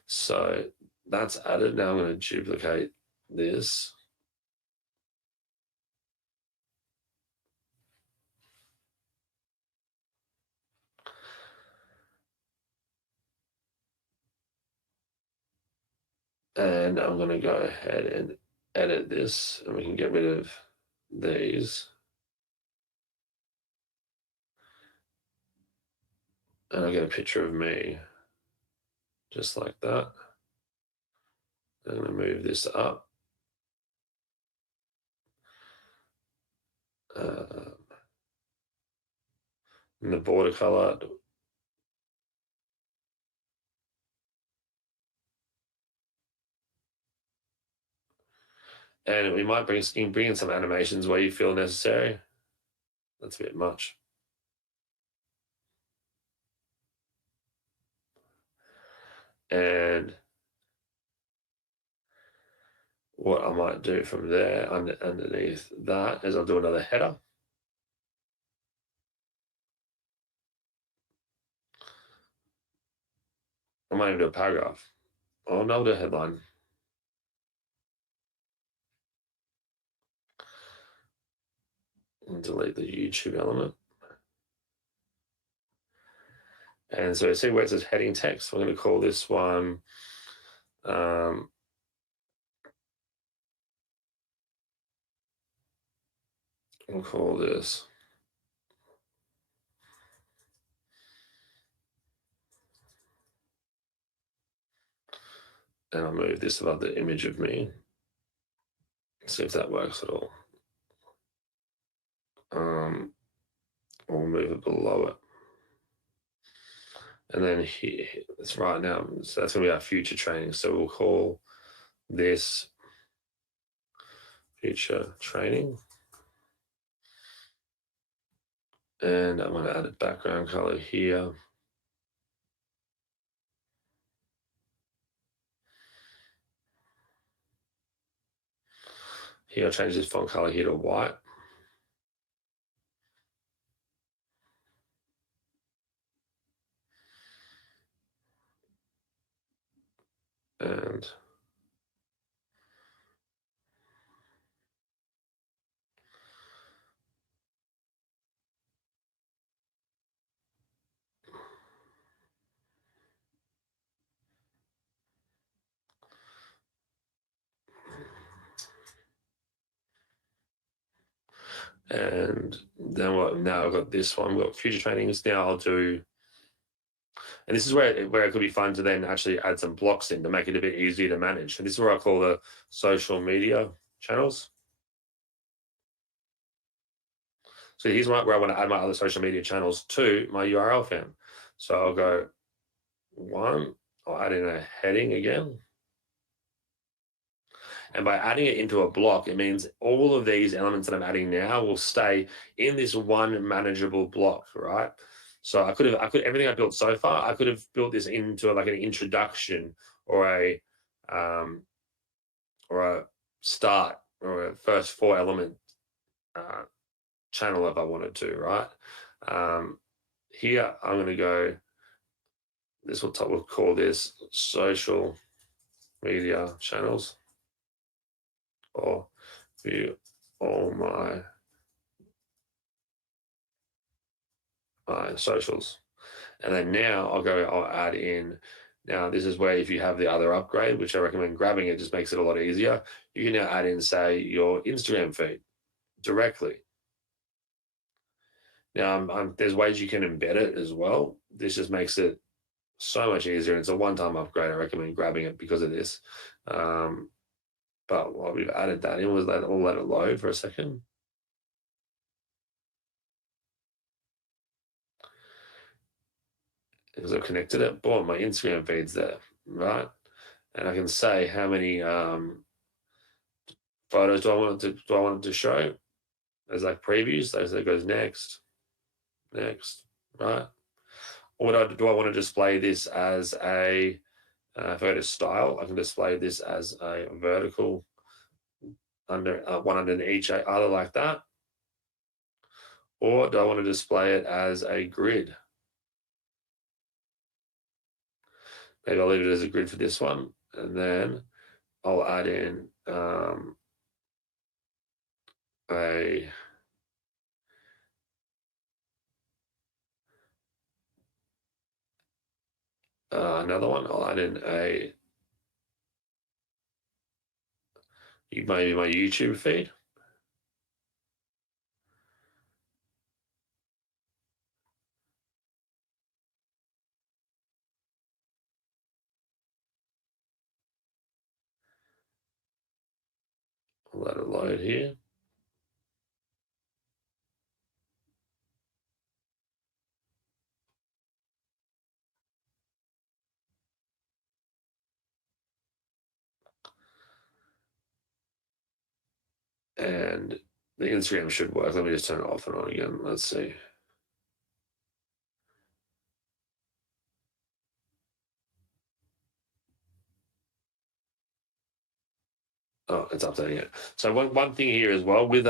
So that's added. Now I'm going to duplicate this. And I'm going to go ahead and edit this, and we can get rid of these. And I get a picture of me just like that. I'm going to move this up. And the border color. And we might bring in some animations where you feel necessary. That's a bit much. And what I might do from there underneath that is I'll do another header. I might even do a paragraph. Oh, no, I'll do a headline. And delete the YouTube element. And so see where it says heading text? We're going to call this one we'll call this and I'll move this above the image of me. See if that works at all. We'll move it below it. And then here, it's right now. So that's going to be our future training. So we'll call this future training. And I'm going to add a background color here. Here, I'll change this font color here to white. And then now I've got this one. We've got future trainings. Now I'll do And this is where it could be fun to then actually add some blocks in to make it a bit easier to manage. And this is where I call the social media channels. So here's where I want to add my other social media channels to my URLFam. So I'll go one, I'll add in a heading again. And by adding it into a block, it means all of these elements that I'm adding now will stay in this one manageable block, right? So I could everything I built so far, I could have built this into like an introduction or um, a start or a first 4 element uh, channel if I wanted to, right? Here I'm going to go. We'll call this social media channels, or view all my socials. And then now I'll add in. Now, this is where if you have the other upgrade, which I recommend grabbing, it just makes it a lot easier. You can now add in, say, your Instagram feed directly. Now, there's ways you can embed it as well. This just makes it so much easier. It's a one-time upgrade. I recommend grabbing it because of this. But while we've added that in, we'll let it load for a second. Because I've connected it, boom, my Instagram feed's there, right? And I can say how many photos do I want it to show as like previews. So it goes next, right? Or do I want to display this as a if I go to style, I can display this as a vertical under one under each other like that. Or do I want to display it as a grid? Maybe I'll leave it as a grid for this one, and then I'll add in a another one. I'll add in maybe my YouTube feed. I'll let it load here. And the Instagram should work. Let me just turn it off and on again. Let's see. Oh, it's updating it. So one thing here as well with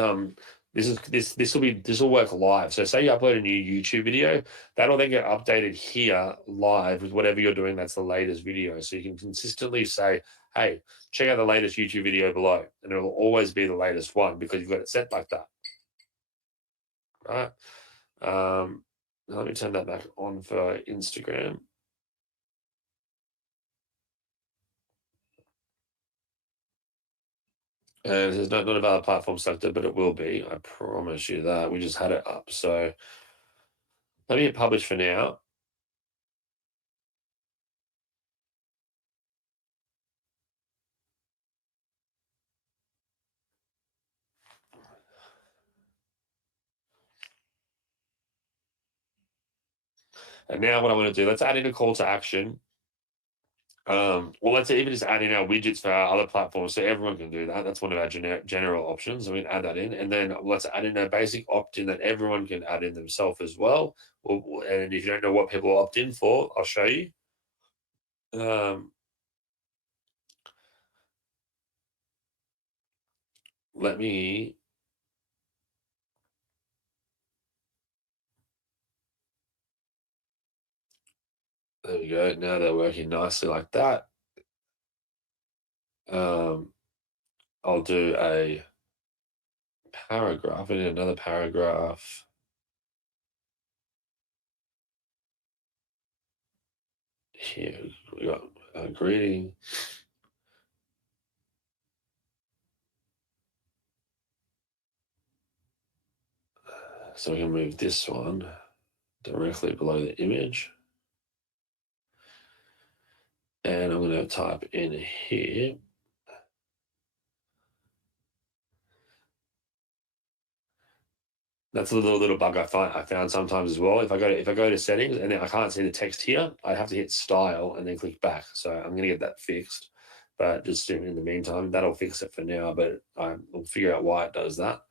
this will work live. So say you upload a new YouTube video, that'll then get updated here live with whatever you're doing. That's the latest video. So you can consistently say, hey, check out the latest YouTube video below. And it'll always be the latest one because you've got it set like that. Right. Let me turn that back on for Instagram. And there's not a valid platform selected, but it will be. I promise you that. We just had it up. So let me hit publish for now. And now what I want to do, let's add in a call to action. Well, let's even just add in our widgets for our other platforms so everyone can do that. That's one of our general options. I'm going to add that in. And then let's add in a basic opt-in that everyone can add in themselves as well. And if you don't know what people opt in for, I'll show you. Let me there we go. Now they're working nicely like that. I'll do a paragraph. I need another paragraph. Here we got a greeting. So we can move this one directly below the image. And I'm going to type in here. That's a little bug I found sometimes as well. If I go to settings and then I can't see the text here, I have to hit style and then click back. So I'm going to get that fixed. But just in the meantime, that'll fix it for now. But we'll figure out why it does that.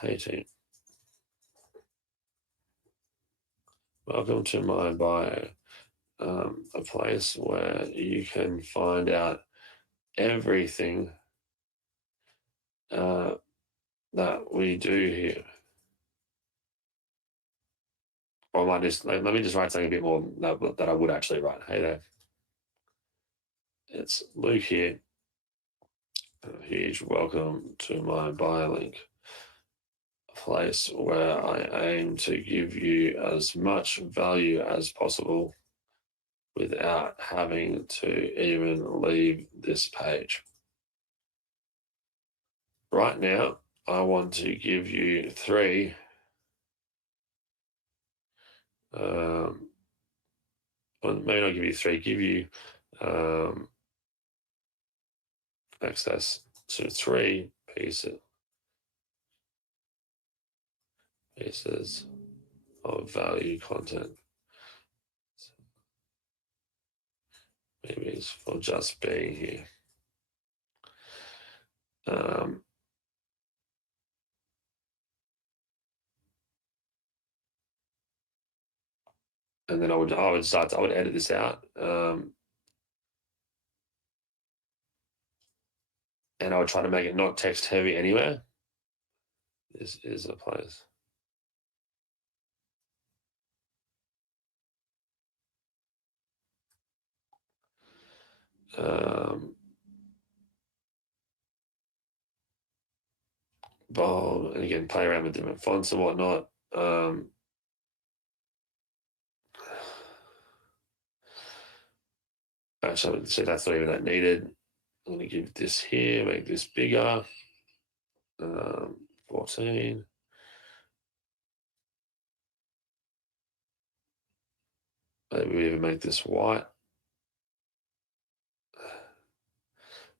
Hey team, welcome to my bio, a place where you can find out everything that we do here. Or I might just let me just write something a bit more that I would actually write. Hey there, it's Luke here. A huge welcome to my bio link, a place where I aim to give you as much value as possible without having to even leave this page. Right now, I want to give you 3 well, maybe not give you 3, give you access to 3 pieces of value content. Maybe it's for just being here. And then I would edit this out. And I would try to make it not text heavy anywhere. This is a place. Bold, and again, play around with different fonts and whatnot. Actually, so that's not even that needed. I'm going to give this here, make this bigger. 14. Maybe we even make this white.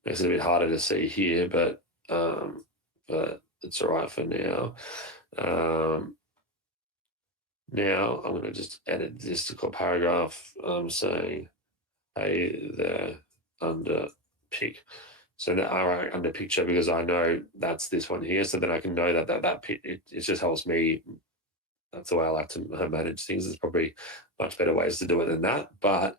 Makes it a bit harder to see here, but it's all right for now. Now I'm going to just edit this to call paragraph saying, hey there, under pic. So that I write under picture because I know that's this one here. So then I can know that it just helps me. That's the way I like to manage things. There's probably much better ways to do it than that. But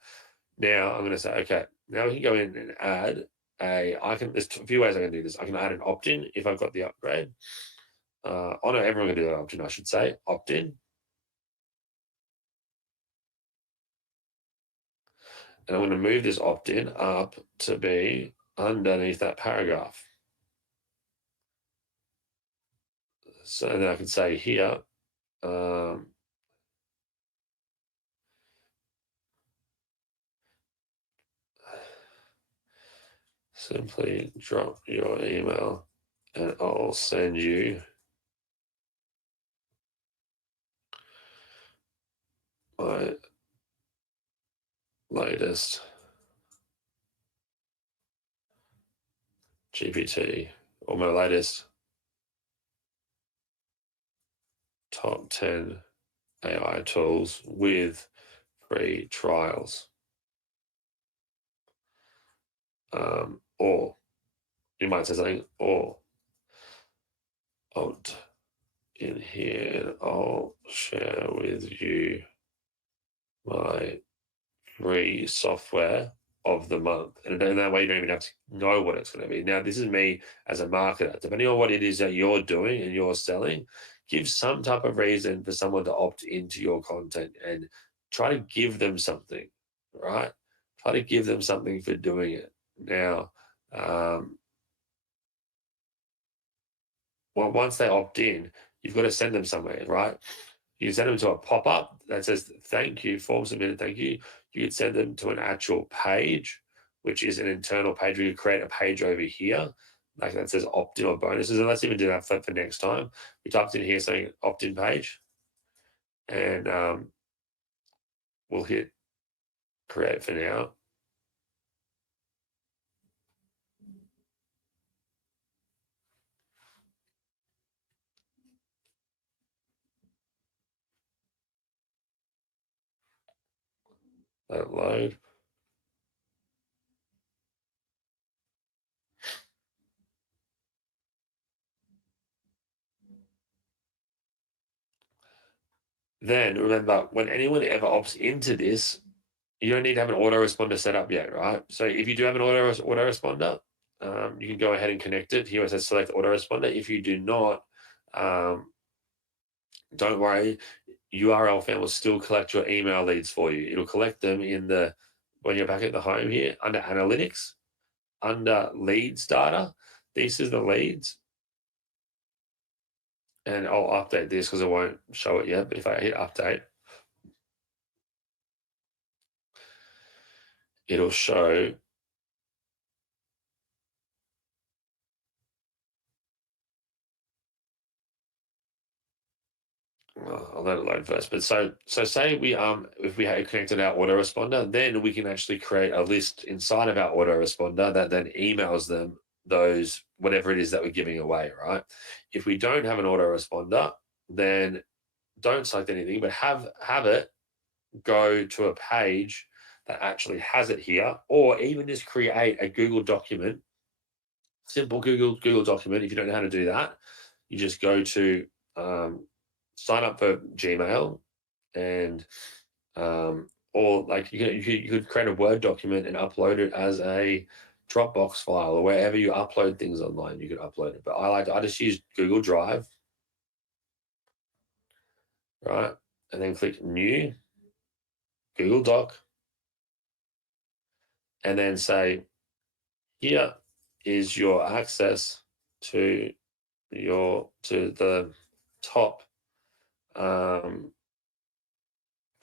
now I'm going to say, okay, now we can go in and add there's a few ways I can do this. I can add an opt-in if I've got the upgrade. Oh no, everyone can do that opt-in, I should say. Opt-in. And I'm going to move this opt-in up to be underneath that paragraph. So then I can say here, simply drop your email and I'll send you my latest GPT or my latest top 10 AI tools with free trials. Or you might say something, or opt in here and I'll share with you my free software of the month. And then that way you don't even have to know what it's going to be. Now, this is me as a marketer. Depending on what it is that you're doing and you're selling, give some type of reason for someone to opt into your content and try to give them something, right? Try to give them something for doing it. Now, well, once they opt in, you've got to send them somewhere, right? You can send them to a pop-up that says, thank you, form submitted, thank you. You could send them to an actual page, which is an internal page. We could create a page over here, like that says opt-in or bonuses. And let's even do that for next time. We typed in here saying opt-in page, and we'll hit Create for now. Let it load. Then remember, when anyone ever opts into this, you don't need to have an autoresponder set up yet, right? So if you do have an autoresponder, you can go ahead and connect it. Here it says select autoresponder. If you do not, don't worry. URLFam will still collect your email leads for you. It'll collect them when you're back at the home here under analytics, under leads data. This is the leads. And I'll update this because I won't show it yet. But if I hit update, it'll show I'll let it load first. But so say we if we had connected our autoresponder, then we can actually create a list inside of our autoresponder that then emails them those whatever it is that we're giving away, right? If we don't have an autoresponder, then don't select anything, but have it go to a page that actually has it here, or even just create a Google document, simple Google document. If you don't know how to do that, you just go to sign up for Gmail, and or like you could create a Word document and upload it as a Dropbox file or wherever you upload things online. You could upload it, but I just use Google Drive, right? And then click New Google Doc, and then say, here is your access to the top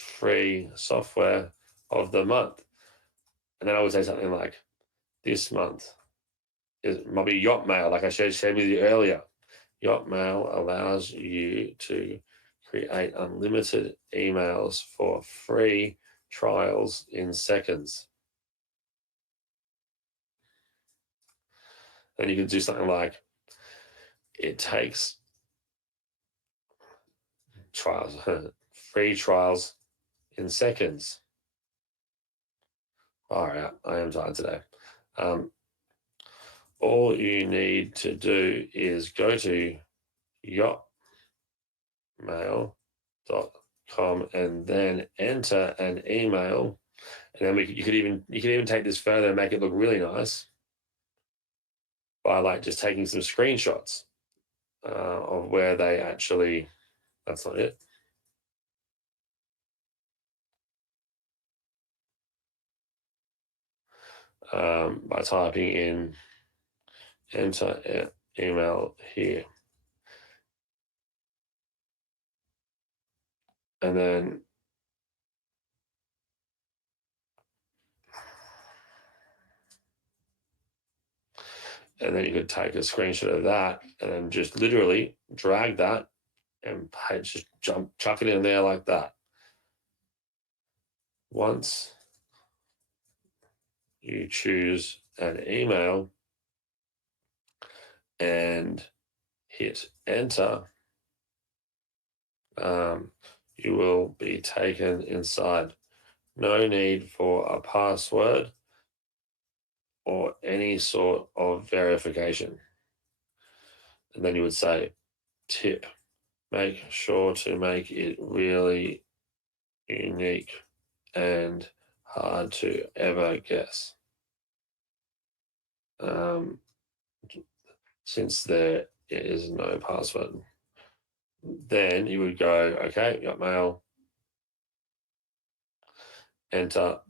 free software of the month. And then I would say something like, this month is might be Yotmail, like I shared with you earlier. Yotmail allows you to create unlimited emails for free trials in seconds. And you can do something like, it takes trials, free trials in seconds. All right, I am tired today. All you need to do is go to yotmail.com and then enter an email. And then you could even take this further and make it look really nice by like just taking some screenshots of where they actually. That's not it. By typing in enter email here. And then you could take a screenshot of that and then just literally drag that and just chuck it in there like that. Once you choose an email and hit enter, you will be taken inside. No need for a password or any sort of verification. And then you would say, tip, make sure to make it really unique and hard to ever guess. Since there is no password. Then you would go, okay, got mail, enter,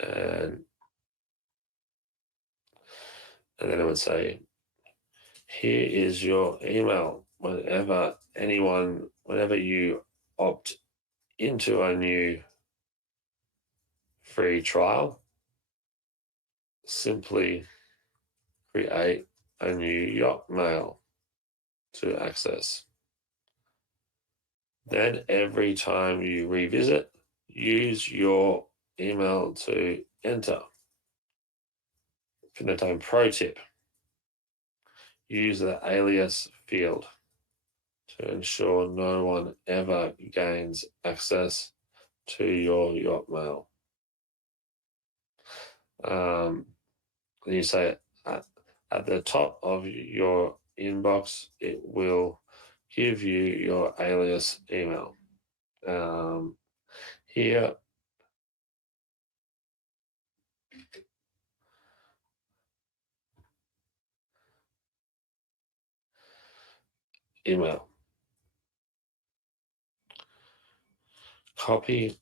and then it would say, here is your email. Whenever you opt into a new free trial, simply create a new Yotmail to access. Then every time you revisit, use your email to enter. Finna time pro tip. Use the alias field to ensure no one ever gains access to your Yotmail. You say at the top of your inbox, it will give you your alias email. Here, email. Copy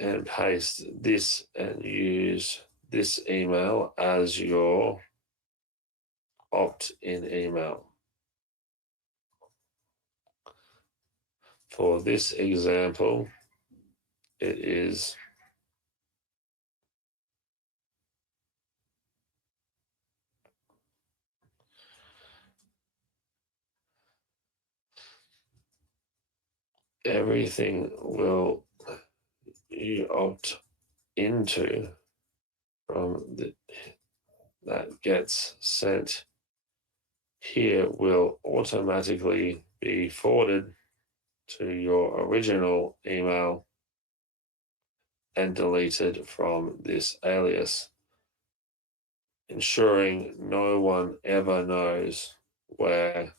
and paste this and use this email as your opt-in email. For this example, it is everything will you opt into from that gets sent here will automatically be forwarded to your original email and deleted from this alias, ensuring no one ever knows where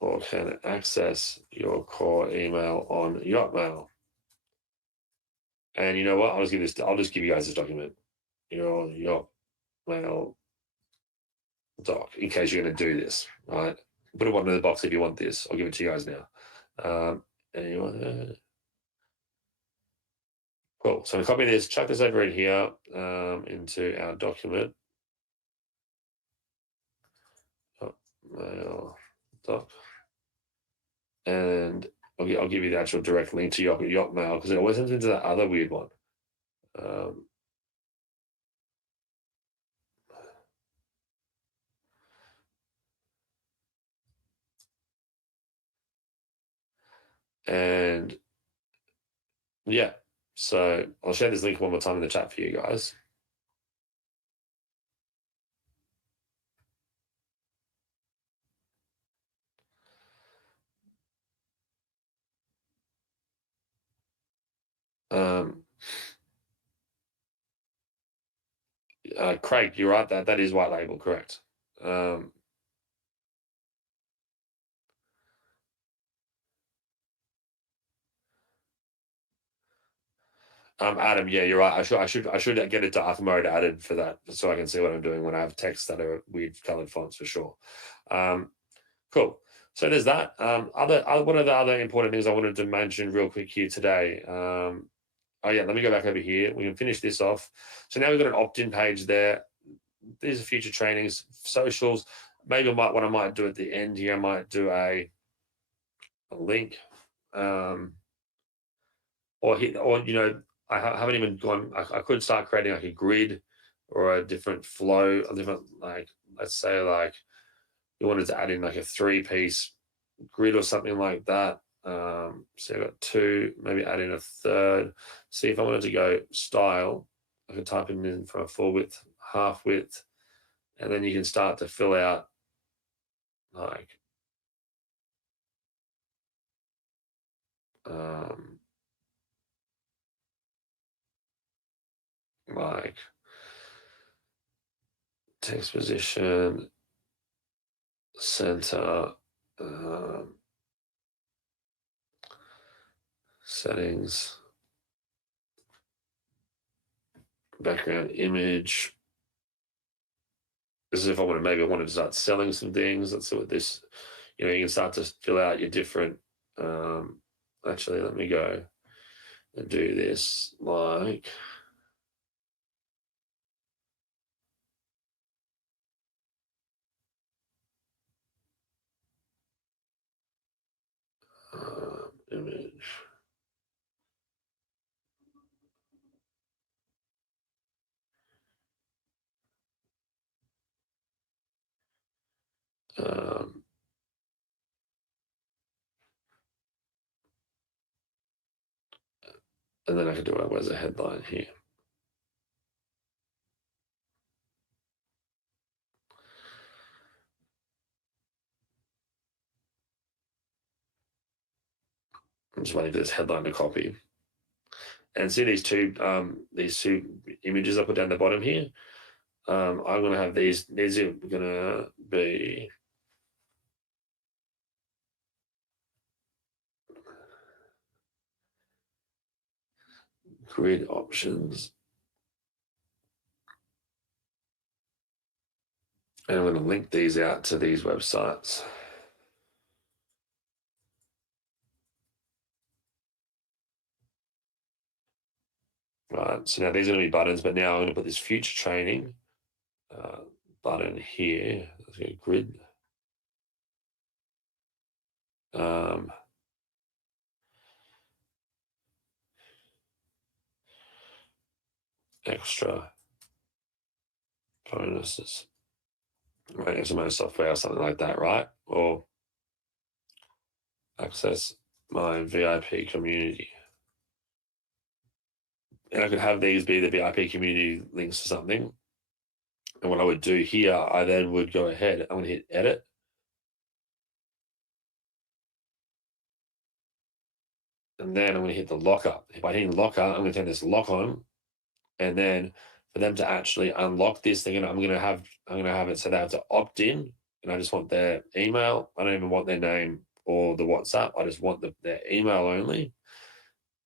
or can access your core email on Yotmail. And you know what? I'll just give you guys this document, your Yotmail doc, in case you're going to do this, right? Put it one in the box if you want this. I'll give it to you guys now. Anyone? Cool. So copy this, chuck this over in here into our document. Mail doc. And I'll give you the actual direct link to your Yotmail because it always sends into that other weird one. And yeah, so I'll share this link one more time in the chat for you guys. Craig, you're right. That is white label, correct? Adam, yeah, you're right. I should get a dark mode added for that so I can see what I'm doing when I have text that are weird colored fonts for sure. Cool. So there's that. One of the other important things I wanted to mention real quick here today. Oh yeah, let me go back over here. We can finish this off. So now we've got an opt-in page there. These are future trainings, socials. Maybe what I might do at the end here, I might do a link. Or you know, I haven't even gone. I could start creating like a grid or a different flow, a different like let's say like you wanted to add in like a 3-piece grid or something like that. So I've got 2, maybe add in a third. See if I wanted to go style, I could type in for a full width, half width, and then you can start to fill out like like text position, center, settings, background image. This is if I wanted to start selling some things. Let's see what this, you can start to fill out your different, actually, let me go and do this like, image. And then I can do it as a headline here. I'm just waiting for this headline to copy. And see these two images I put down the bottom here. I'm going to have these. These are going to be grid options. And I'm going to link these out to these websites. Right, so now these are going to be buttons, but now I'm going to put this future training button here. Let's go grid. Extra bonuses. Right, SMS software or something like that, right? Or access my VIP community. And I could have these be the VIP community links to something. And what I would do here, I then would go ahead, I'm going to hit edit. And then I'm going to hit the locker. By hitting locker, I'm going to turn this lock on. And then for them to actually unlock this, I'm going to have it so they have to opt in. And I just want their email. I don't even want their name or the WhatsApp. I just want their email only.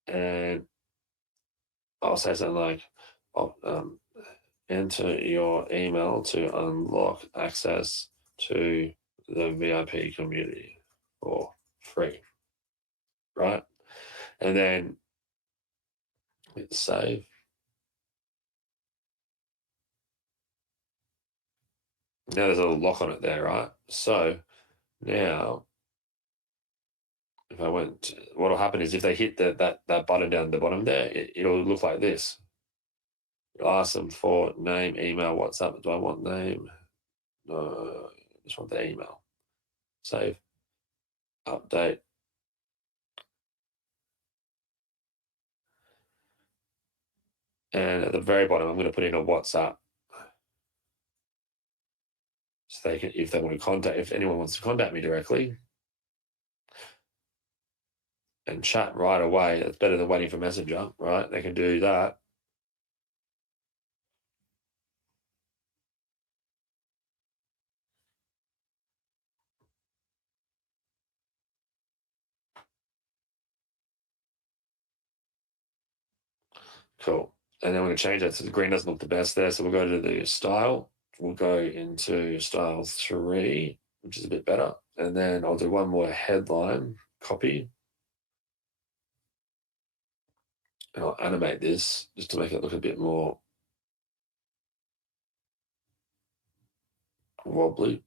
And I'll say something like, enter your email to unlock access to the VIP community for free, right? And then hit save. Now there's a little lock on it there, right? So now, if I went, what'll happen is if they hit that button down the bottom there, it'll look like this. It'll ask them for name, email, WhatsApp. Do I want name? No, I just want the email. Save, update. And at the very bottom, I'm going to put in a WhatsApp. So they can, if anyone wants to contact me directly and chat right away, it's better than waiting for Messenger, right? They can do that. Cool. And then we're going to change that so the green doesn't look the best there. So we'll go to the style. We'll go into style 3, which is a bit better. And then I'll do one more headline copy. And I'll animate this just to make it look a bit more wobbly.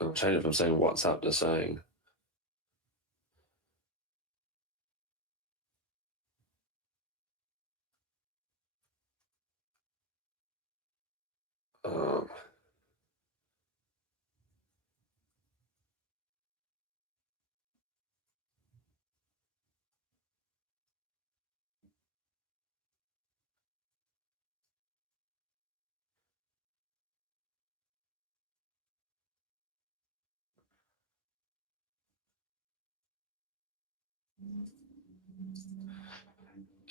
I'll change it from saying WhatsApp to saying um,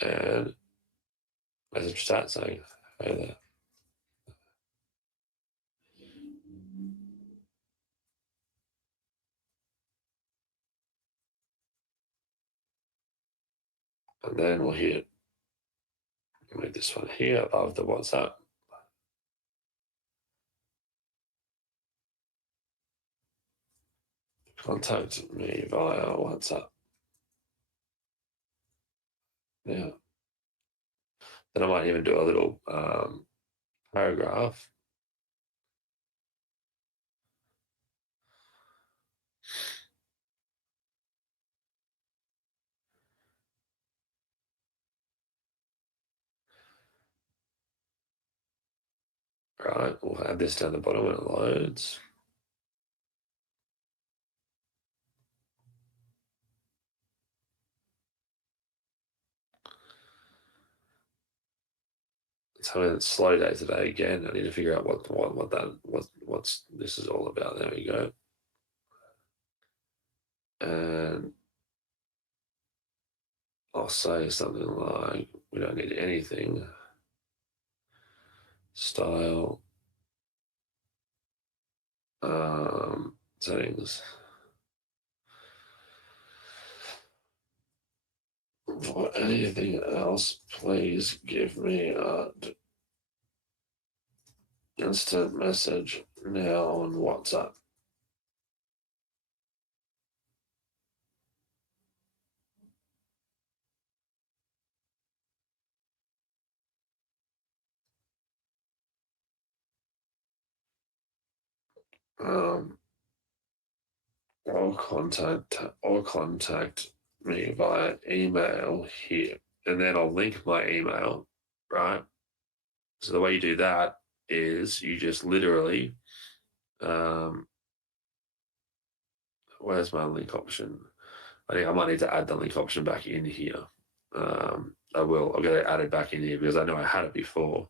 and message chat saying, hey there. And then we'll hit, make this one here above the WhatsApp. Contact me via WhatsApp. Yeah. Then I might even do a little paragraph. Right, we'll add this down the bottom when it loads. It's having a slow day today again. I need to figure out what's this is all about. There we go. And I'll say something like, we don't need anything. Style. Settings. For anything else, please give me instant message now on WhatsApp. Or contact me via email here, and then I'll link my email, right? So the way you do that is you just literally, where's my link option? I think I might need to add the link option back in here. I will. I'll get it added back in here because I know I had it before.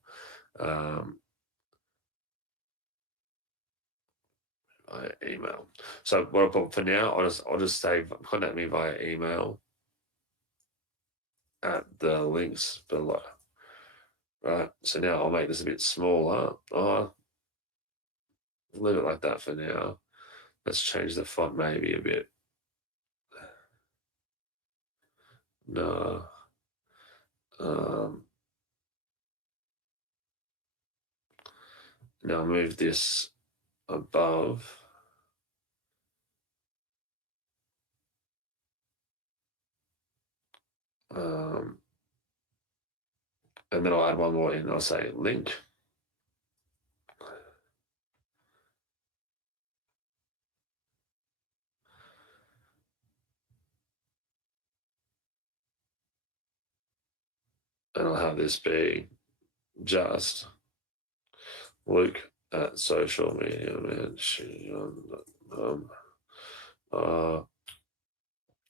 Via email. So what I'll put for now, I'll just say contact me via email at the links below. Right. So now I'll make this a bit smaller. Leave it like that for now. Let's change the font maybe a bit. No. Now move this above. And then I'll add one more in. I'll say link. And I'll have this be just Luke at social media mention.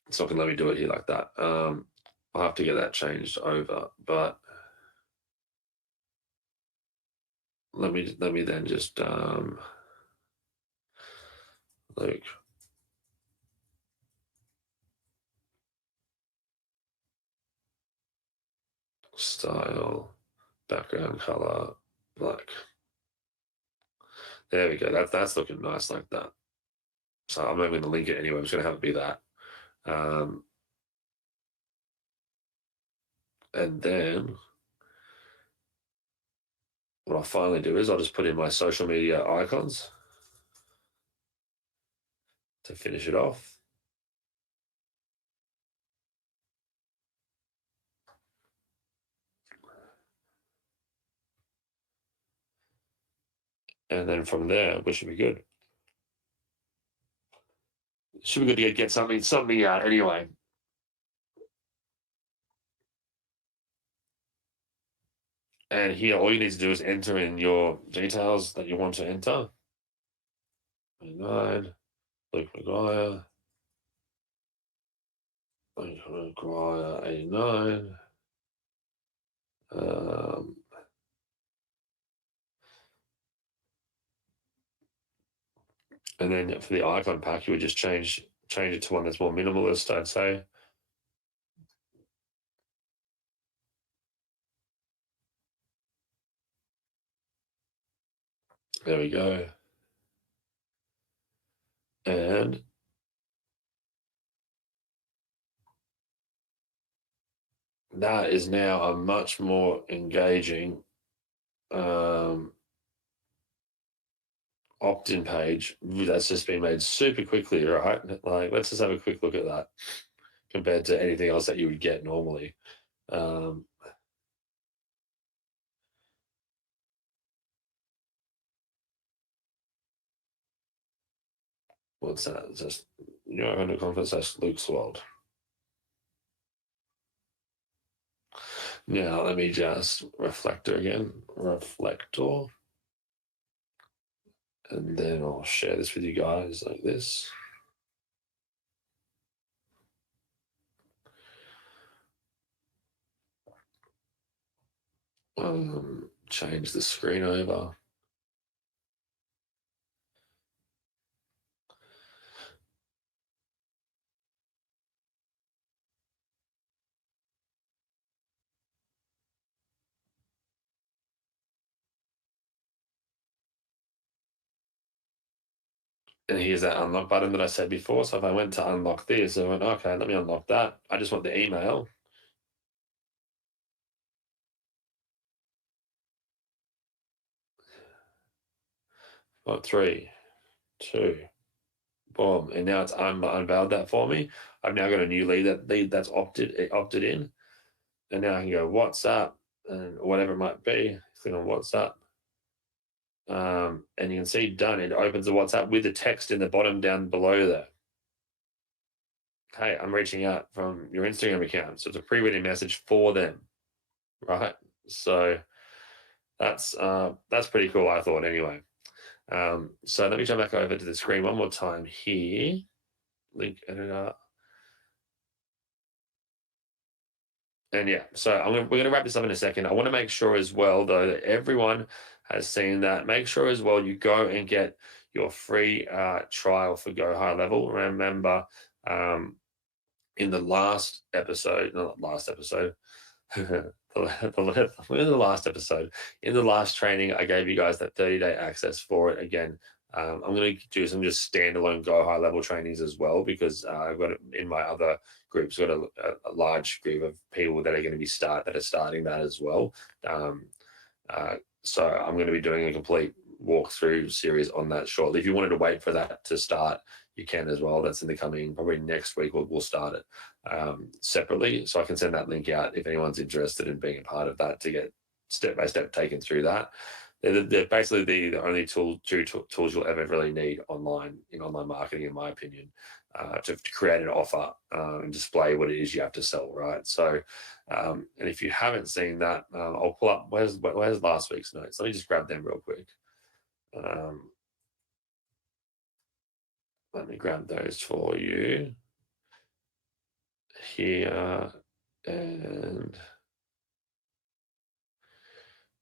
It's not gonna let me do it here like that. I'll have to get that changed over, but let me then just Luke style background color black. There we go. That's looking nice like that. So I'm not going to link it anyway. I'm just going to have it be that. And then what I'll finally do is I'll just put in my social media icons to finish it off. And then from there, we should be good. Should be good to get something out anyway. And here, all you need to do is enter in your details that you want to enter. 9, Luke McGuire, 89. And then for the icon pack, you would just change it to one that's more minimalist, I'd say. There we go. And that is now a much more engaging opt-in page that's just been made super quickly, right? Like, let's just have a quick look at that compared to anything else that you would get normally. What's that? Just under conference, that's Luke's world. Now let me just reflector again. Reflector. And then I'll share this with you guys like this. change the screen over. And here's that unlock button that I said before. So if I went to unlock this, I went, okay, let me unlock that. I just want the email. Oh, 3, 2, boom. And now it's unveiled that for me. I've now got a new lead that's opted in. And now I can go WhatsApp and whatever it might be. Click on WhatsApp. And you can see done. It opens the WhatsApp with the text in the bottom down below there. Hey, I'm reaching out from your Instagram account. So it's a pre-written message for them, right? So that's pretty cool, I thought, anyway. So let me jump back over to the screen one more time here. Link editor. And yeah, so we're going to wrap this up in a second. I want to make sure as well, though, that everyone has seen that. Make sure as well you go and get your free trial for Go High Level. Remember, in the last episode, not last episode, in the last training, I gave you guys that 30-day access for it. Again, I'm going to do some just standalone Go High Level trainings as well, because I've got it in my other groups, got a large group of people that are going to be starting that as well. So I'm going to be doing a complete walkthrough series on that shortly. If you wanted to wait for that to start, you can as well. That's in the coming, probably next week. We'll start it separately, so I can send that link out if anyone's interested in being a part of that to get step by step taken through that. They're basically the only two tools you'll ever really need online in online marketing, in my opinion, to create an offer and display what it is you have to sell, right? So, and if you haven't seen that, I'll pull up where's last week's notes. Let me just grab them real quick. Let me grab those for you here. And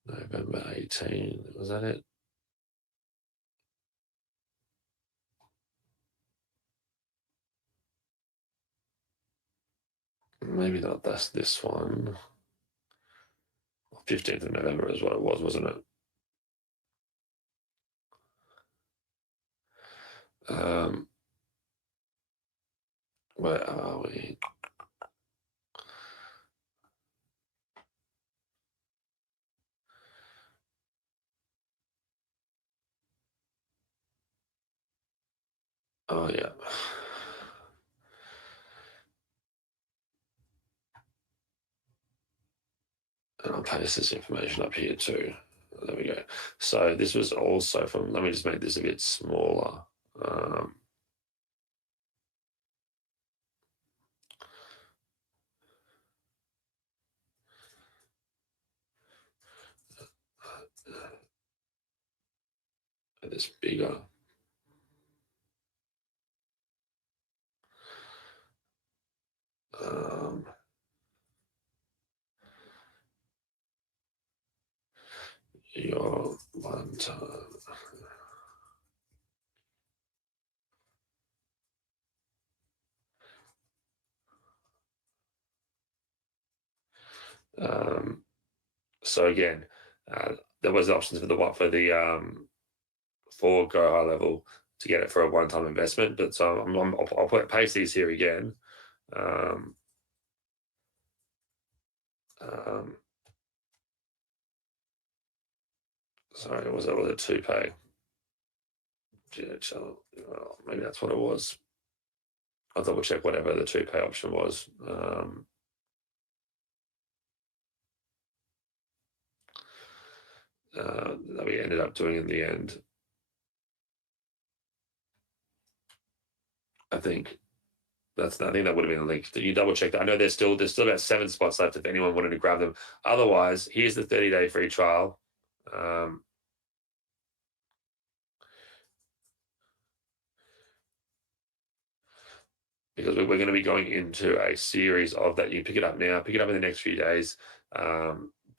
November 18, was that it? Maybe not. That's this one. 15th of November is what it was, wasn't it? Where are we? Oh, yeah. And I'll paste this information up here too. There we go. So this was also from, let me just make this a bit smaller. This bigger. Your one time. So again, there was options for for Go High Level to get it for a one-time investment, but so I'll paste these here again. Sorry, was that with a 2-pay? GHL, maybe that's what it was. I'll double check whatever the 2-pay option was. That we ended up doing in the end. I think that would have been a link. You double check that. I know there's still about 7 spots left if anyone wanted to grab them. Otherwise, here's the 30-day free trial. Because we're going to be going into a series of that. You pick it up now, pick it up in the next few days.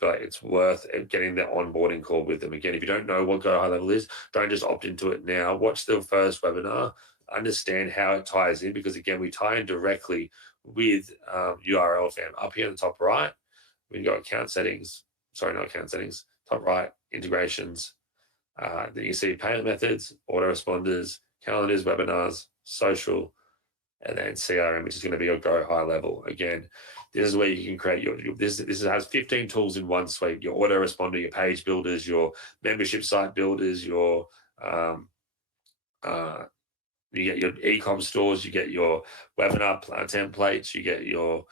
but it's worth getting the onboarding call with them. Again, if you don't know what Go High Level is, don't just opt into it now. Watch the first webinar, understand how it ties in, because again, we tie in directly with URLFam. Up here in the top right, we've got account settings. Sorry, not account settings. Top right, integrations. Then you see payment methods, autoresponders, calendars, webinars, social, and then CRM, which is going to be your Go High Level. Again, this is where you can create this has 15 tools in one suite: your autoresponder, your page builders, your membership site builders, your you get your e-com stores, you get your webinar templates, you get your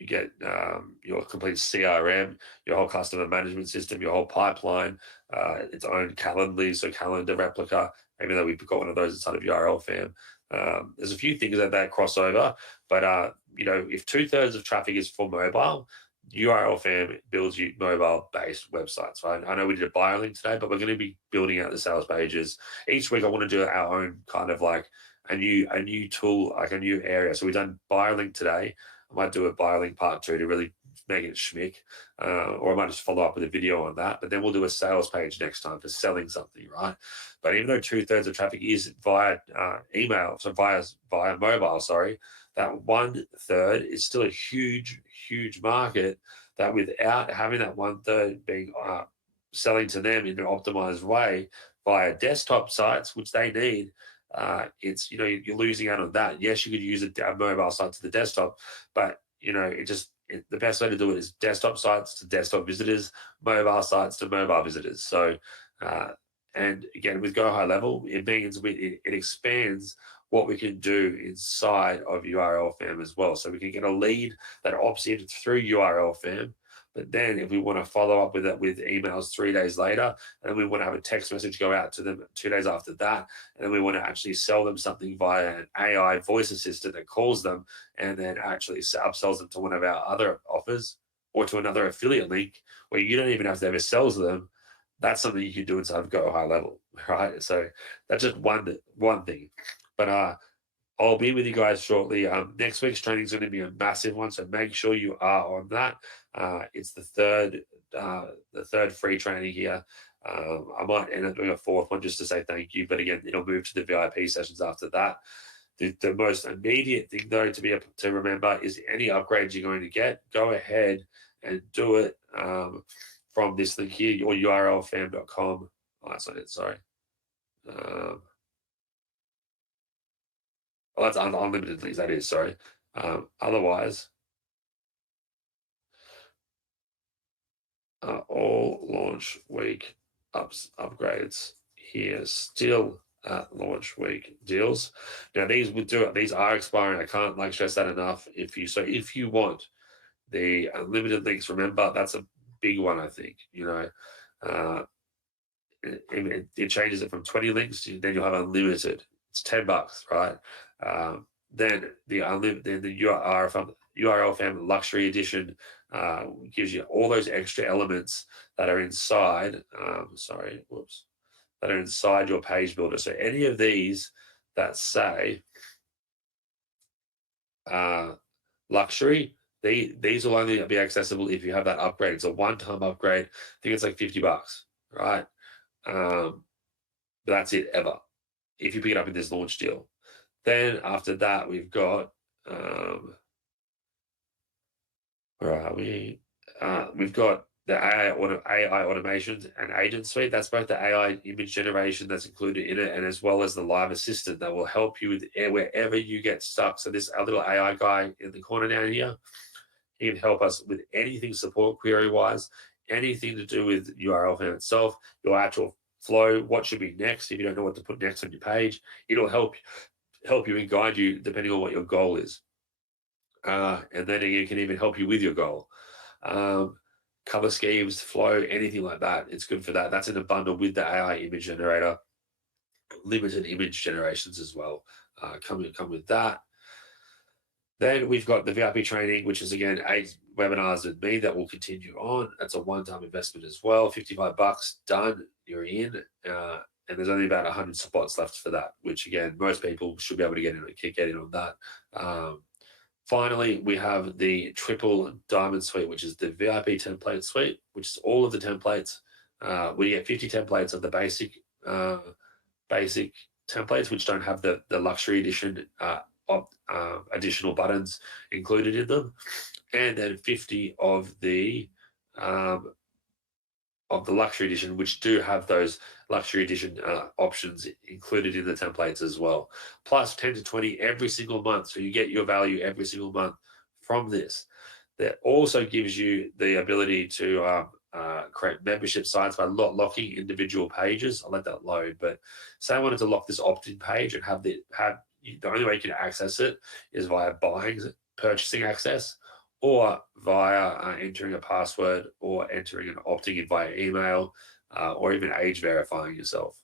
your complete CRM, your whole customer management system, your whole pipeline, its own Calendly, so calendar replica. Maybe that we've got one of those inside of URLFam. There's a few things that crossover, but if 2/3 of traffic is for mobile, URLFam builds you mobile-based websites. Right? I know we did a bio link today, but we're going to be building out the sales pages each week. I want to do our own kind of like a new tool, like a new area. So we've done bio link today. I might do a bio link part 2 to really make it schmick, or I might just follow up with a video on that. But then we'll do a sales page next time for selling something, right? But even though 2/3 of traffic is via email, so via mobile, sorry, that 1/3 is still a huge, huge market that without having that 1/3 being selling to them in an optimized way via desktop sites, which they need, it's you're losing out on that. Yes, you could use a mobile site to the desktop, but the best way to do it is desktop sites to desktop visitors, mobile sites to mobile visitors. So, and again, with Go High Level, it means it expands what we can do inside of URLFam as well. So we can get a lead that opts in through URLFam. But then if we want to follow up with it with emails 3 days later, and we want to have a text message go out to them 2 days after that, and then we want to actually sell them something via an AI voice assistant that calls them and then actually upsells them to one of our other offers or to another affiliate link where you don't even have to ever sell to them, that's something you can do inside of Go High Level, right? So that's just one thing. But I'll be with you guys shortly. Next week's training is going to be a massive one, so make sure you are on that. It's the third free training here. I might end up doing a fourth one just to say thank you, but again, it'll move to the VIP sessions after that. The most immediate thing, though, to remember is any upgrades you're going to get, go ahead and do it from this link here, or urlfam.com. Oh, that's not it, sorry. Well, that's unlimited links, that is, sorry. Otherwise, all launch week upgrades here still at launch week deals. Now these are expiring. I can't stress that enough. If you want the unlimited links, remember that's a big one. I think it changes it from 20 links to then you'll have unlimited. It's $10, right? Then the URLFam Luxury Edition gives you all those extra elements that are inside. That are inside your page builder. So any of these that say luxury, these will only be accessible if you have that upgrade. It's a one-time upgrade. I think it's like $50, right? But that's it ever if you pick it up in this launch deal. Then after that, we've got where are we? We've got the AI automations and agent suite. That's both the AI image generation that's included in it, and as well as the live assistant that will help you with wherever you get stuck. So this little AI guy in the corner down here, he can help us with anything support query wise, anything to do with URLFam itself, your actual flow, what should be next. If you don't know what to put next on your page, it'll help you and guide you depending on what your goal is. And then it can even help you with your goal. Color schemes, flow, anything like that. It's good for that. That's in a bundle with the AI image generator, limited image generations as well. Come with that. Then we've got the VIP training, which is again 8 webinars with me that will continue on. That's a one-time investment as well. $55 done, you're in. And there's only about 100 spots left for that, which again, most people should be able to get in on that. Finally, we have the triple diamond suite, which is the VIP template suite, which is all of the templates. We get 50 templates of the basic templates, which don't have the luxury edition additional buttons included in them, and then 50 of the luxury edition, which do have those luxury edition options included in the templates as well. Plus 10 to 20 every single month. So you get your value every single month from this. That also gives you the ability to create membership sites by locking individual pages. I'll let that load. But say I wanted to lock this opt-in page and have the only way you can access it is via purchasing access, or via entering a password, or entering and opting in via email, or even age verifying yourself.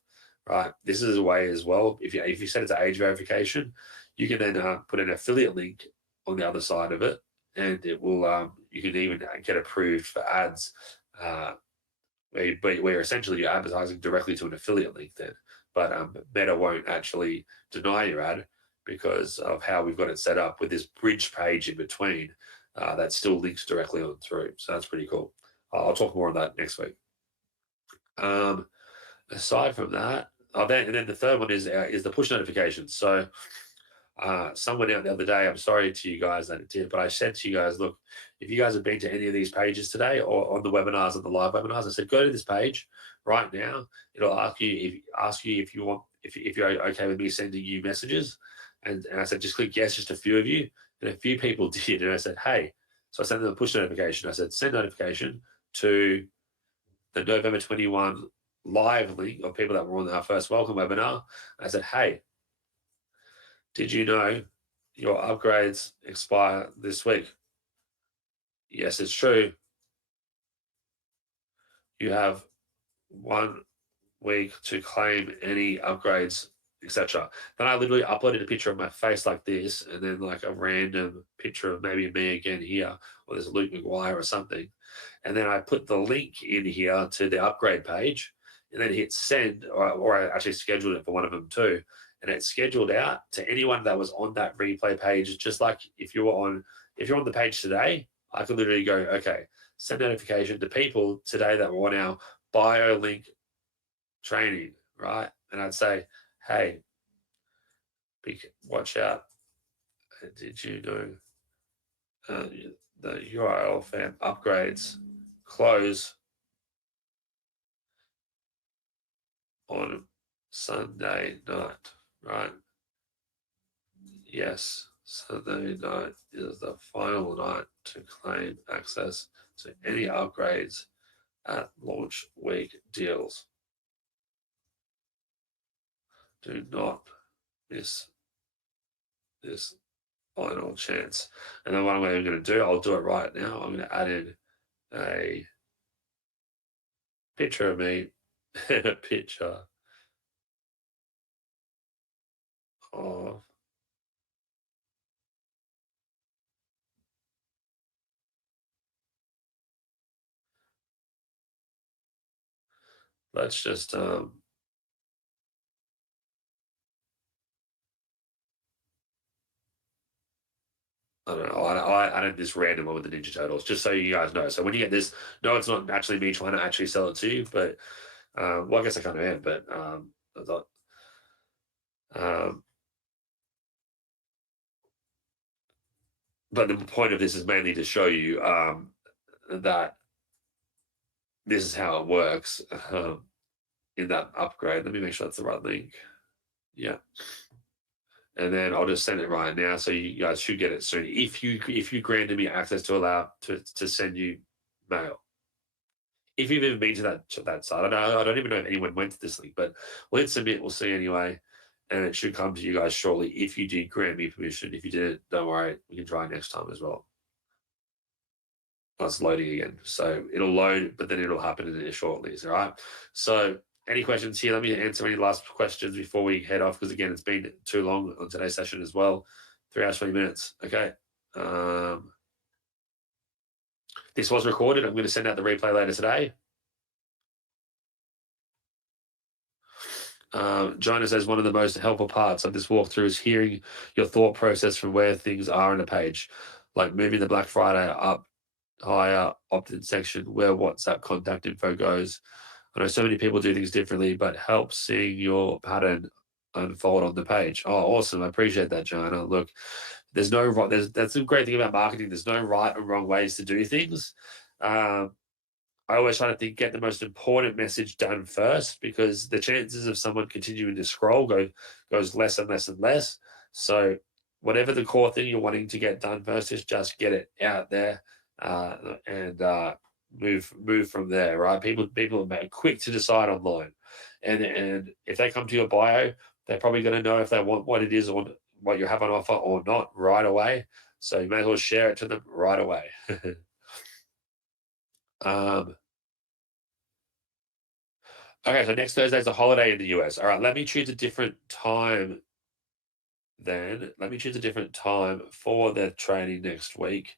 Right. This is a way as well. If you set it to age verification, you can then put an affiliate link on the other side of it, and it will. You can even get approved for ads, where essentially you're advertising directly to an affiliate link then. But Meta won't actually deny your ad because of how we've got it set up with this bridge page in between that still links directly on through. So that's pretty cool. I'll talk more on that next week. Aside from that, and then the third one is the push notifications. So someone out the other day, I'm sorry to you guys that it did, but I said to you guys, look, if you guys have been to any of these pages today or on the webinars, on the live webinars, I said, go to this page right now. It'll ask you if you want, if you're okay with me sending you messages. And I said, just click yes, just a few of you. And a few people did. And I said, hey, so I sent them a push notification. I said, send notification to the November 21 live link of people that were on our first welcome webinar. I said, hey, did you know your upgrades expire this week? Yes, it's true. You have 1 week to claim any upgrades, etc. Then I literally uploaded a picture of my face like this, and then like a random picture of maybe me again here, or there's Luke McGuire or something. And then I put the link in here to the upgrade page, and then hit send, or I actually scheduled it for one of them too. And it's scheduled out to anyone that was on that replay page. Just like if you're on the page today, I could literally go, okay, send notification to people today that were on our bio link training, right? And I'd say, hey, watch out. Did you know the URLFam upgrades close on Sunday night, right? Yes, Sunday night is the final night to claim access to any upgrades at launch week deals. Do not miss this final chance. And then what I'm going to do, I'll do it right now. I'm going to add in a picture of me and a picture of let's just I don't know. I did this random one with the Ninja Turtles, just so you guys know. So when you get this, no, it's not actually me trying to actually sell it to you, but well, I guess I kind of am, but I thought, but the point of this is mainly to show you that this is how it works in that upgrade. Let me make sure that's the right link. Yeah. And then I'll just send it right now, so you guys should get it soon. If you granted me access to allow to send you mail, if you've even been to that site, I don't even know if anyone went to this link, but let's submit. We'll see anyway, and it should come to you guys shortly. If you did grant me permission, if you didn't, don't worry, we can try next time as well. Oh, it's loading again, so it'll load, but then it'll happen in there shortly. All right. So any questions here? Let me answer any last questions before we head off, because again, it's been too long on today's session as well. 3 hours, 20 minutes. Okay. This was recorded. I'm going to send out the replay later today. Jonah says one of the most helpful parts of this walkthrough is hearing your thought process from where things are on a page, like moving the Black Friday up higher, opt-in section where WhatsApp contact info goes. I know so many people do things differently, but helps seeing your pattern unfold on the page. Oh, awesome! I appreciate that, Jonah. Look, there's no right. That's a great thing about marketing. There's no right or wrong ways to do things. Um, I always try to think get the most important message done first because the chances of someone continuing to scroll goes less and less and less. So whatever the core thing you're wanting to get done first is just get it out there and move from there. Right? People are quick to decide online, and if they come to your bio, they're probably going to know if they want what it is or what you have on offer or not right away. So you may as well share it to them right away. um, Okay, so next Thursday is a holiday in the US. All right, let me choose a different time then. Let me choose a different time for the training next week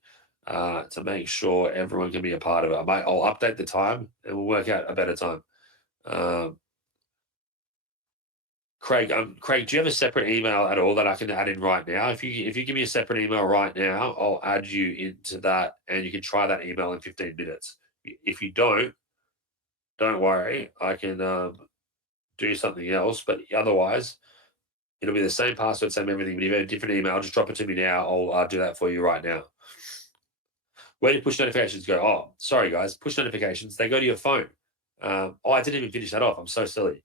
to make sure everyone can be a part of it. I'll update the time and we'll work out a better time. Um, Craig, do you have a separate email at all that I can add in right now? If you give me a separate email right now, I'll add you into that and you can try that email in 15 minutes. If you don't worry. I can do something else, but otherwise it'll be the same password, same everything. But if you have a different email, just drop it to me now. I'll do that for you right now. Where do push notifications go? Oh, sorry guys, push notifications. They go to your phone. I didn't even finish that off. I'm so silly.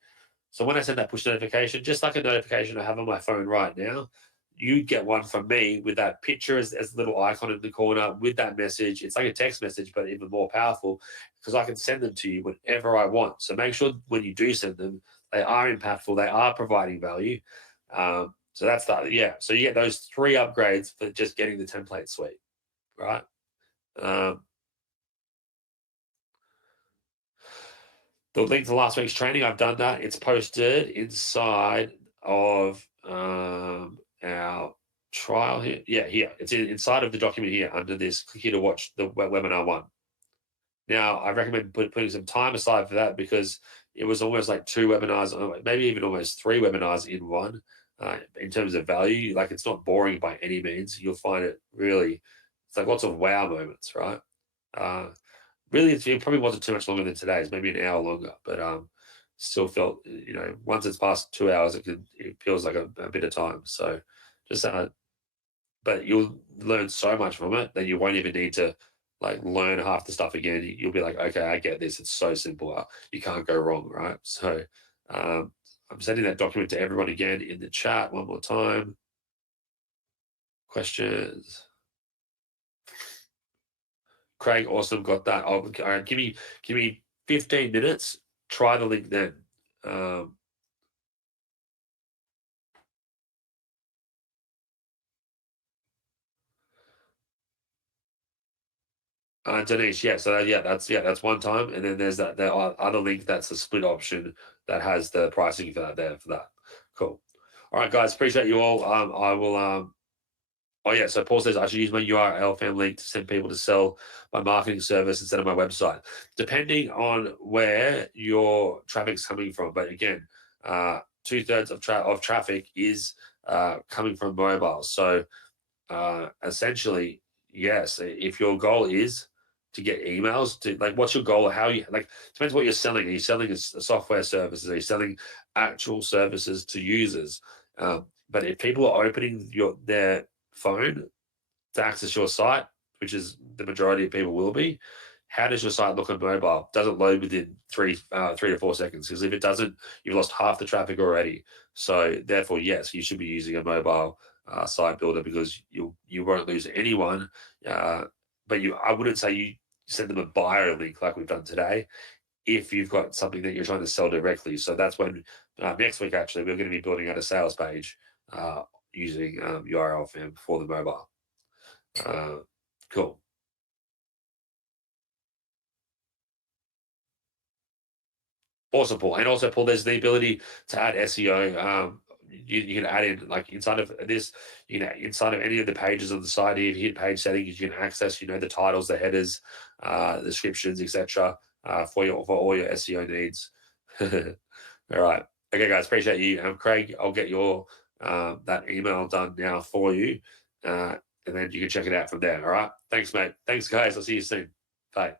So when I send that push notification, just like a notification I have on my phone right now, you get one from me with that picture as a little icon in the corner with that message. It's like a text message, but even more powerful because I can send them to you whenever I want. So make sure when you do send them, they are impactful, they are providing value. So that's that. Yeah. So you get those 3 upgrades for just getting the template suite, right? Um, the link to last week's training, I've done that. It's posted inside of our trial here. Yeah, here. It's inside of the document here under this. Click here to watch the webinar 1. Now, I recommend putting some time aside for that because it was almost like 2 webinars, maybe even almost 3 webinars in one. In terms of value, like it's not boring by any means. You'll find it really, it's like lots of wow moments, right? Uh, Really, it probably wasn't too much longer than today's, maybe an hour longer, but still felt, once it's past 2 hours, it feels like a bit of time. So just but you'll learn so much from it that you won't even need to like learn half the stuff again. You'll be like, okay, I get this. It's so simple. You can't go wrong, right? So I'm sending that document to everyone again in the chat one more time. Questions? Craig, awesome, got that. All right, give me 15 minutes. Try the link then. Um, Denise, yeah. So that's one time, and then there's that other link that's a split option that has the pricing for that there for that. Cool. All right, guys, appreciate you all. I will. Oh yeah. So Paul says I should use my URLFam link to send people to sell my marketing service instead of my website, depending on where your traffic's coming from. But again, 2/3 of traffic is coming from mobile. So essentially, yes, if your goal is to get emails, to like, what's your goal? How you like depends what you're selling. Are you selling software services? Are you selling actual services to users? But if people are opening their phone to access your site, which is the majority of people will be, how does your site look on mobile? Does it load within 3 to 4 seconds? Because if it doesn't, you've lost half the traffic already. So therefore, yes, you should be using a mobile site builder because you won't lose anyone. But I wouldn't say you send them a bio link like we've done today if you've got something that you're trying to sell directly. So that's when next week actually we're going to be building out a sales page using URLFam for the mobile. Cool. Awesome, Paul. And also, Paul, there's the ability to add SEO. You can add in like inside of this, inside of any of the pages on the site. If you hit page settings, you can access, the titles, the headers, descriptions, etc. For all your SEO needs. All right. Okay, guys, appreciate you. Craig, I'll get your that email done now for you, and then you can check it out from there. All right. Thanks, mate. Thanks, guys. I'll see you soon. Bye.